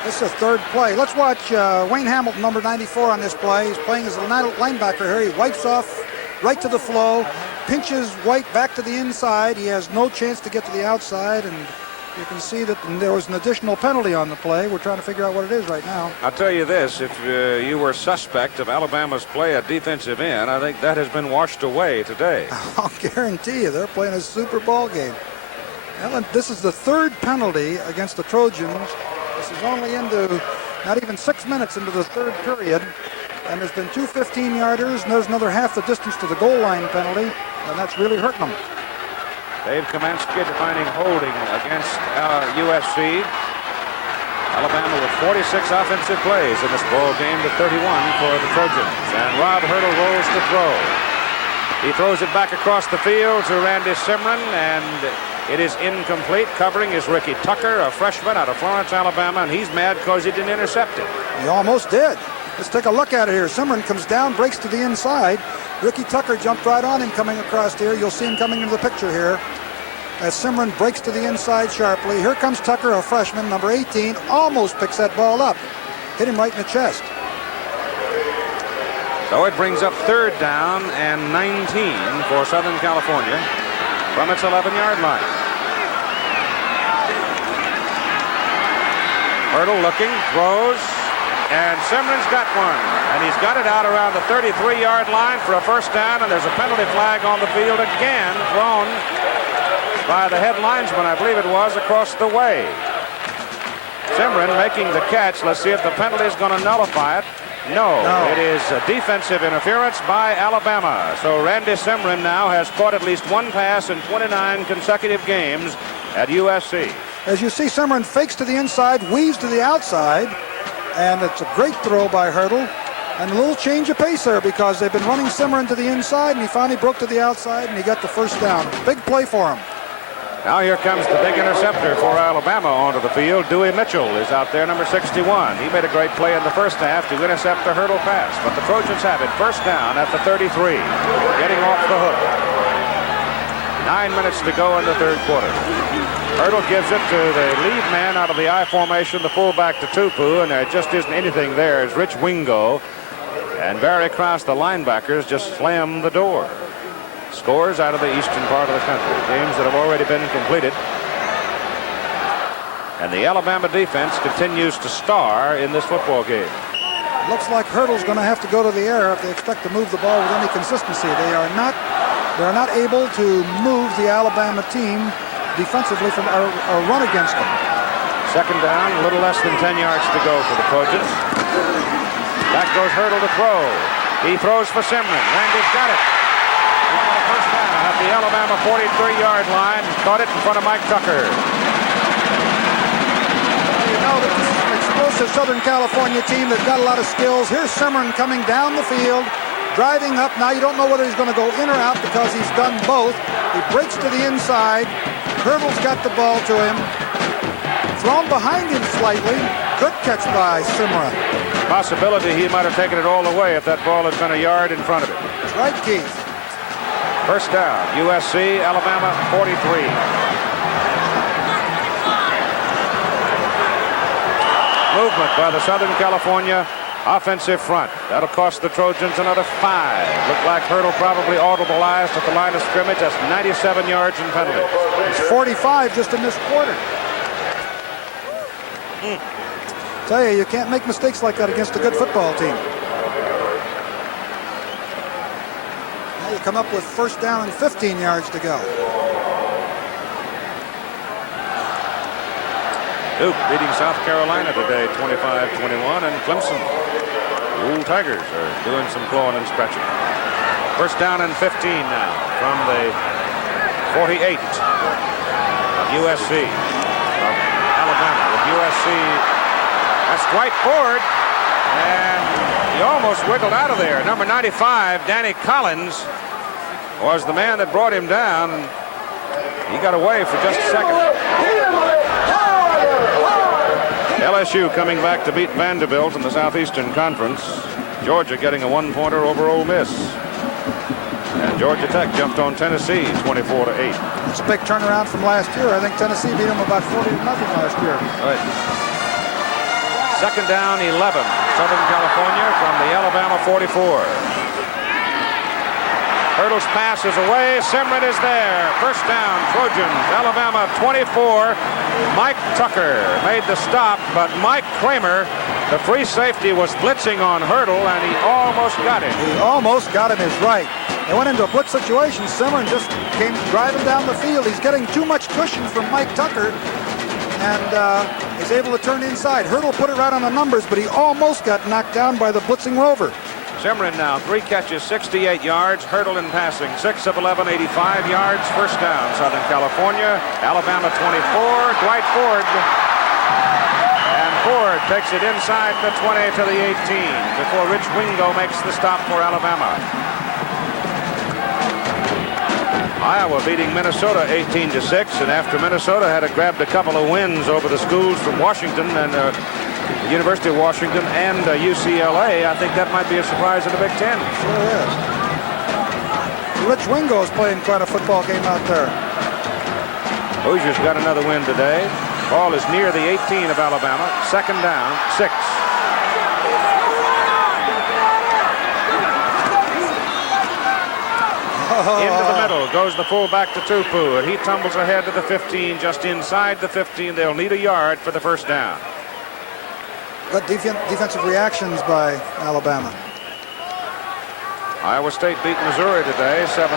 This is the third play. Let's watch Wayne Hamilton, number 94, on this play. He's playing as a linebacker here. He wipes off right to the flow, pinches White back to the inside. He has no chance to get to the outside, and you can see that there was an additional penalty on the play. We're trying to figure out what it is right now. I'll tell you this, if you were suspect of Alabama's play at defensive end, I think that has been washed away today. I'll guarantee you they're playing a super ball game. Ellen, this is the third penalty against the Trojans. This is only into not even 6 minutes into the third period. And there's been two 15-yarders, and there's another half the distance to the goal line penalty, and that's really hurting them. They've commenced finding holding against USC. Alabama with 46 offensive plays in this ball game to 31 for the Trojans. And Rob Hurdle rolls to throw. He throws it back across the field to Randy Simron, and it is incomplete. Covering is Ricky Tucker, a freshman out of Florence, Alabama, and he's mad because he didn't intercept it. He almost did. Let's take a look at it here. Simron comes down, breaks to the inside. Ricky Tucker jumped right on him coming across here. You'll see him coming into the picture here as Simron breaks to the inside sharply. Here comes Tucker, a freshman, number 18, almost picks that ball up. Hit him right in the chest. So it brings up third down and 19 for Southern California from its 11-yard line. Hurdle looking, throws, and Simron's got one. And he's got it out around the 33-yard line for a first down, and there's a penalty flag on the field again, thrown by the head linesman, I believe it was, across the way. Simron making the catch. Let's see if the penalty is going to nullify it. No, it is a defensive interference by Alabama. So Randy Simron now has caught at least one pass in 29 consecutive games at USC. As you see, Simron fakes to the inside, weaves to the outside, and it's a great throw by Hurdle. And a little change of pace there because they've been running Simron to the inside, and he finally broke to the outside, and he got the first down. Big play for him. Now here comes the big interceptor for Alabama onto the field. Dewey Mitchell is out there, number 61. He made a great play in the first half to intercept the Hurdle pass. But the Trojans have it first down at the 33, getting off the hook. 9 minutes to go in the third quarter. Hurdle gives it to the lead man out of the I formation, the fullback to Tupu, and there just isn't anything there. It's Rich Wingo. And Barry Cross, the linebackers, just slammed the door. Scores out of the eastern part of the country. Games that have already been completed. And the Alabama defense continues to star in this football game. Looks like Hurdle's going to have to go to the air if they expect to move the ball with any consistency. They're not able to move the Alabama team defensively from or run against them. Second down, a little less than 10 yards to go for the Trojans. Back goes Hurdle to throw. He throws for Simron. Randy's got it. He's got a first down at the Alabama 43-yard line. Caught it in front of Mike Tucker. You know that this is an explosive Southern California team. They've got a lot of skills. Here's Simron coming down the field, driving up. Now you don't know whether he's going to go in or out because he's done both. He breaks to the inside. Hurdle's got the ball to him. Thrown behind him slightly. Good catch by Simron. Possibility he might have taken it all the way if that ball had been a yard in front of him. That's right, Keith. First down, USC, Alabama 43. Movement by the Southern California offensive front. That'll cost the Trojans another 5. Looked like Hurdle probably audibilized at the line of scrimmage. That's 97 yards in penalties. It's 45 just in this quarter. Tell you can't make mistakes like that against a good football team. Now you come up with first down and 15 yards to go. Duke beating South Carolina today 25-21, and Clemson, the old Tigers, are doing some clawing and scratching. First down and 15 now from the 48 of USC. Alabama with USC. That's Dwight Ford, and he almost wiggled out of there. Number 95, Danny Collins, was the man that brought him down. He got away for just a second. LSU coming back to beat Vanderbilt in the Southeastern Conference. Georgia getting a one-pointer over Ole Miss. And Georgia Tech jumped on Tennessee 24-8. It's a big turnaround from last year. I think Tennessee beat them about 40-0 last year. Right. Second down, 11. Southern California from the Alabama 44. Hurdle's pass is away. Simron is there. First down, Trojans. Alabama 24. Mike Tucker made the stop, but Mike Kramer, the free safety, was blitzing on Hurdle, and he almost got him. He almost got him is right. They went into a blitz situation. Simron just came driving down the field. He's getting too much cushion from Mike Tucker, and is able to turn inside. Hurdle put it right on the numbers, but he almost got knocked down by the blitzing rover. Simron now 3 catches, 68 yards. Hurdle in passing, 6 of 11, 85 yards. First down, Southern California. Alabama 24. Dwight Ford. And Ford takes it inside the 20 to the 18 before Rich Wingo makes the stop for Alabama. Iowa beating Minnesota 18-6, and after Minnesota had grabbed a couple of wins over the schools from Washington and the University of Washington and UCLA, I think that might be a surprise in the Big Ten. Sure is. Rich Wingo is playing quite a football game out there. Hoosiers got another win today. Ball is near the 18 of Alabama. Second down, 6. Into the middle goes the fullback to Tupu, and he tumbles ahead to the 15, just inside the 15. They'll need a yard for the first down. Good defensive reactions by Alabama. Iowa State beat Missouri today, 7-0.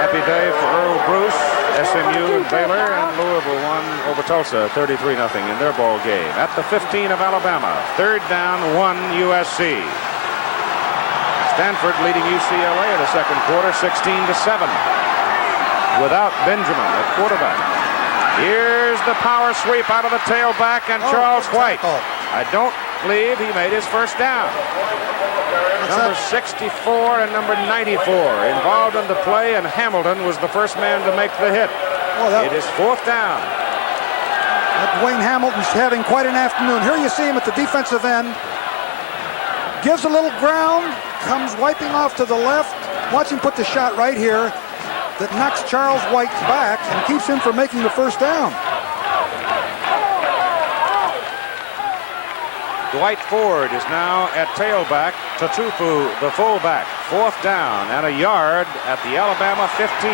Happy day for Earl Bruce, SMU and Baylor, and Louisville won over Tulsa 33-0 in their ball game. At the 15 of Alabama, third down, 1 USC. Stanford leading UCLA in the second quarter, 16-7. Without Benjamin at quarterback. Here's the power sweep out of the tailback, and Charles White. I don't believe he made his first down. Number 64 and number 94 involved in the play, and Hamilton was the first man to make the hit. It is fourth down. Dwayne Hamilton's having quite an afternoon. Here you see him at the defensive end. Gives a little ground, comes wiping off to the left. Watch him put the shot right here that knocks Charles White back and keeps him from making the first down. Dwight Ford is now at tailback. Tupu, the fullback. Fourth down and a yard at the Alabama 15.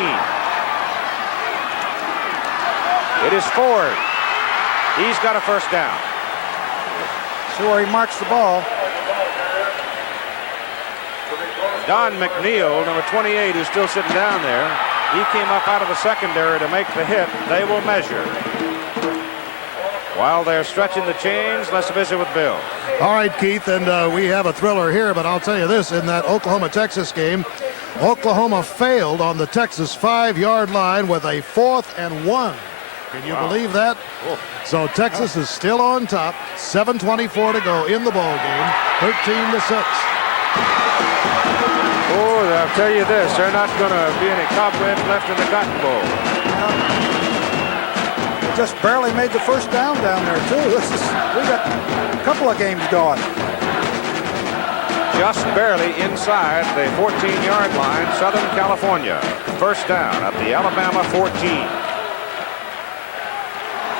It is Ford. He's got a first down. See where he marks the ball. Don McNeil, number 28, who's still sitting down there. He came up out of the secondary to make the hit. They will measure. While they're stretching the chains, let's visit with Bill. All right, Keith, and we have a thriller here, but I'll tell you this, in that Oklahoma-Texas game, Oklahoma failed on the Texas 5-yard line with a 4th and 1. Can you believe that? Oh. So Texas is still on top, 7:24 to go in the ball game, 13-6. Oh, I'll tell you this, there are not going to be any cobwebs left in the Cotton Bowl. Just barely made the first down there too. We got a couple of games going. Just barely inside the 14-yard line, Southern California. First down at the Alabama 14.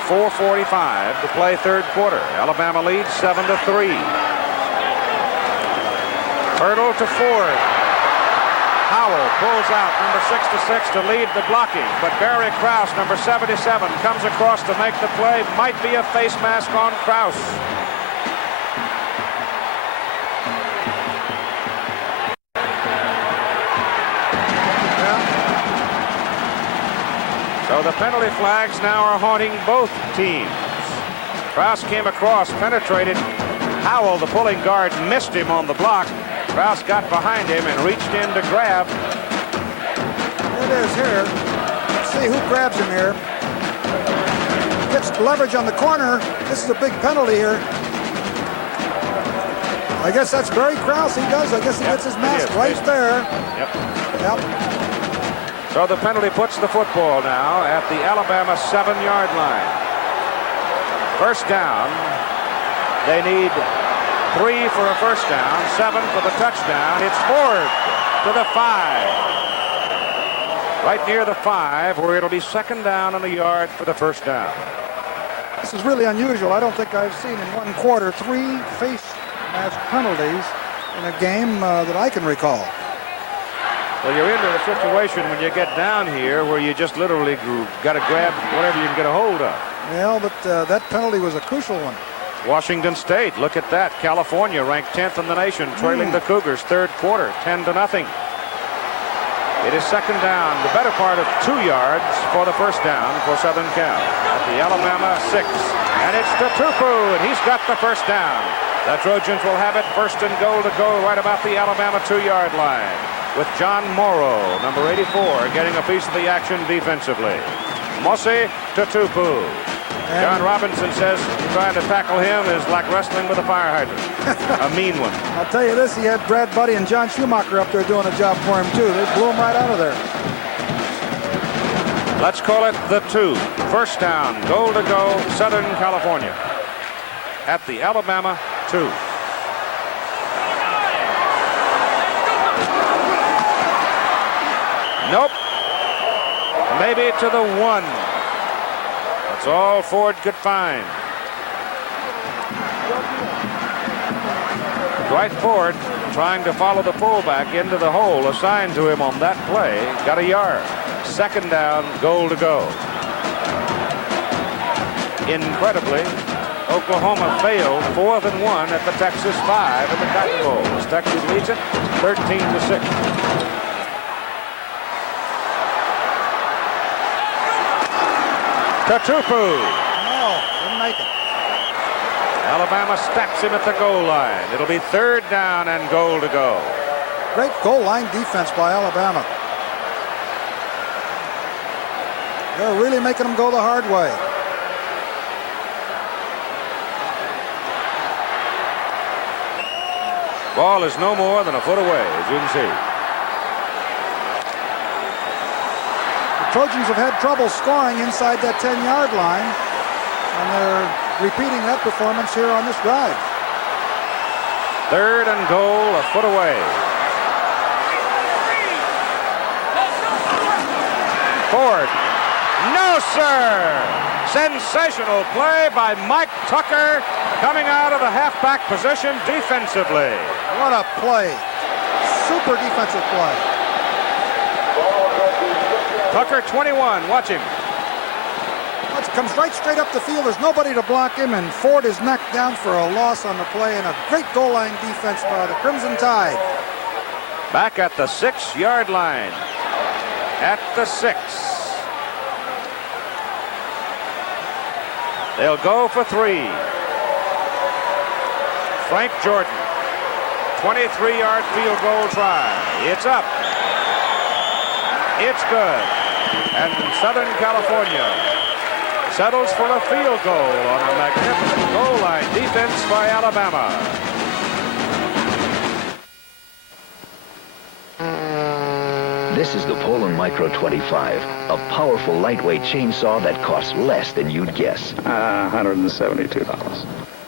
4:45 to play third quarter. Alabama leads 7-3. Hurdle to Ford. Howell pulls out number 66 to lead the blocking, but Barry Krause, number 77, comes across to make the play. Might be a face mask on Krause. So the penalty flags now are haunting both teams. Krause came across, penetrated. Howell, the pulling guard, missed him on the block. Krause got behind him and reached in to grab. It is here. Let's see who grabs him here. Gets leverage on the corner. This is a big penalty here. I guess that's Barry Krause. He does. I guess he gets his mask right there. Yep. So the penalty puts the football now at the Alabama 7-yard line. First down. They need 3 for a first down, 7 for the touchdown. It's Ford to the 5. Right near the 5, where it'll be second down and a yard for the first down. This is really unusual. I don't think I've seen in one quarter 3 face mask penalties in a game that I can recall. Well, you're into a situation when you get down here where you just literally got to grab whatever you can get a hold of. Well, but that penalty was a crucial one. Washington State, look at that. California ranked 10th in the nation, trailing the Cougars third quarter, 10-0. It is second down, the better part of 2 yards for the first down for Southern Cal at the Alabama 6. And it's to Tupu, and he's got the first down. The Trojans will have it first and goal to go right about the Alabama 2-yard line, with John Morrow, number 84, getting a piece of the action defensively. Mosse to Tupu. John Robinson says trying to tackle him is like wrestling with a fire hydrant. A mean one. I'll tell you this, he had Brad Buddy and John Schumacher up there doing a job for him too. They blew him right out of there. Let's call it the 2. First down, goal to go, Southern California at the Alabama 2. Nope. Maybe to the 1. That's all Ford could find. Dwight Ford trying to follow the fullback into the hole assigned to him on that play. Got a yard. Second down, goal to go. Incredibly, Oklahoma failed 4th and 1 at the Texas 5 in the Cotton Bowl. As Texas leads it 13-6. Tupu. No, didn't make it. Alabama stacks him at the goal line. It'll be third down and goal to go. Great goal line defense by Alabama. They're really making them go the hard way. Ball is no more than a foot away, as you can see. Trojans have had trouble scoring inside that 10-yard line, and they're repeating that performance here on this drive. Third and goal, a foot away. Ford. No, sir! Sensational play by Mike Tucker, coming out of the halfback position defensively. What a play. Super defensive play. Tucker, 21. Watch him. It comes right straight up the field. There's nobody to block him, and Ford is knocked down for a loss on the play, and a great goal line defense by the Crimson Tide. Back at the 6-yard line. at the 6. They'll go for 3. Frank Jordan, 23-yard field goal try. It's up. It's good. And Southern California settles for a field goal on a magnificent goal line defense by Alabama. This is the Poland Micro 25, a powerful lightweight chainsaw that costs less than you'd guess. $172.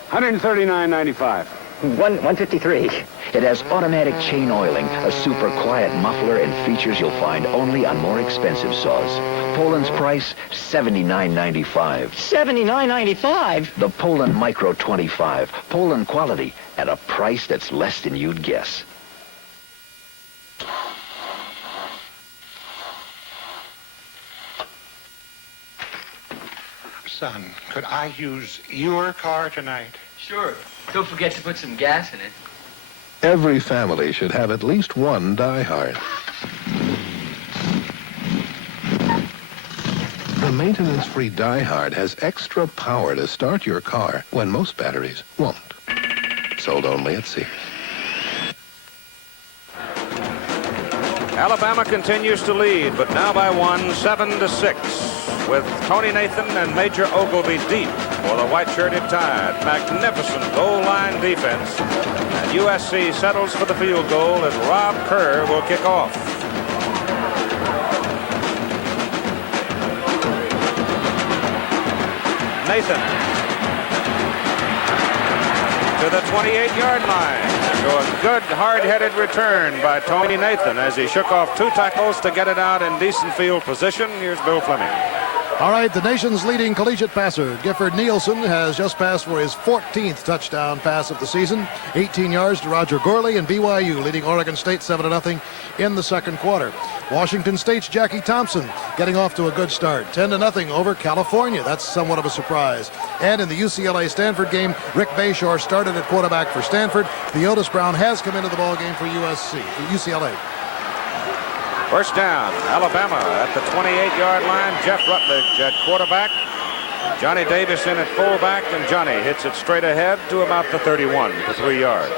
$139.95. $153. It has automatic chain oiling, a super quiet muffler, and features you'll find only on more expensive saws. Poland's price, $79.95. $79.95? The Poland Micro 25. Poland quality at a price that's less than you'd guess. Son, could I use your car tonight? Sure. Don't forget to put some gas in it. Every family should have at least one diehard. The maintenance-free diehard has extra power to start your car when most batteries won't. Sold only at Sears. Alabama continues to lead, but now by 1, 7-6. With Tony Nathan and Major Ogilvie deep for the white-shirted Tide. Magnificent goal line defense. And USC settles for the field goal as Rob Kerr will kick off. Nathan to the 28-yard line. So a good hard-headed return by Tony Nathan as he shook off 2 tackles to get it out in decent field position. Here's Bill Fleming. All right, the nation's leading collegiate passer, Gifford Nielsen, has just passed for his 14th touchdown pass of the season. 18 yards to Roger Gorley, and BYU leading Oregon State 7-0 in the second quarter. Washington State's Jackie Thompson getting off to a good start. 10-0 over California. That's somewhat of a surprise. And in the UCLA-Stanford game, Rick Bayshore started at quarterback for Stanford. Theodis Brown has come into the ball game for UCLA. First down, Alabama at the 28-yard line. Jeff Rutledge at quarterback. Johnny Davis in at fullback, and Johnny hits it straight ahead to about the 31 for 3 yards.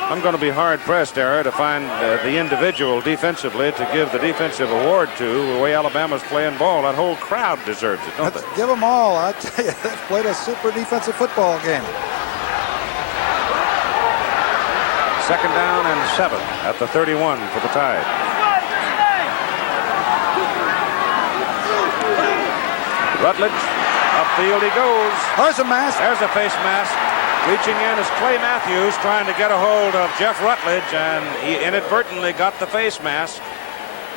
I'm going to be hard-pressed, Era, to find the individual defensively to give the defensive award to. The way Alabama's playing ball, that whole crowd deserves it, don't they? Give them all. I tell you, they've played a super defensive football game. Second down and 7 at the 31 for the Tide. Rutledge, upfield he goes. There's a mask. There's a face mask. Reaching in is Clay Matthews trying to get a hold of Jeff Rutledge, and he inadvertently got the face mask.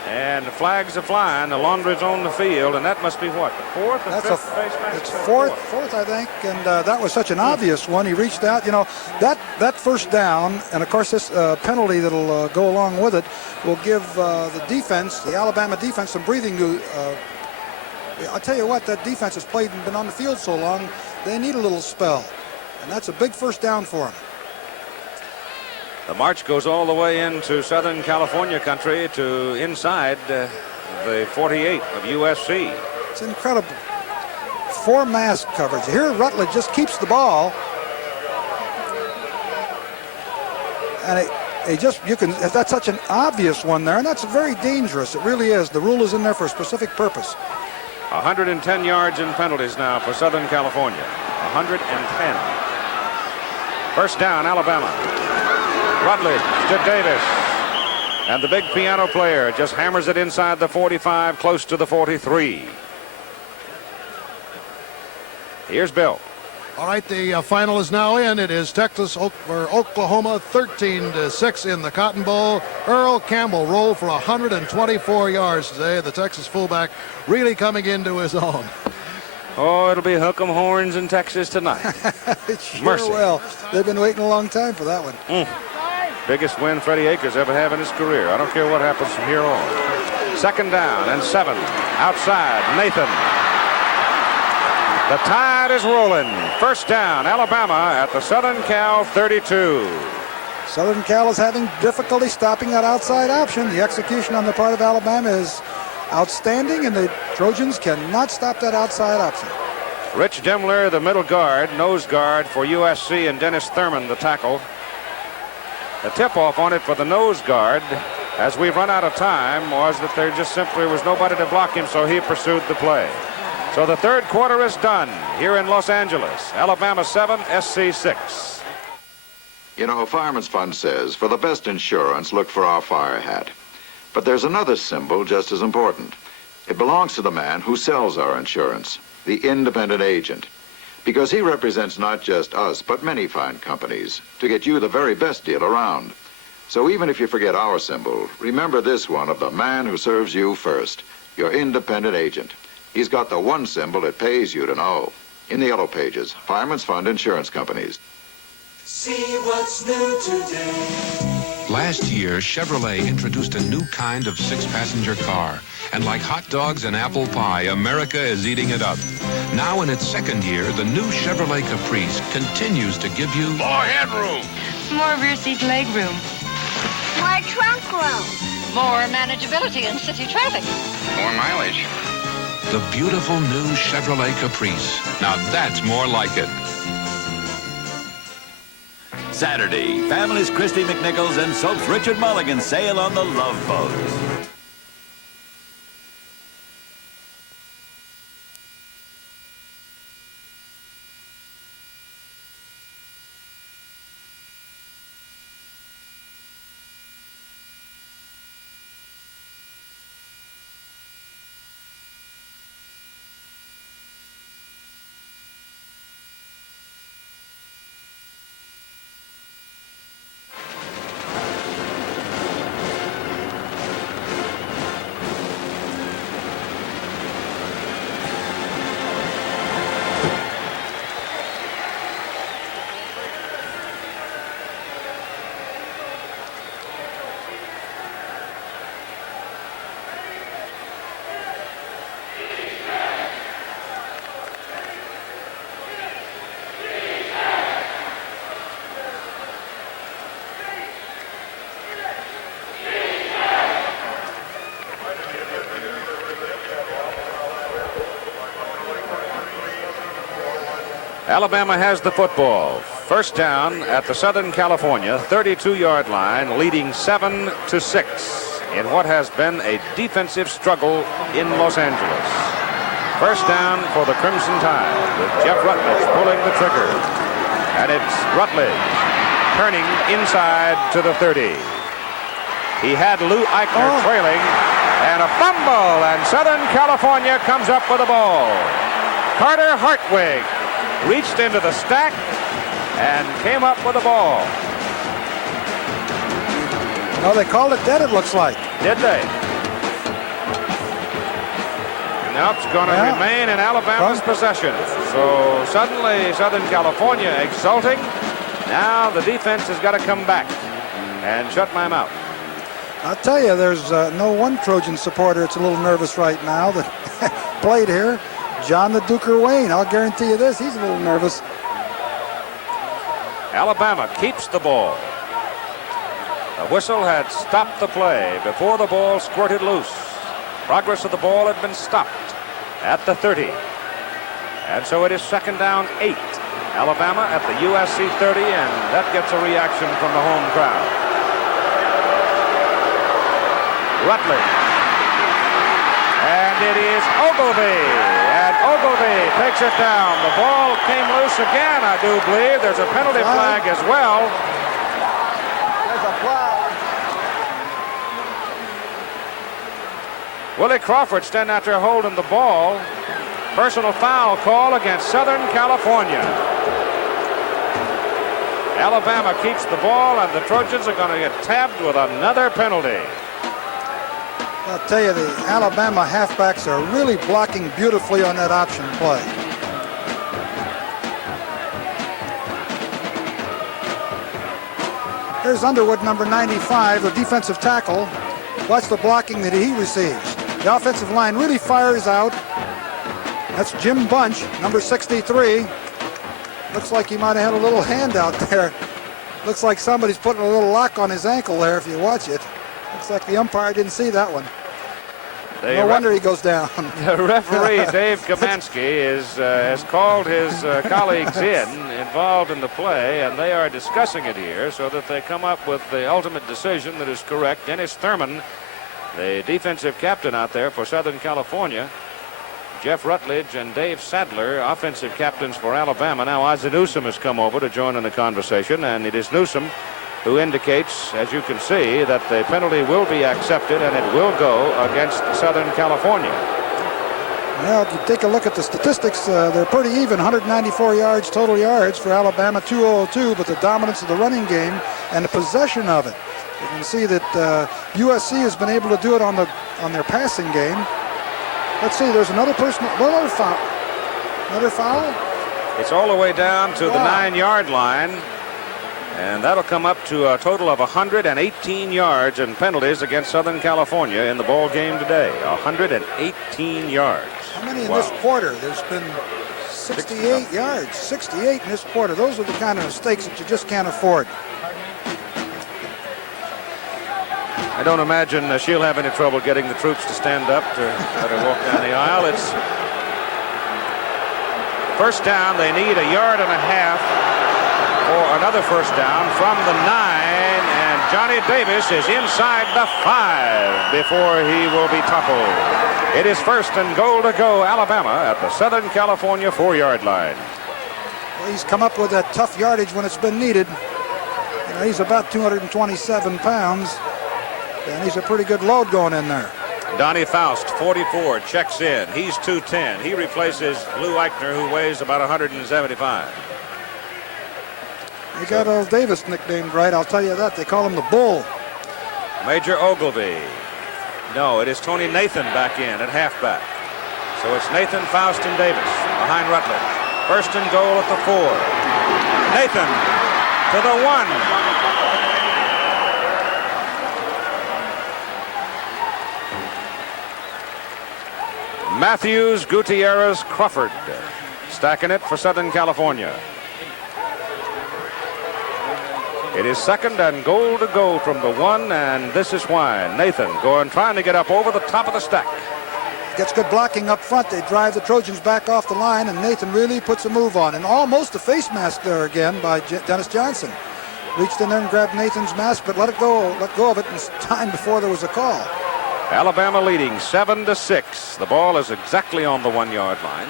And the flags are flying. The laundry's on the field, and that must be what, the 4th or 5th face mask? It's fourth, I think, and that was such an obvious one. He reached out, you know, that first down, and of course this penalty that'll go along with it will give the defense, the Alabama defense, some breathing room. I'll tell you what, that defense has played and been on the field so long, they need a little spell, and that's a big first down for them. The march goes all the way into Southern California country to inside the 48 of USC. It's incredible. 4 mask coverage. Here Rutledge just keeps the ball. And that's such an obvious one there, and that's very dangerous. It really is. The rule is in there for a specific purpose. 110 yards in penalties now for Southern California. 110. First down, Alabama. Rutledge to Davis. And the big piano player just hammers it inside the 45, close to the 43. Here's Bill. All right, the final is now in. It is Texas over Oklahoma, 13-6 in the Cotton Bowl. Earl Campbell rolled for 124 yards today. The Texas fullback really coming into his own. Oh, it'll be hook 'em horns in Texas tonight. Sure Mercy. will. They've been waiting a long time for that one. Biggest win Freddie Akers ever have in his career. I don't care what happens from here on. Second down and 7. Outside, Nathan. The Tide is rolling. First down, Alabama at the Southern Cal 32. Southern Cal is having difficulty stopping that outside option. The execution on the part of Alabama is outstanding, and the Trojans cannot stop that outside option. Rich Demler, the middle guard, nose guard for USC, and Dennis Thurman, the tackle. The tip-off on it for the nose guard, as we've run out of time, was that there just simply was nobody to block him, so he pursued the play. So the third quarter is done here in Los Angeles. Alabama 7, SC 6. You know, Fireman's Fund says, for the best insurance, look for our fire hat. But there's another symbol just as important. It belongs to the man who sells our insurance, the independent agent. Because he represents not just us, but many fine companies, to get you the very best deal around. So even if you forget our symbol, remember this one of the man who serves you first, your independent agent. He's got the one symbol it pays you to know. In the yellow pages, Fireman's Fund Insurance Companies. See what's new today. Last year, Chevrolet introduced a new kind of six-passenger car. And like hot dogs and apple pie, America is eating it up. Now in its second year, the new Chevrolet Caprice continues to give you More headroom. More rear seat leg room. More trunk room. More manageability in city traffic. More mileage. the beautiful new Chevrolet Caprice. Now that's more like it. Saturday, families Christy McNichols and Soap's Richard Mulligan sail on the Love Boat. Alabama has the football. First down at the Southern California 32-yard line, leading 7-6 in what has been a defensive struggle in Los Angeles. First down for the Crimson Tide, with Jeff Rutledge pulling the trigger. And it's Rutledge turning inside to the 30. He had Lou Eichner trailing, and a fumble, and Southern California comes up with the ball. Carter Hartwig reached into the stack and came up with the ball. No, they called it dead, it looks like. Did they? Now it's going to remain in Alabama's possession. So suddenly Southern California exulting. Now the defense has got to come back and shut my mouth. I'll tell you, there's no one Trojan supporter that's a little nervous right now that played here. John the Duker Wayne, I'll guarantee you this, he's a little nervous. Alabama keeps the ball. The whistle had stopped the play before the ball squirted loose. Progress of the ball had been stopped at the 30. And so it is second down 8. Alabama at the USC 30, and that gets a reaction from the home crowd. Rutledge. And it is Ogilvie. And Ogilvie takes it down. The ball came loose again, I do believe. There's a penalty flag as well. There's a flag. Willie Crawford standing out there holding the ball. Personal foul call against Southern California. Alabama keeps the ball, and the Trojans are going to get tabbed with another penalty. I'll tell you, the Alabama halfbacks are really blocking beautifully on that option play. Here's Underwood, number 95, the defensive tackle. Watch the blocking that he receives. The offensive line really fires out. That's Jim Bunch, number 63. Looks like he might have had a little hand out there. Looks like somebody's putting a little lock on his ankle there if you watch it. Looks like the umpire didn't see that one. No wonder he goes down. The referee, Dave Kamansky, has called his colleagues involved in the play, and they are discussing it here so that they come up with the ultimate decision that is correct. Dennis Thurman, the defensive captain out there for Southern California. Jeff Rutledge and Dave Sadler, offensive captains for Alabama. Now Ozzie Newsome has come over to join in the conversation, and it is Newsome who indicates, as you can see, that the penalty will be accepted and it will go against Southern California. Well, if you take a look at the statistics, they're pretty even. 194 yards, total yards for Alabama, 202, but the dominance of the running game and the possession of it. You can see that USC has been able to do it on their passing game. Let's see, there's another person, another foul. Another foul? It's all the way down to the 9-yard line. And that'll come up to a total of 118 yards and penalties against Southern California in the ball game today. 118 yards. How many in this quarter? There's been 68 yards. 68 in this quarter. Those are the kind of mistakes that you just can't afford. I don't imagine she'll have any trouble getting the troops to stand up to let her walk down the aisle. It's first down. They need a yard and a half for another first down from the 9, and Johnny Davis is inside the 5 before he will be toppled. It is first and goal to go, Alabama at the Southern California 4-yard line. Well, he's come up with that tough yardage when it's been needed. You know, he's about 227 pounds, and he's a pretty good load going in there. Donnie Faust, 44, checks in. He's 210. He replaces Lou Eichner, who weighs about 175. They got old Davis nicknamed right, I'll tell you that. They call him the Bull. Major Ogilvy. No, it is Tony Nathan back in at halfback. So it's Nathan, Faust, and Davis behind Rutledge. First and goal at the 4. Nathan to the 1. Matthews, Gutierrez, Crawford stacking it for Southern California. It is second and goal to go from the 1, and this is why. Nathan trying to get up over the top of the stack. Gets good blocking up front. They drive the Trojans back off the line, and Nathan really puts a move on. And almost a face mask there again by Dennis Johnson. Reached in there and grabbed Nathan's mask, but let go of it in time before there was a call. Alabama leading 7-6. The ball is exactly on the 1-yard line.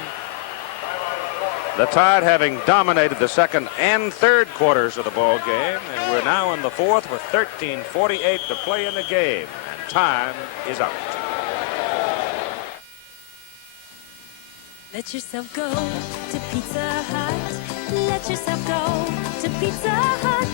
The Tide having dominated the second and third quarters of the ball game, and we're now in the fourth with 13:48 to play in the game, and time is out. Let yourself go to Pizza Hut. Let yourself go to Pizza Hut.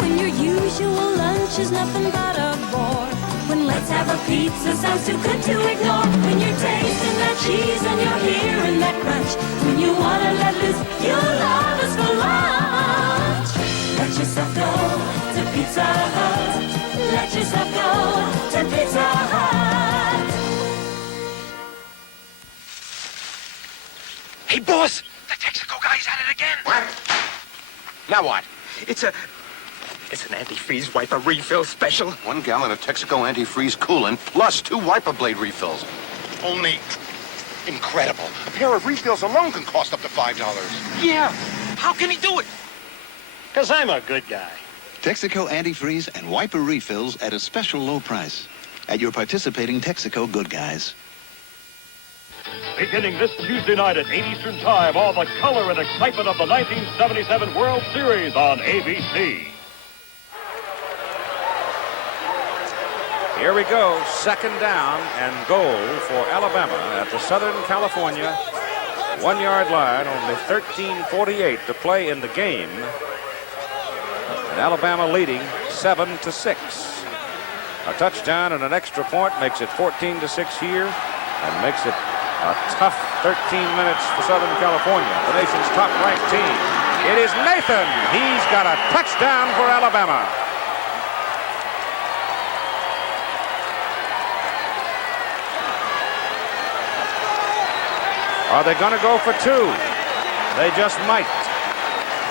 When your usual lunch is nothing but a bore. When let's have a pizza sounds too good to ignore. When you're tasting that cheese and you're hearing that crunch. When you want to let loose, you'll love us for lunch. Let yourself go to Pizza Hut. Let yourself go to Pizza Hut. Hey, boss! The Texaco guy's at it again! What? Now what? It's an antifreeze wiper refill special. 1 gallon of Texaco antifreeze coolant plus 2 wiper blade refills. Only incredible. A pair of refills alone can cost up to $5. Yeah. How can he do it? Because I'm a good guy. Texaco antifreeze and wiper refills at a special low price. At your participating Texaco Good Guys. Beginning this Tuesday night at 8 Eastern Time, all the color and excitement of the 1977 World Series on ABC. Here we go, second down and goal for Alabama at the Southern California 1-yard line. Only 13:48 to play in the game. And Alabama leading 7-6. A touchdown and an extra point makes it 14-6 here, and makes it a tough 13 minutes for Southern California, the nation's top-ranked team. It is Nathan. He's got a touchdown for Alabama. Are they going to go for 2? They just might.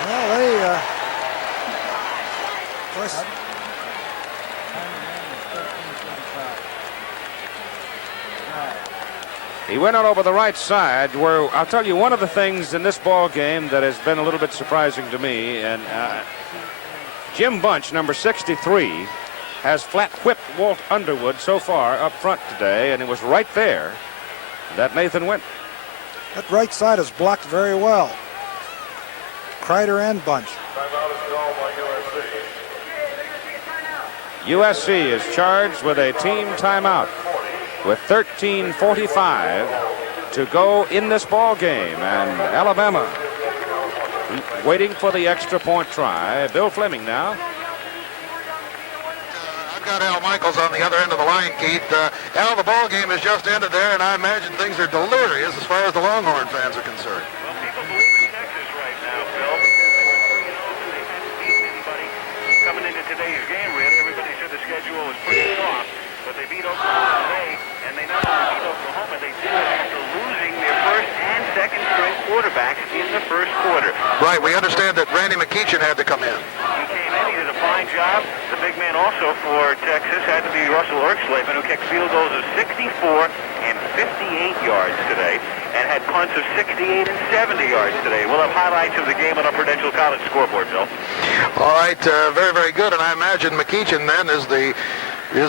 Well, course. He went out over the right side where, I'll tell you, one of the things in this ball game that has been a little bit surprising to me, and Jim Bunch, number 63, has flat whipped Walt Underwood so far up front today, and it was right there that Nathan went. That right side is blocked very well. Kreider and Bunch. USC is charged with a team timeout with 13:45 to go in this ball game, and Alabama waiting for the extra point try. Bill Fleming now. I've got Al Michaels on the other end of the line, Keith. Al, the ball game has just ended there, and I imagine things are delirious as far as the Longhorn fans are concerned. Well, people believe in Texas right now, Bill, because they've beat anybody coming into today's game, really. Everybody said the schedule was pretty soft, but they beat Oklahoma today, and they not only beat Oklahoma, they did it after losing their first and second string quarterbacks in the first quarter. Right, we understand that Randy McEachin had to come in. He came in, he did a fine job. The big man also for Texas had to be Russell Erxleben, who kicked field goals of 64 and 58 yards today, and had punts of 68 and 70 yards today. We'll have highlights of the game on our Prudential College scoreboard, Bill. All right, very, very good, and I imagine McEachin then is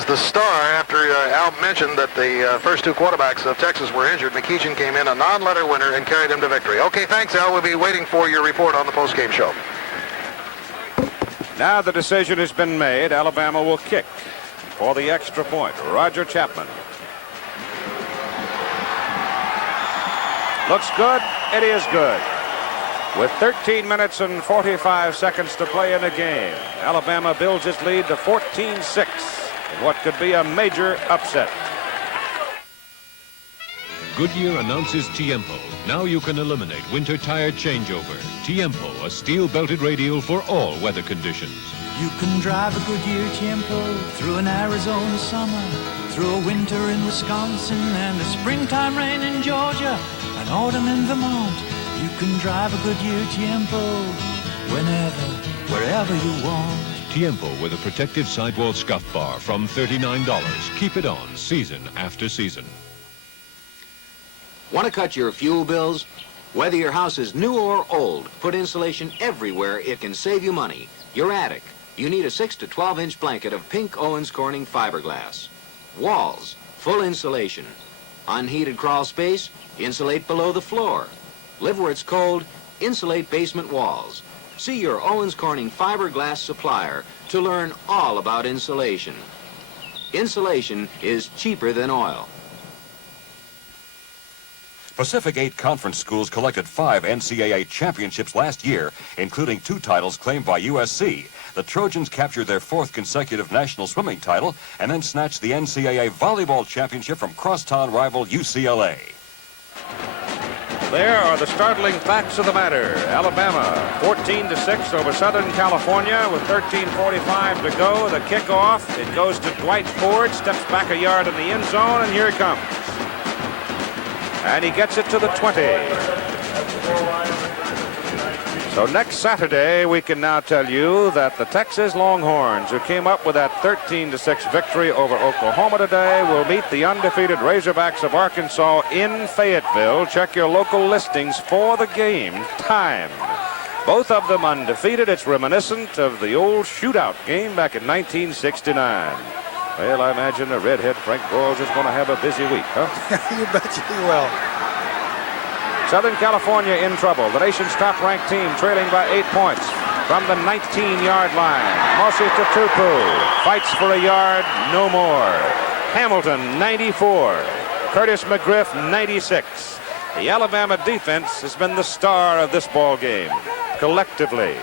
the star after Al mentioned that the first two quarterbacks of Texas were injured. McEachin came in a non-letter winner and carried him to victory. Okay, thanks, Al. We'll be waiting for your report on the post-game show. Now the decision has been made. Alabama will kick for the extra point. Roger Chapman. Looks good. It is good. With 13 minutes and 45 seconds to play in the game, Alabama builds its lead to 14-6 in what could be a major upset. Goodyear announces Tiempo. Now you can eliminate winter tire changeover. Tiempo, a steel-belted radial for all weather conditions. You can drive a Goodyear Tiempo through an Arizona summer, through a winter in Wisconsin, and a springtime rain in Georgia, an autumn in Vermont. You can drive a Goodyear Tiempo whenever, wherever you want. Tiempo with a protective sidewall scuff bar from $39. Keep it on season after season. Want to cut your fuel bills? Whether your house is new or old, put insulation everywhere. It can save you money. Your attic, you need a 6 to 12-inch blanket of pink Owens Corning fiberglass. Walls, full insulation. Unheated crawl space, insulate below the floor. Live where it's cold, insulate basement walls. See your Owens Corning fiberglass supplier to learn all about insulation. Insulation is cheaper than oil. Pacific 8 Conference schools collected 5 NCAA championships last year, including 2 titles claimed by USC. The Trojans captured their 4th consecutive national swimming title and then snatched the NCAA volleyball championship from crosstown rival UCLA. There are the startling facts of the matter. Alabama 14-6 over Southern California with 13:45 to go. The kickoff, it goes to Dwight Ford, steps back a yard in the end zone, and here he comes. And he gets it to the 20. So next Saturday, we can now tell you that the Texas Longhorns, who came up with that 13-6 victory over Oklahoma today, will meet the undefeated Razorbacks of Arkansas in Fayetteville. Check your local listings for the game time. Both of them undefeated. It's reminiscent of the old shootout game back in 1969. Well, I imagine the redhead Frank Boyles is going to have a busy week, huh? You bet you will. Southern California in trouble. The nation's top-ranked team trailing by 8 points from the 19-yard line. Mosi Tutupu fights for a yard, no more. Hamilton, 94. Curtis McGriff, 96. The Alabama defense has been the star of this ball game, collectively.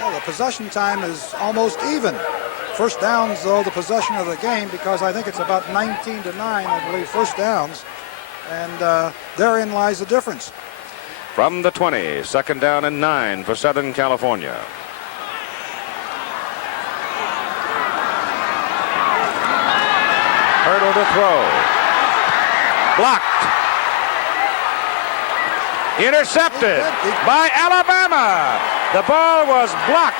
Well, the possession time is almost even. First downs, though, the possession of the game, because I think it's about 19-9, I believe, first downs. And therein lies the difference. From the 20, second down and 9 for Southern California. Hurdle to throw. Blocked. Intercepted by Alabama. The ball was blocked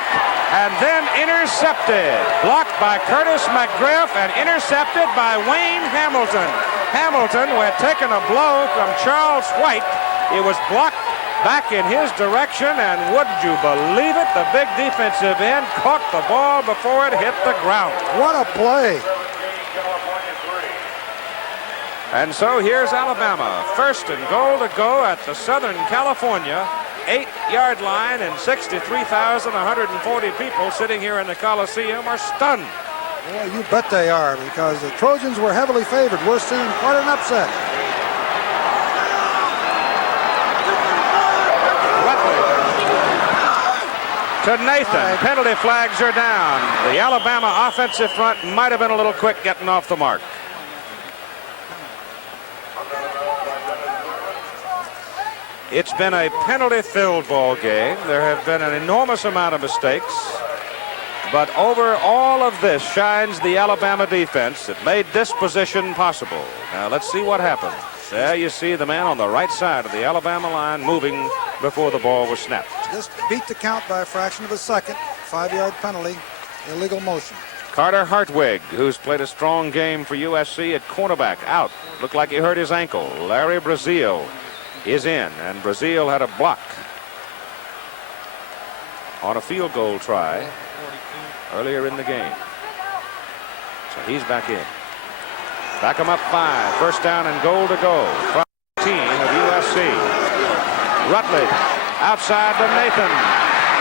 and then intercepted. Blocked by Curtis McGriff and intercepted by Wayne Hamilton. Hamilton, who had taken a blow from Charles White, it was blocked back in his direction, and would you believe it, the big defensive end caught the ball before it hit the ground. What a play. And so here's Alabama, first and goal to go at the Southern California 8-yard line, and 63,140 people sitting here in the Coliseum are stunned. Boy, you bet they are, because the Trojans were heavily favored. We're seeing quite an upset. To Nathan, penalty flags are down. The Alabama offensive front might have been a little quick getting off the mark. It's been a penalty-filled ball game. There have been an enormous amount of mistakes. But over all of this shines the Alabama defense that made this position possible. Now let's see what happens. There you see the man on the right side of the Alabama line moving before the ball was snapped. Just beat the count by a fraction of a second. 5-yard penalty, illegal motion. Carter Hartwig, who's played a strong game for USC at cornerback, out. Looked like he hurt his ankle. Larry Brazil is in, and Brazil had a block on a field goal try earlier in the game. So he's back in. Back him up 5. First down and goal to go from the team of USC. Rutledge outside to Nathan.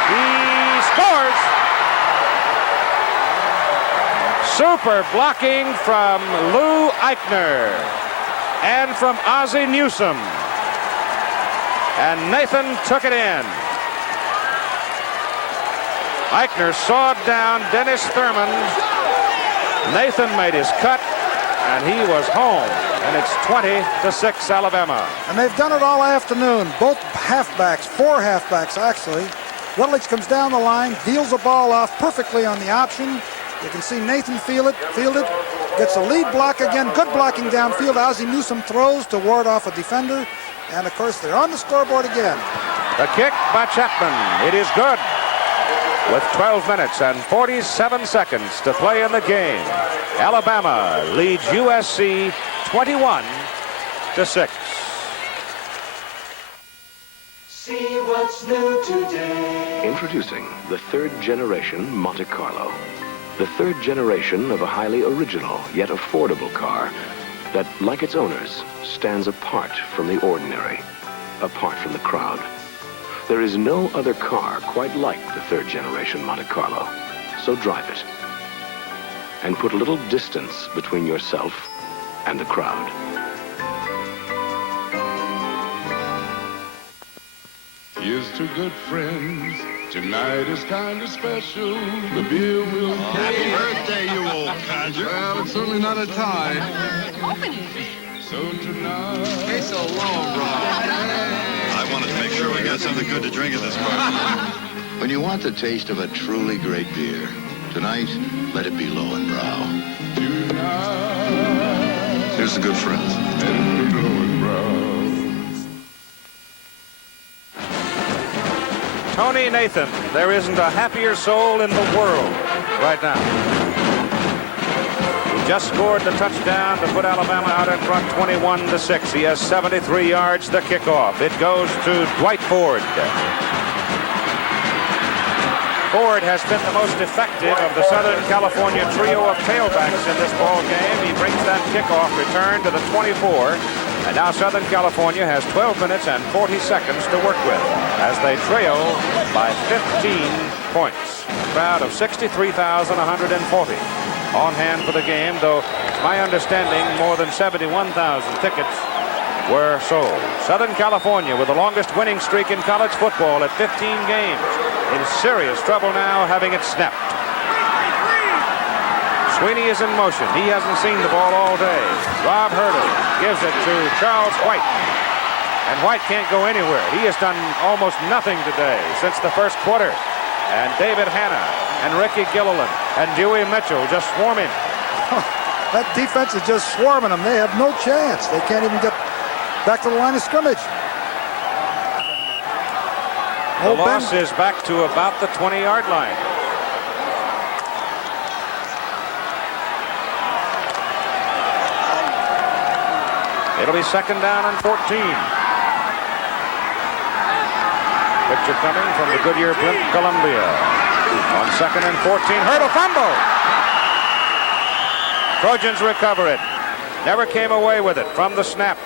He scores. Super blocking from Lou Eichner and from Ozzie Newsome. And Nathan took it in. Eichner sawed down Dennis Thurman. Nathan made his cut, and he was home. And it's 20-6 Alabama. And they've done it all afternoon. Both halfbacks, 4 halfbacks actually. Rutledge comes down the line, deals the ball off perfectly on the option. You can see Nathan field it, gets a lead block again. Good blocking downfield. Ozzie Newsome throws to ward off a defender. And of course, they're on the scoreboard again. The kick by Chapman. It is good. With 12 minutes and 47 seconds to play in the game, Alabama leads USC 21-6. See what's new today. Introducing the third generation Monte Carlo. The third generation of a highly original yet affordable car that, like its owners, stands apart from the ordinary, apart from the crowd. There is no other car quite like the third generation Monte Carlo. So drive it. And put a little distance between yourself and the crowd. Here's to good friends. Tonight is kind of special. The beer will... Happy birthday, you old codger. Well, it's certainly not a tie. Open it. So tonight... Hey, so long, bro. I wanted to make sure we got something good to drink at this party. When you want the taste of a truly great beer, tonight, let it be Lowenbrow. Here's the good friends. Let it be Lowenbrow. Tony Nathan, there isn't a happier soul in the world right now. He just scored the touchdown to put Alabama out in front 21-6. He has 73 yards, the kickoff. It goes to Dwight Ford. Ford has been the most effective of the Southern California trio of tailbacks in this ball game. He brings that kickoff return to the 24. And now Southern California has 12 minutes and 40 seconds to work with as they trail by 15 points. A crowd of 63,140 on hand for the game, though it's my understanding more than 71,000 tickets were sold. Southern California, with the longest winning streak in college football at 15 games, in serious trouble now, having it snapped. Sweeney is in motion. He hasn't seen the ball all day. Rob Hurley gives it to Charles White. And White can't go anywhere. He has done almost nothing today since the first quarter. And David Hanna and Ricky Gilliland and Dewey Mitchell just swarming. That defense is just swarming them. They have no chance. They can't even get back to the line of scrimmage. The loss is back to about the 20-yard line. It'll be 2nd down and 14. Picture coming from the Goodyear Blimp, Columbia. On 2nd and 14, Hurdle fumble. Trojans recover it. Never came away with it from the snap.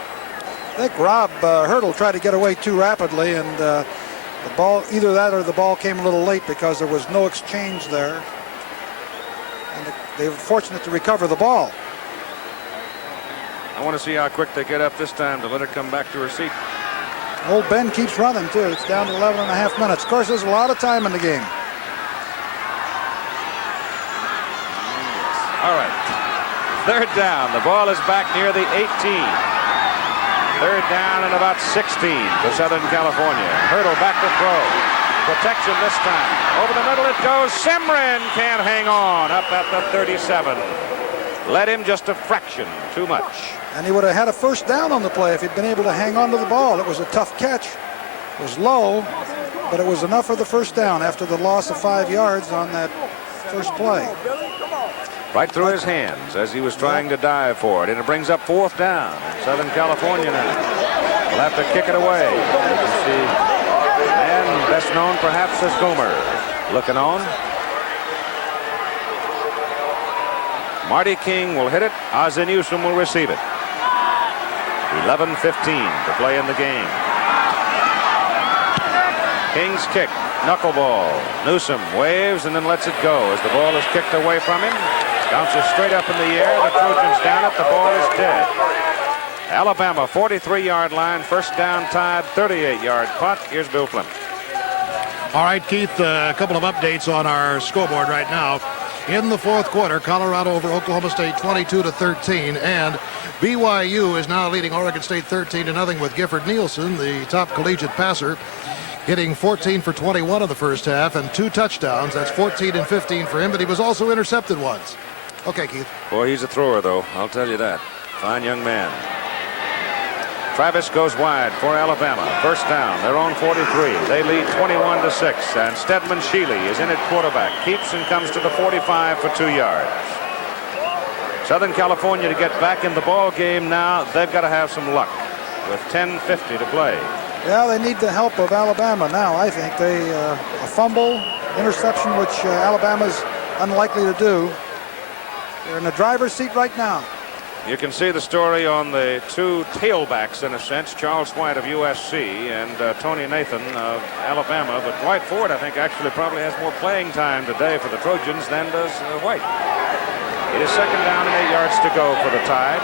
I think Rob Hurdle tried to get away too rapidly, and the ball, either that or the ball came a little late because there was no exchange there. And they were fortunate to recover the ball. I want to see how quick they get up this time to let it come back to her seat. Old Ben keeps running, too. It's down to 11 and a half minutes. Of course, there's a lot of time in the game. All right. 3rd down. The ball is back near the 18. 3rd down and about 16 for Southern California. Hurdle back to throw. Protection this time. Over the middle it goes. Simrin can't hang on. Up at the 37. Led him just a fraction too much. And he would have had a 1st down on the play if he'd been able to hang on to the ball. It was a tough catch. It was low, but it was enough for the 1st down after the loss of 5 yards on that first play. Right through his hands as he was trying to dive for it. And it brings up 4th down. Southern California now will have to kick it away. You can see the man best known perhaps as Gomer looking on. Marty King will hit it. Ozzie Newsome will receive it. 11:15 to play in the game. King's kick. Knuckleball. Newsome waves and then lets it go as the ball is kicked away from him. Bounces straight up in the air. The Trojans down it. The ball is dead. Alabama 43-yard line. 1st down tied. 38-yard punt. Here's Bill Fleming. All right, Keith, a couple of updates on our scoreboard right now. In the 4th quarter, Colorado over Oklahoma State 22-13, and BYU is now leading Oregon State 13-0 with Gifford Nielsen, the top collegiate passer, hitting 14 for 21 in the first half and 2 touchdowns. That's 14 and 15 for him, but he was also intercepted once. Okay, Keith. Boy, he's a thrower, though. I'll tell you that. Fine young man. Travis goes wide for Alabama. 1st down. They're on 43. They lead 21-6. And Stedman Shealy is in at quarterback. Keeps and comes to the 45 for 2 yards. Southern California to get back in the ball game now. They've got to have some luck with 10:50 to play. Yeah, they need the help of Alabama now, I think. A fumble, interception, which Alabama's unlikely to do. They're in the driver's seat right now. You can see the story on the 2 tailbacks, in a sense, Charles White of USC and Tony Nathan of Alabama. But Dwight Ford, I think, actually probably has more playing time today for the Trojans than does White. It is 2nd down and 8 yards to go for the Tide.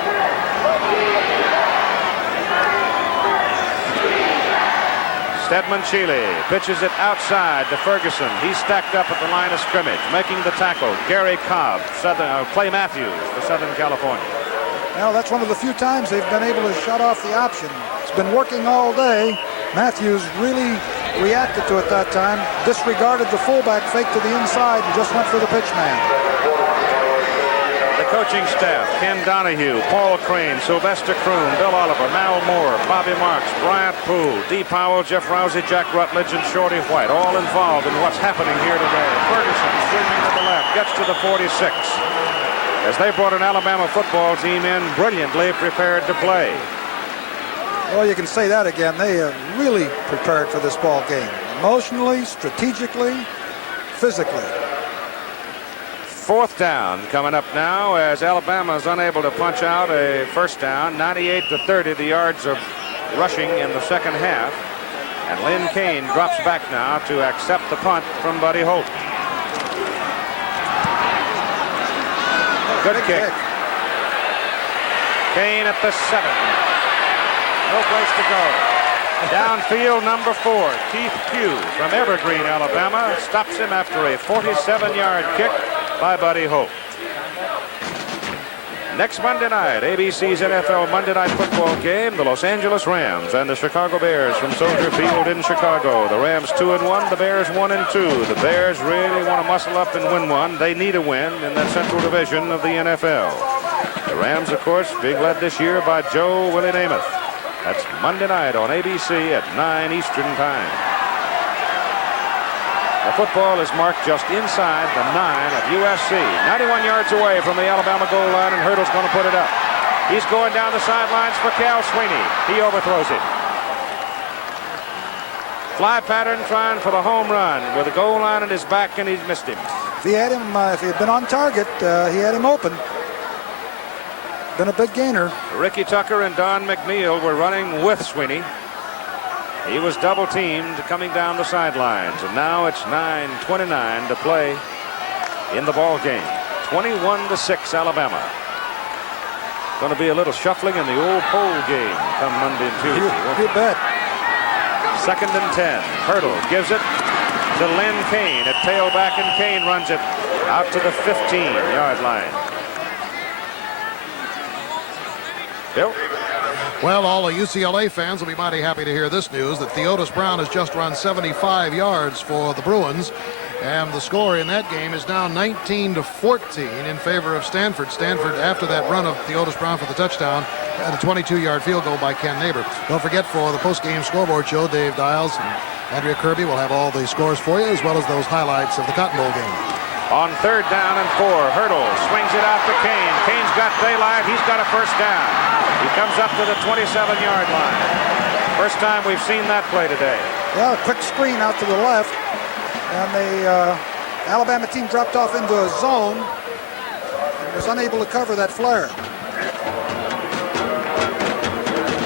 Stedman Shealy pitches it outside to Ferguson. He's stacked up at the line of scrimmage, making the tackle. Gary Cobb, Clay Matthews for Southern California. Well, that's one of the few times they've been able to shut off the option. It's been working all day. Matthews really reacted to it that time, disregarded the fullback fake to the inside, and just went for the pitch man. The coaching staff, Ken Donahue, Paul Crane, Sylvester Kroon, Bill Oliver, Mal Moore, Bobby Marks, Bryant Poole, Dee Powell, Jeff Rousey, Jack Rutledge, and Shorty White, all involved in what's happening here today. Ferguson swinging to the left, gets to the 46. As they brought an Alabama football team in brilliantly prepared to play. Well, you can say that again. They are really prepared for this ball game. Emotionally, strategically, physically. 4th down coming up now as Alabama is unable to punch out a 1st down. 98-30, the yards of rushing in the 2nd half. And Lynn Kane drops back now to accept the punt from Buddy Holt. Good kick. Kane at the 7. No place to go. Downfield, number 4, Keith Pugh from Evergreen, Alabama, stops him after a 47-yard kick by Buddy Holt. Next Monday night, ABC's NFL Monday Night Football game, the Los Angeles Rams and the Chicago Bears from Soldier Field in Chicago. The Rams 2-1, the Bears 1-2. The Bears really want to muscle up and win one. They need a win in that Central Division of the NFL. The Rams, of course, being led this year by Joe Willie Namath. That's Monday night on ABC at 9 Eastern Time. The football is marked just inside the 9 of USC. 91 yards away from the Alabama goal line, and Hurdle's going to put it up. He's going down the sidelines for Cal Sweeney. He overthrows it. Fly pattern trying for the home run with the goal line in his back, and he's missed him. If he had him, if he had been on target, he had him open. Been a big gainer. Ricky Tucker and Don McNeil were running with Sweeney. He was double teamed coming down the sidelines, and now it's 9:29 to play in the ball game. 21-6 Alabama. Going to be a little shuffling in the old pole game come Monday and Tuesday. You bet. 2nd and 10. Hurdle gives it to Len Kane at tailback, and Kane runs it out to the 15-yard line. Bill? Well, all the UCLA fans will be mighty happy to hear this news, that Theodis Brown has just run 75 yards for the Bruins. And the score in that game is now 19-14 in favor of Stanford. Stanford, after that run of Theodis Brown for the touchdown, had a 22-yard field goal by Ken Neighbor. Don't forget, for the post-game scoreboard show, Dave Dials and Andrea Kirby will have all the scores for you, as well as those highlights of the Cotton Bowl game. On 3rd down and 4, Hurdle swings it out to Kane. Kane's got daylight. He's got a first down. He comes up to the 27-yard line. First time we've seen that play today. Yeah, a quick screen out to the left. And the Alabama team dropped off into a zone and was unable to cover that flare.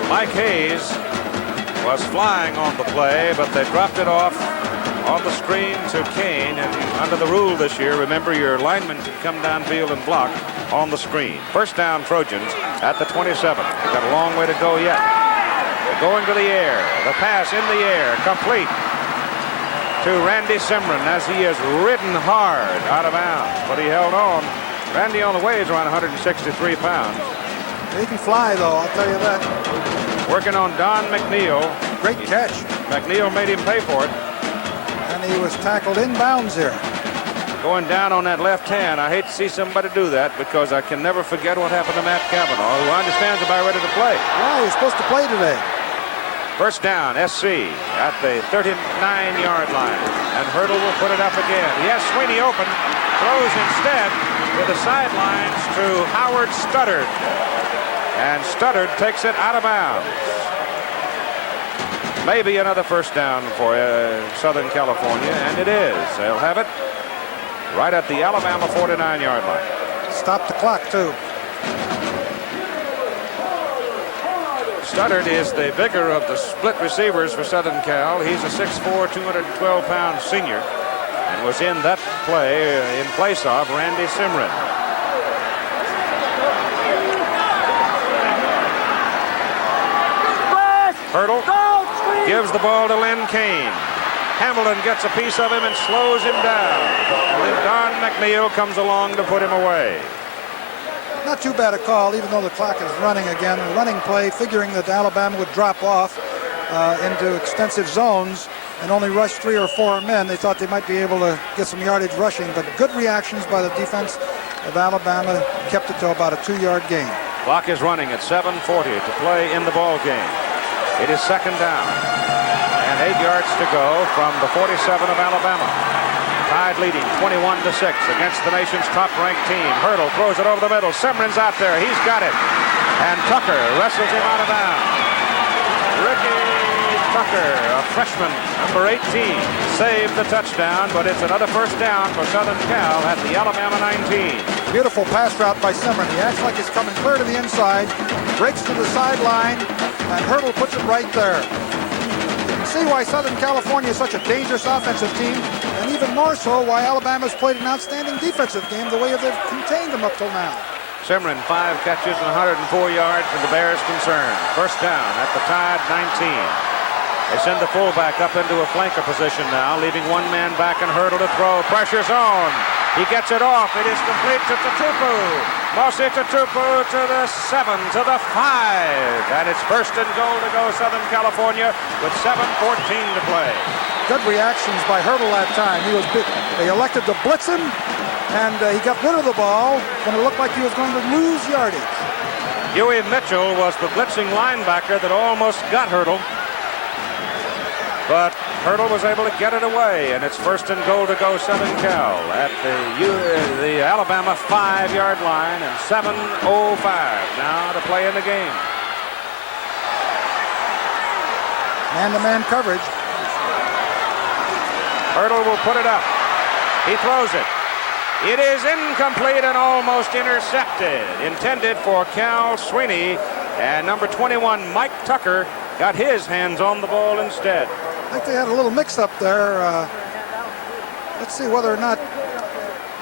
Mike Hayes was flying on the play, but they dropped it off on the screen to Kane. And under the rule this year, remember, your lineman can come downfield and block on the screen. First down, Trojans at the 27. They've got a long way to go yet. They're going to the air. The pass in the air, complete to Randy Simron, as he is ridden hard out of bounds, but he held on. Randy on the way is around 163 pounds. He can fly, though, I'll tell you that. Working on Don McNeil. Great catch. McNeil made him pay for it. And he was tackled inbounds there. Going down on that left hand. I hate to see somebody do that, because I can never forget what happened to Matt Cavanaugh, who I understand is about ready to play. Yeah, he's supposed to play today. First down, SC at the 39-yard line. And Hurdle will put it up again. He has Sweeney open. Throws instead to the sidelines to Howard Studdard. And Studdard takes it out of bounds. Maybe another first down for Southern California, and it is. They'll have it right at the Alabama 49-yard line. Stop the clock, too. Studdard is the bigger of the split receivers for Southern Cal. He's a 6'4", 212-pound senior, and was in that play in place of Randy Simron. Hurdle gives the ball to Len Kane. Hamilton gets a piece of him and slows him down. And then Don McNeil comes along to put him away. Not too bad a call, even though the clock is running again. The running play, figuring that Alabama would drop off into extensive zones and only rush 3 or 4 men. They thought they might be able to get some yardage rushing, but good reactions by the defense of Alabama kept it to about a 2-yard gain. Clock is running at 7:40 to play in the ball game. It is 2nd down and 8 yards to go from the 47 of Alabama. Tide leading 21-6 against the nation's top-ranked team. Hurdle throws it over the middle. Simron's out there. He's got it. And Tucker wrestles him out of bounds. Ricky Tucker, a freshman, number 18, saved the touchdown, but it's another first down for Southern Cal at the Alabama 19. Beautiful pass route by Simron. He acts like he's coming clear to the inside, breaks to the sideline, and Hurdle puts it right there. You can see why Southern California is such a dangerous offensive team, and even more so why Alabama's played an outstanding defensive game the way they've contained them up till now. Simron, 5 catches and 104 yards for the Bears concerned. First down at the Tide 19. They send the fullback up into a flanker position now, leaving one man back and Hurdle to throw. Pressure's on. He gets it off. It is complete to Tatupu. Mosi Tatupu to the 7, to the 5. And it's first and goal to go Southern California with 7:14 to play. Good reactions by Hurdle that time. They elected to blitz him, and he got rid of the ball when it looked like he was going to lose yardage. Huey Mitchell was the blitzing linebacker that almost got Hurdle. But Hurdle was able to get it away, and it's first and goal to go Southern Cal at the Alabama 5-yard line, and 7:05 now to play in the game. Man-to-man coverage. Hurdle will put it up. He throws it. It is incomplete and almost intercepted. Intended for Cal Sweeney, and number 21, Mike Tucker, got his hands on the ball instead. I think they had a little mix-up there. Let's see whether or not.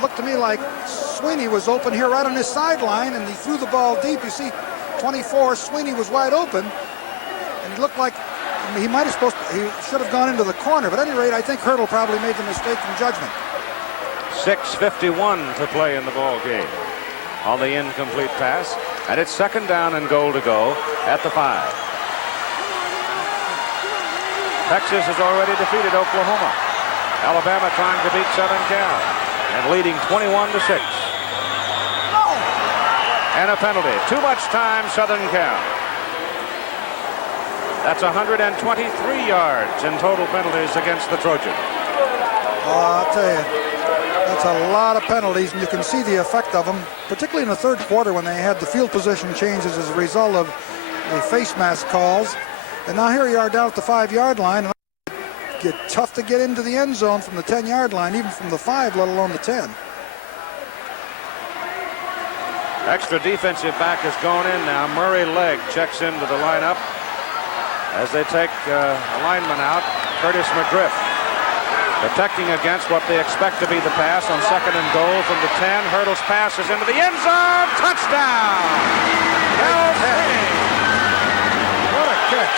Looked to me like Sweeney was open here right on his sideline, and he threw the ball deep. You see, 24, Sweeney was wide open, and he looked like he should have gone into the corner. But at any rate, I think Hurdle probably made the mistake in judgment. 6:51 to play in the ball game on the incomplete pass, and it's second down and goal to go at the 5. Texas has already defeated Oklahoma. Alabama trying to beat Southern Cal and leading 21-6. And a penalty. Too much time, Southern Cal. That's 123 yards in total penalties against the Trojans. I'll tell you, that's a lot of penalties, and you can see the effect of them, particularly in the third quarter when they had the field position changes as a result of the face mask calls. And now here you are down at the 5-yard line, and it's tough to get into the end zone from the 10-yard line, even from the 5, let alone the 10. Extra defensive back has gone in now. Murray Legg checks into the lineup as they take a lineman out, Curtis McGriff. Protecting against what they expect to be the pass on second and goal from the 10. Hurdle's pass is into the end zone. Touchdown! Cal Sweeney. What a catch.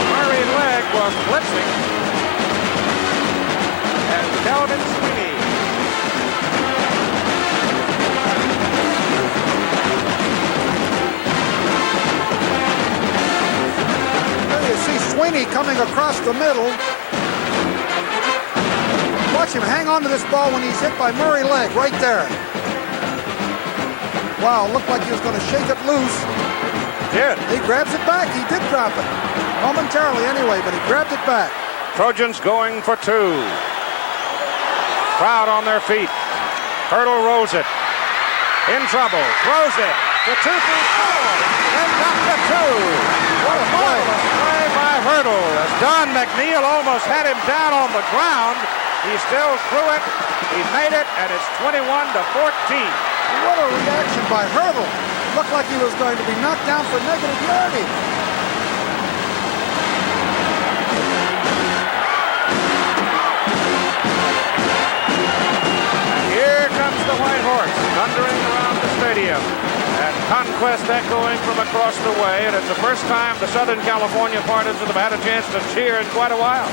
Murray Legg was blitzing. And Calvin Sweeney. You see Sweeney coming across the middle. Watch him hang on to this ball when he's hit by Murray Legg right there. Wow, looked like he was going to shake it loose. Did. He grabs it back. He did drop it. Momentarily anyway, but he grabbed it back. Trojans going for 2. Crowd on their feet. Hurdle rolls it. In trouble. Throws it. The 2 through 4. And got the 2. What a marvelous play by Hurdle. As Don McNeil almost had him down on the ground, he still threw it. He made it, and it's 21-14. What a reaction by Hurdle. Looked like he was going to be knocked down for negative yardage. And here comes the White Horse thundering around the stadium. And conquest echoing from across the way, and it's the first time the Southern California partisans have had a chance to cheer in quite a while.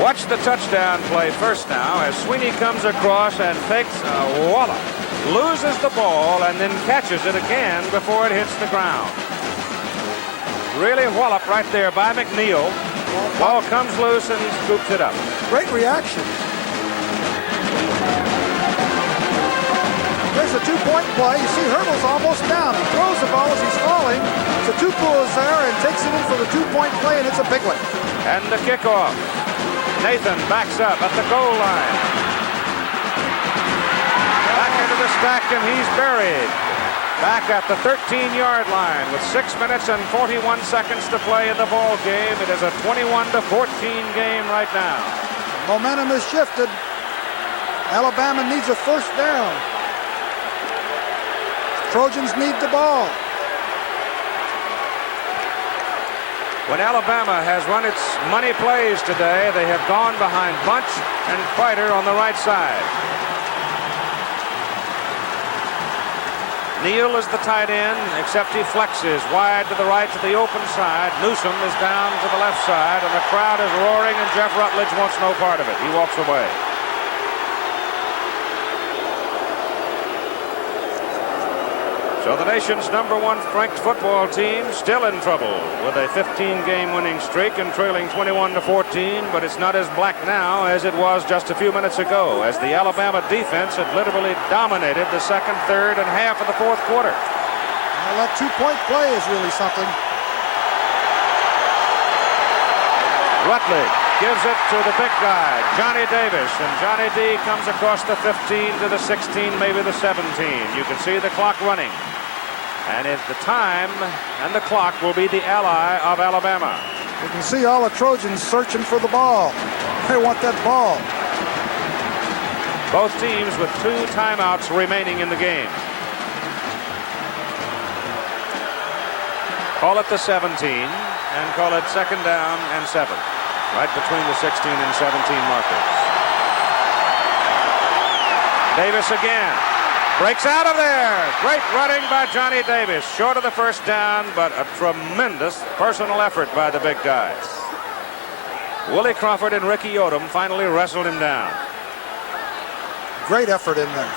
Watch the touchdown play first now as Sweeney comes across and fakes a wallop, loses the ball, and then catches it again before it hits the ground. Really wallop right there by McNeil. Ball comes loose and he scoops it up. Great reaction. There's a 2-point play. You see Hurdle's almost down. He throws the ball as he's falling. Tupu is there and takes it in for the 2-point play, and it's a big one. And the kickoff. Nathan backs up at the goal line. Back into the stack, and he's buried. Back at the 13-yard line with 6 minutes and 41 seconds to play in the ball game. It is a 21-14 game right now. Momentum has shifted. Alabama needs a first down. Trojans need the ball. When Alabama has run its money plays today, they have gone behind Bunch and Fighter on the right side. Neal is the tight end, except he flexes wide to the right to the open side. Newsom is down to the left side, and the crowd is roaring, and Jeff Rutledge wants no part of it. He walks away. So the nation's #1 ranked football team still in trouble with a 15-game winning streak and trailing 21-14, but it's not as black now as it was just a few minutes ago, as the Alabama defense had literally dominated the second, third, and half of the fourth quarter. Well, that two-point play is really something. Rutledge gives it to the big guy, Johnny Davis, and Johnny D comes across the 15 to the 16, maybe the 17. You can see the clock running. And if the time and the clock will be the ally of Alabama. You can see all the Trojans searching for the ball. They want that ball. Both teams with 2 timeouts remaining in the game. Call it the 17 and call it 2nd down and 7. Right between the 16 and 17 markers. Davis again. Breaks out of there. Great running by Johnny Davis. Short of the first down, but a tremendous personal effort by the big guys. Willie Crawford and Ricky Odom finally wrestled him down. Great effort in there.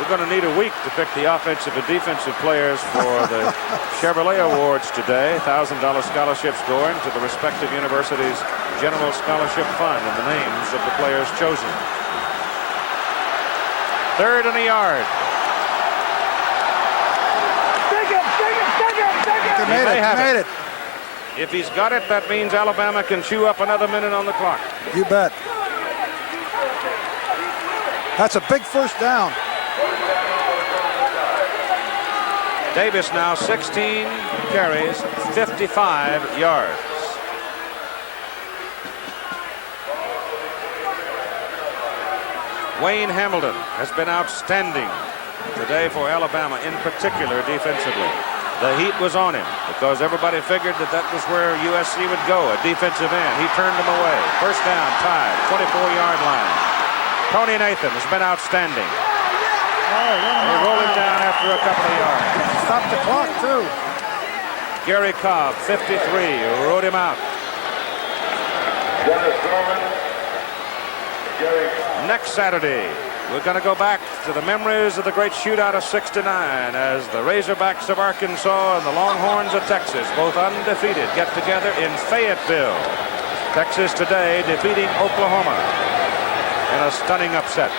We're going to need a week to pick the offensive and defensive players for the Chevrolet Awards today. $1,000 scholarships going to the respective universities' General Scholarship Fund and the names of the players chosen. 3rd and a yard. He made it. If he's got it, that means Alabama can chew up another minute on the clock. You bet. That's a big first down. Davis now 16 carries, 55 yards. Wayne Hamilton has been outstanding today for Alabama, in particular defensively. The heat was on him because everybody figured that was where USC would go, a defensive end. He turned them away. First down, tied, 24-yard line. Tony Nathan has been outstanding. They roll him down after a couple of yards. Stop the clock, too. Gary Cobb, 53, rode him out. Next Saturday, we're going to go back to the memories of the great shootout of '69 as the Razorbacks of Arkansas and the Longhorns of Texas, both undefeated, get together in Fayetteville. Texas today defeating Oklahoma in a stunning upset.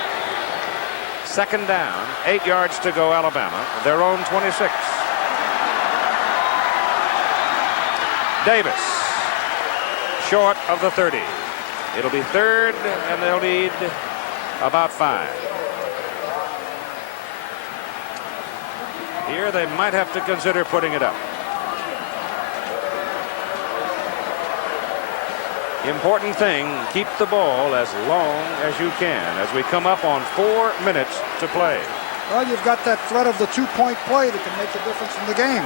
2nd down, 8 yards to go, Alabama, their own 26. Davis, short of the 30. It'll be 3rd, and they'll need about 5. Here they might have to consider putting it up. Important thing, keep the ball as long as you can as we come up on 4 minutes to play. Well, you've got that threat of the two-point play that can make the difference in the game.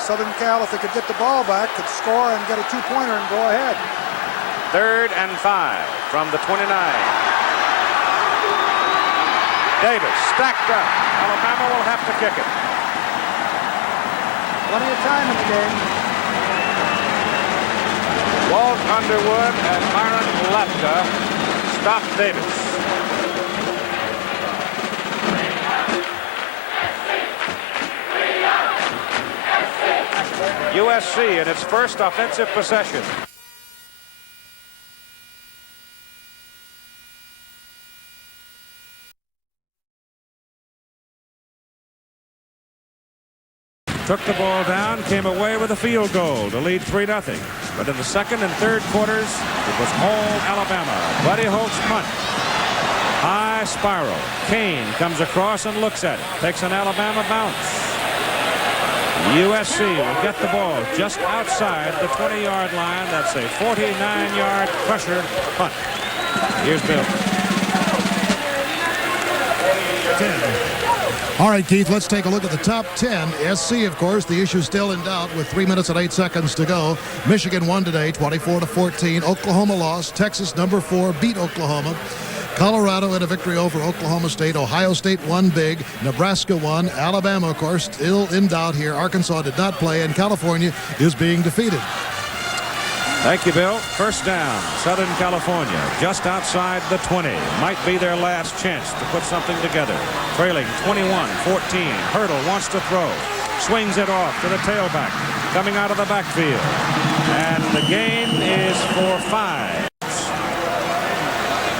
Southern Cal, if they could get the ball back, could score and get a two-pointer and go ahead. 3rd and 5 from the 29. Davis stacked up. Alabama will have to kick it. Plenty of time in the game. Walt Underwood and Myron Latka stop Davis. USC in its first offensive possession. Took the ball down, came away with a field goal to lead 3-0. But in the second and third quarters, it was all Alabama. Buddy Holt's punt. High spiral. Kane comes across and looks at it. Takes an Alabama bounce. USC will get the ball just outside the 20-yard line. That's a 49-yard pressure punt. Here's Bill. 10. All right, Keith, let's take a look at the top 10. SC, of course, the issue still in doubt with 3 minutes and 8 seconds to go. Michigan won today, 24-14. Oklahoma lost. Texas, number 4, beat Oklahoma. Colorado in a victory over Oklahoma State. Ohio State won big. Nebraska won. Alabama, of course, still in doubt here. Arkansas did not play, and California is being defeated. Thank you, Bill. First down, Southern California, just outside the 20. Might be their last chance to put something together. Trailing 21-14. Hurdle wants to throw. Swings it off to the tailback. Coming out of the backfield. And the gain is for 5.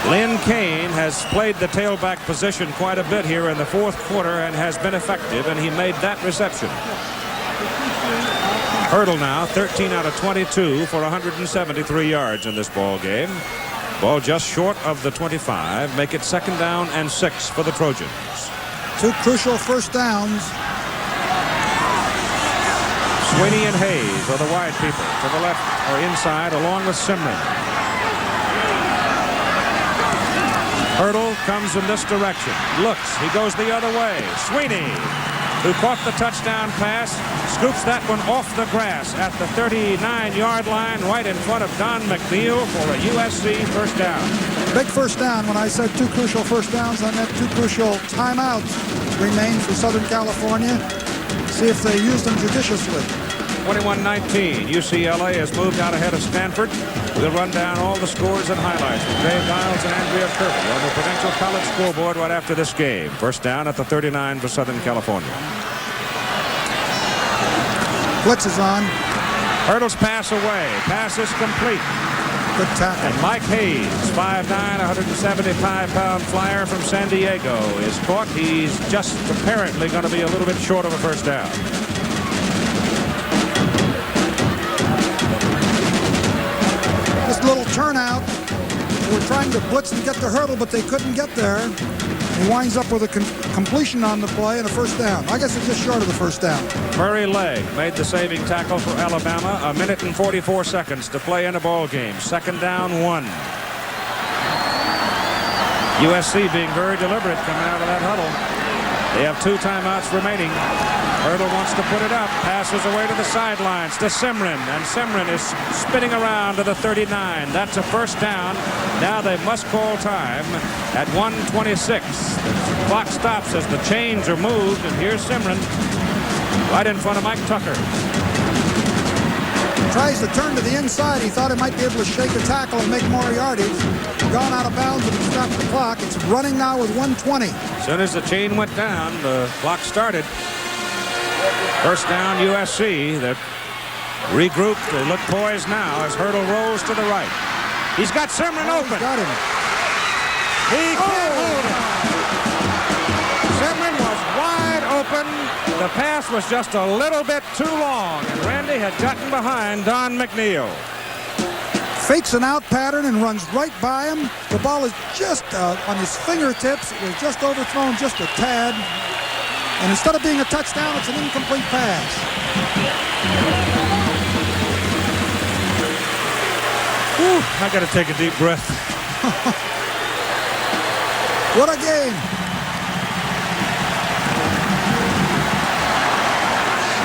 Lynn Kane has played the tailback position quite a bit here in the fourth quarter and has been effective, and he made that reception. Hurdle now 13 out of 22 for 173 yards in this ball game. Ball just short of the 25. Make it 2nd down and 6 for the Trojans. 2 crucial first downs. Sweeney and Hayes are the wide people to the left or inside, along with Simran. Hurdle comes in this direction. Looks. He goes the other way. Sweeney, who caught the touchdown pass, scoops that one off the grass at the 39-yard line right in front of Don McNeil for a USC first down. Big first down. When I said 2 crucial first downs, I meant 2 crucial timeouts remain for Southern California. See if they use them judiciously. 21-19. UCLA has moved out ahead of Stanford. We'll run down all the scores and highlights with Dave Niles and Andrea Kirby on the Prudential College scoreboard right after this game. First down at the 39 for Southern California. Blitz is on. Hurdles pass away. Pass is complete. Good tackle. And Mike Hayes, 5'9", 175-pound flyer from San Diego, is caught. He's just apparently going to be a little bit short of a first down. This little turnout. They were trying to blitz to get the Hurdle, but they couldn't get there. He winds up with a completion on the play and a first down. I guess it's just short of the first down. Murray Legg made the saving tackle for Alabama. 1 minute and 44 seconds to play in a ball game. 2nd down, 1. USC being very deliberate coming out of that huddle. They have 2 timeouts remaining. Hurdle wants to put it up. Passes away to the sidelines to Simran. And Simran is spinning around to the 39. That's a first down. Now they must call time at 1:26. The clock stops as the chains are moved. And here's Simran right in front of Mike Tucker. Tries to turn to the inside. He thought he might be able to shake a tackle and make more yardage. Gone out of bounds and stopped the clock. It's running now with 1:20. As soon as the chain went down, the clock started. First down, USC. They're regrouped. They look poised now as Hurdle rolls to the right. He's got Simran open. He's got him. He can't hold him. Simran was wide open. The pass was just a little bit too long, and Randy had gotten behind Don McNeil. Fakes an out pattern and runs right by him. The ball is just on his fingertips. It was just overthrown just a tad. And instead of being a touchdown, it's an incomplete pass. Whew, I got to take a deep breath. What a game.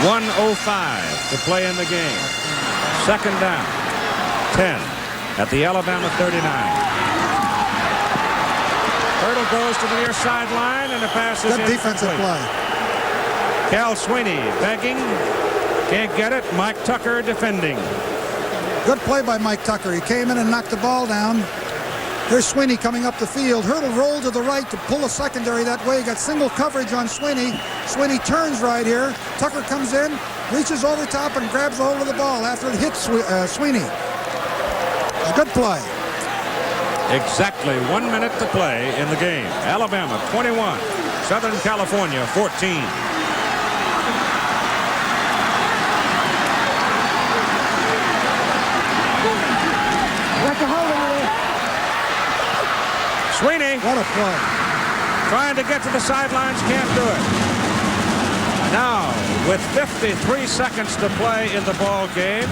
1:05 to play in the game. 2nd down, 10 at the Alabama 39. Hurdle goes to the near sideline, and the pass is good defensive play. Cal Sweeney begging, can't get it. Mike Tucker defending. Good play by Mike Tucker. He came in and knocked the ball down. Here's Sweeney coming up the field. Hurdle rolled to the right to pull a secondary that way. He got single coverage on Sweeney. Sweeney turns right here. Tucker comes in, reaches over top and grabs hold of the ball after it hits Sweeney. It's a good play. Exactly 1 minute to play in the game. Alabama 21, Southern California 14. Sweeney. What a play. Trying to get to the sidelines, can't do it. Now, with 53 seconds to play in the ball game,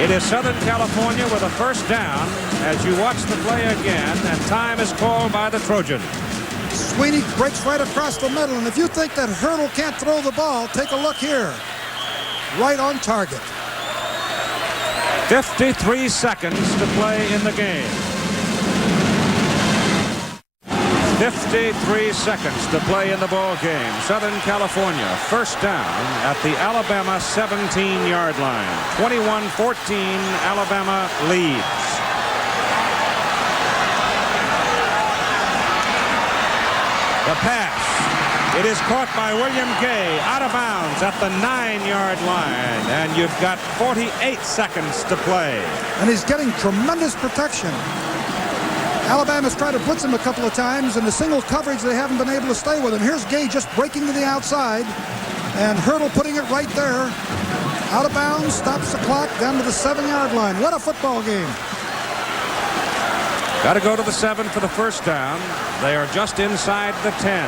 it is Southern California with a first down as you watch the play again, and time is called by the Trojans. Sweeney breaks right across the middle, and if you think that Hurdle can't throw the ball, take a look here. Right on target. 53 seconds to play in the game. 53 seconds to play in the ball game. Southern California first down at the Alabama 17-yard line. 21-14, Alabama leads. The pass. It is caught by William Gay out of bounds at the 9-yard line. And you've got 48 seconds to play. And he's getting tremendous protection. Alabama's tried to blitz him a couple of times. In the single coverage, they haven't been able to stay with him. Here's Gay just breaking to the outside. And Hurdle putting it right there. Out of bounds, stops the clock, down to the 7-yard line. What a football game. Got to go to the 7 for the first down. They are just inside the 10.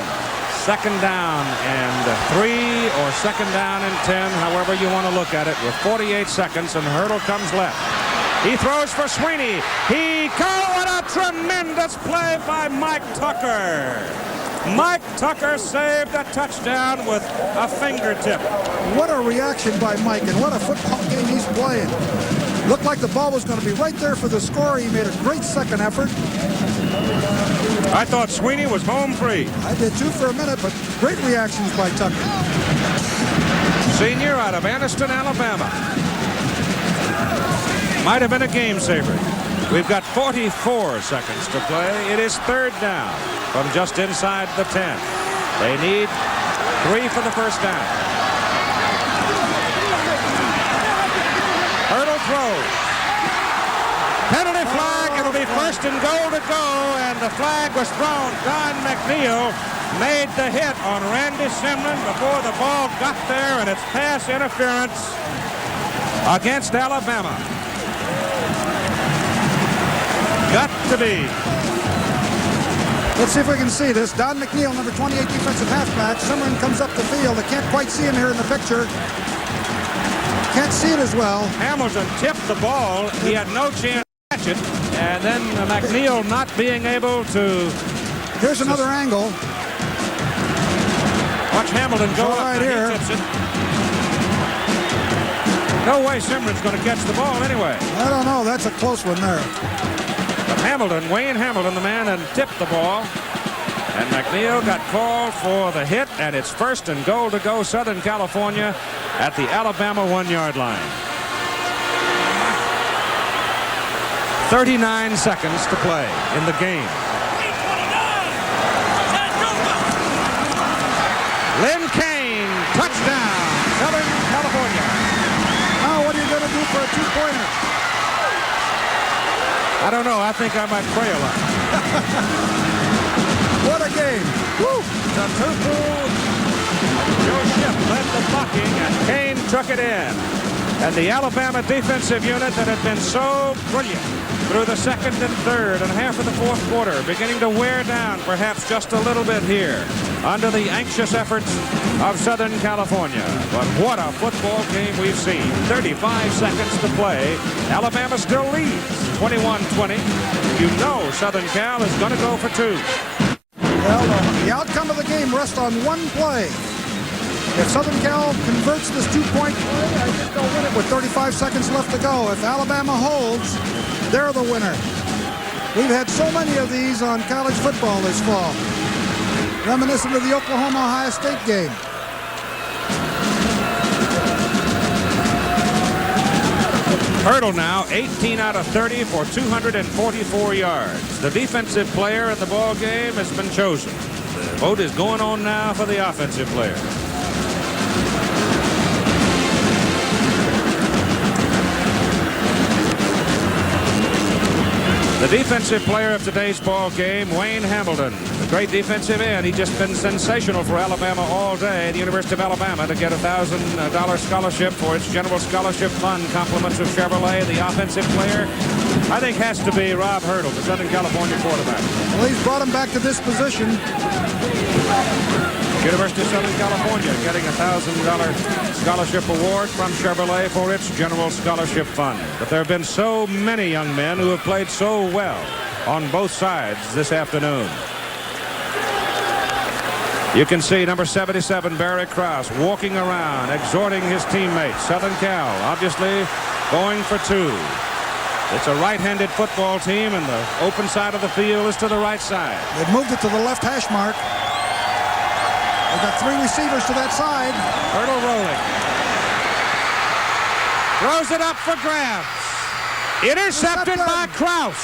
Second down and 3 or second down and 10, however you want to look at it, with 48 seconds, and Hurdle comes left. He throws for Sweeney. What a tremendous play by Mike Tucker. Mike Tucker saved a touchdown with a fingertip. What a reaction by Mike, and what a football game he's playing. Looked like the ball was going to be right there for the score. He made a great second effort. I thought Sweeney was home free. I did too for a minute, but great reactions by Tucker. Senior out of Anniston, Alabama. Might have been a game saver. We've got 44 seconds to play. It is third down from just inside the 10. They need 3 for the first down. Hurdle throws. Penalty flag. It'll be first and goal to go, and the flag was thrown. Don McNeil made the hit on Randy Simron before the ball got there, and it's pass interference against Alabama. Got to be. Let's see if we can see this. Don McNeil, number 28 defensive halfback. Simron comes up the field. I can't quite see him here in the picture. Can't see it as well. Hamilton tipped the ball. He had no chance to catch it. And then McNeil not being able to... Here's another angle. Watch Hamilton go up right here. He tips it. No way Simron's going to catch the ball anyway. I don't know. That's a close one there. But Hamilton, Wayne Hamilton, the man, and tipped the ball. And McNeil got called for the hit, and it's first and goal to go Southern California at the Alabama 1-yard line. 39 seconds to play in the game. Lynn Kane, touchdown, Southern California. Now what are you going to do for a two-pointer? I don't know. I think I might pray a lot. What a game. Woo! Tatupu. Joe Schiff led the blocking, and Kane took it in. And the Alabama defensive unit that had been so brilliant through the second and third and half of the fourth quarter, beginning to wear down perhaps just a little bit here under the anxious efforts of Southern California. But what a football game we've seen. 35 seconds to play. Alabama still leads 21-20. You know Southern Cal is going to go for 2. Well, the outcome of the game rests on one play. If Southern Cal converts this two-point play, I think they'll win it with 35 seconds left to go. If Alabama holds, they're the winner. We've had so many of these on college football this fall. Reminiscent of the Oklahoma-Ohio State game. Hurdle now, 18 out of 30 for 244 yards. The defensive player in the ball game has been chosen. The vote is going on now for the offensive player. The defensive player of today's ball game, Wayne Hamilton, a great defensive end. He's just been sensational for Alabama all day. The University of Alabama to get a $1,000 scholarship for its General Scholarship Fund. Compliments of Chevrolet. The offensive player, I think, has to be Rob Hurdle, the Southern California quarterback. Well, he's brought him back to this position. University of Southern California getting a $1,000 scholarship award from Chevrolet for its General Scholarship Fund. But there have been so many young men who have played so well on both sides this afternoon. You can see number 77, Barry Krause, walking around, exhorting his teammates. Southern Cal, obviously, going for 2. It's a right-handed football team, and the open side of the field is to the right side. They've moved it to the left hash mark. They've got 3 receivers to that side. Hurdle rolling. Throws it up for grabs. Intercepted by Krause.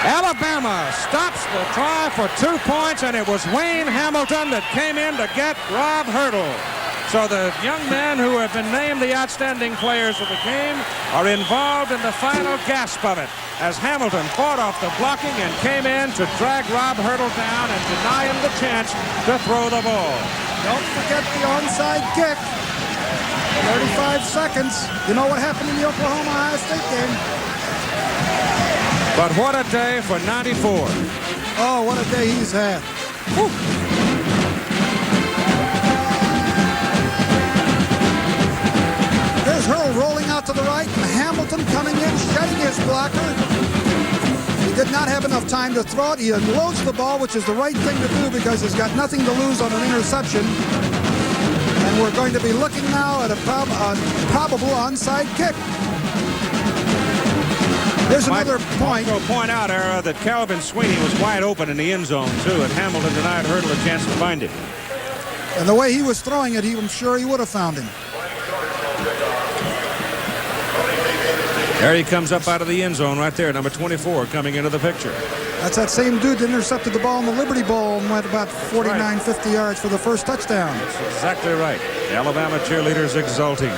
Alabama stops the try for 2 points, and it was Wayne Hamilton that came in to get Rob Hurdle. So the young men who have been named the outstanding players of the game are involved in the final gasp of it, as Hamilton fought off the blocking and came in to drag Rob Hurdle down and deny him the chance to throw the ball. Don't forget the onside kick. 35 seconds. You know what happened in the Oklahoma-Ohio State game. But what a day for 94. Oh, what a day he's had. Whew. There's Hurl rolling out to the right, and Hamilton coming in, shutting his blocker. He did not have enough time to throw it. He unloads the ball, which is the right thing to do because he's got nothing to lose on an interception. And we're going to be looking now at a probable onside kick. There's another point. Also point out, Era, that Calvin Sweeney was wide open in the end zone, too, and Hamilton denied Hurdle a chance to find him. And the way he was throwing it, I'm sure he would have found him. There he comes up out of the end zone right there, number 24 coming into the picture. That's that same dude that intercepted the ball in the Liberty Bowl and went about 49, 50 yards for the first touchdown. That's exactly right. The Alabama cheerleaders exulting.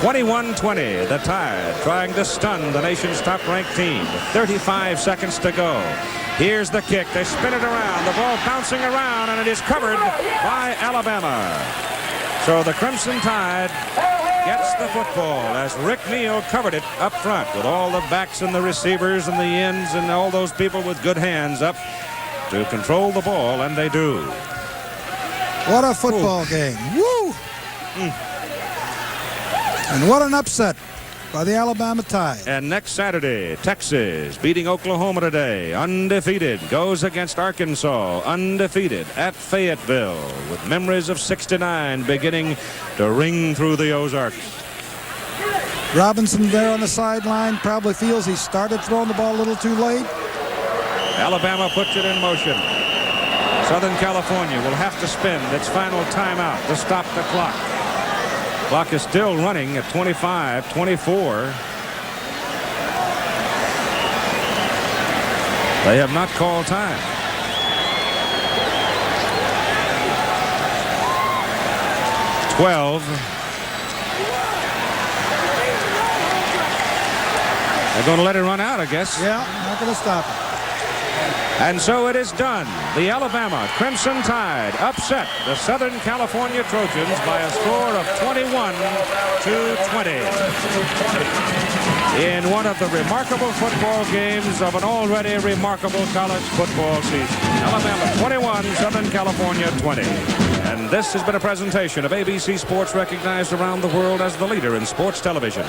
21-20, the Tide trying to stun the nation's top-ranked team. 35 seconds to go. Here's the kick. They spin it around. The ball bouncing around, and it is covered by Alabama. So the Crimson Tide gets the football as Rick Neal covered it up front with all the backs and the receivers and the ends and all those people with good hands up to control the ball, and they do. What a football game. Woo! And what an upset by the Alabama Tide. And next Saturday, Texas beating Oklahoma today, undefeated, goes against Arkansas, undefeated, at Fayetteville, with memories of '69 beginning to ring through the Ozarks. Robinson there on the sideline probably feels he started throwing the ball a little too late. Alabama puts it in motion. Southern California will have to spend its final timeout to stop the clock. Clock is still running at 25-24. They have not called time. They're going to let it run out, I guess. Yeah, not going to stop it. And so it is done. The Alabama Crimson Tide upset the Southern California Trojans by a score of 21-20 in one of the remarkable football games of an already remarkable college football season. Alabama 21, Southern California 20. And this has been a presentation of ABC Sports, recognized around the world as the leader in sports television.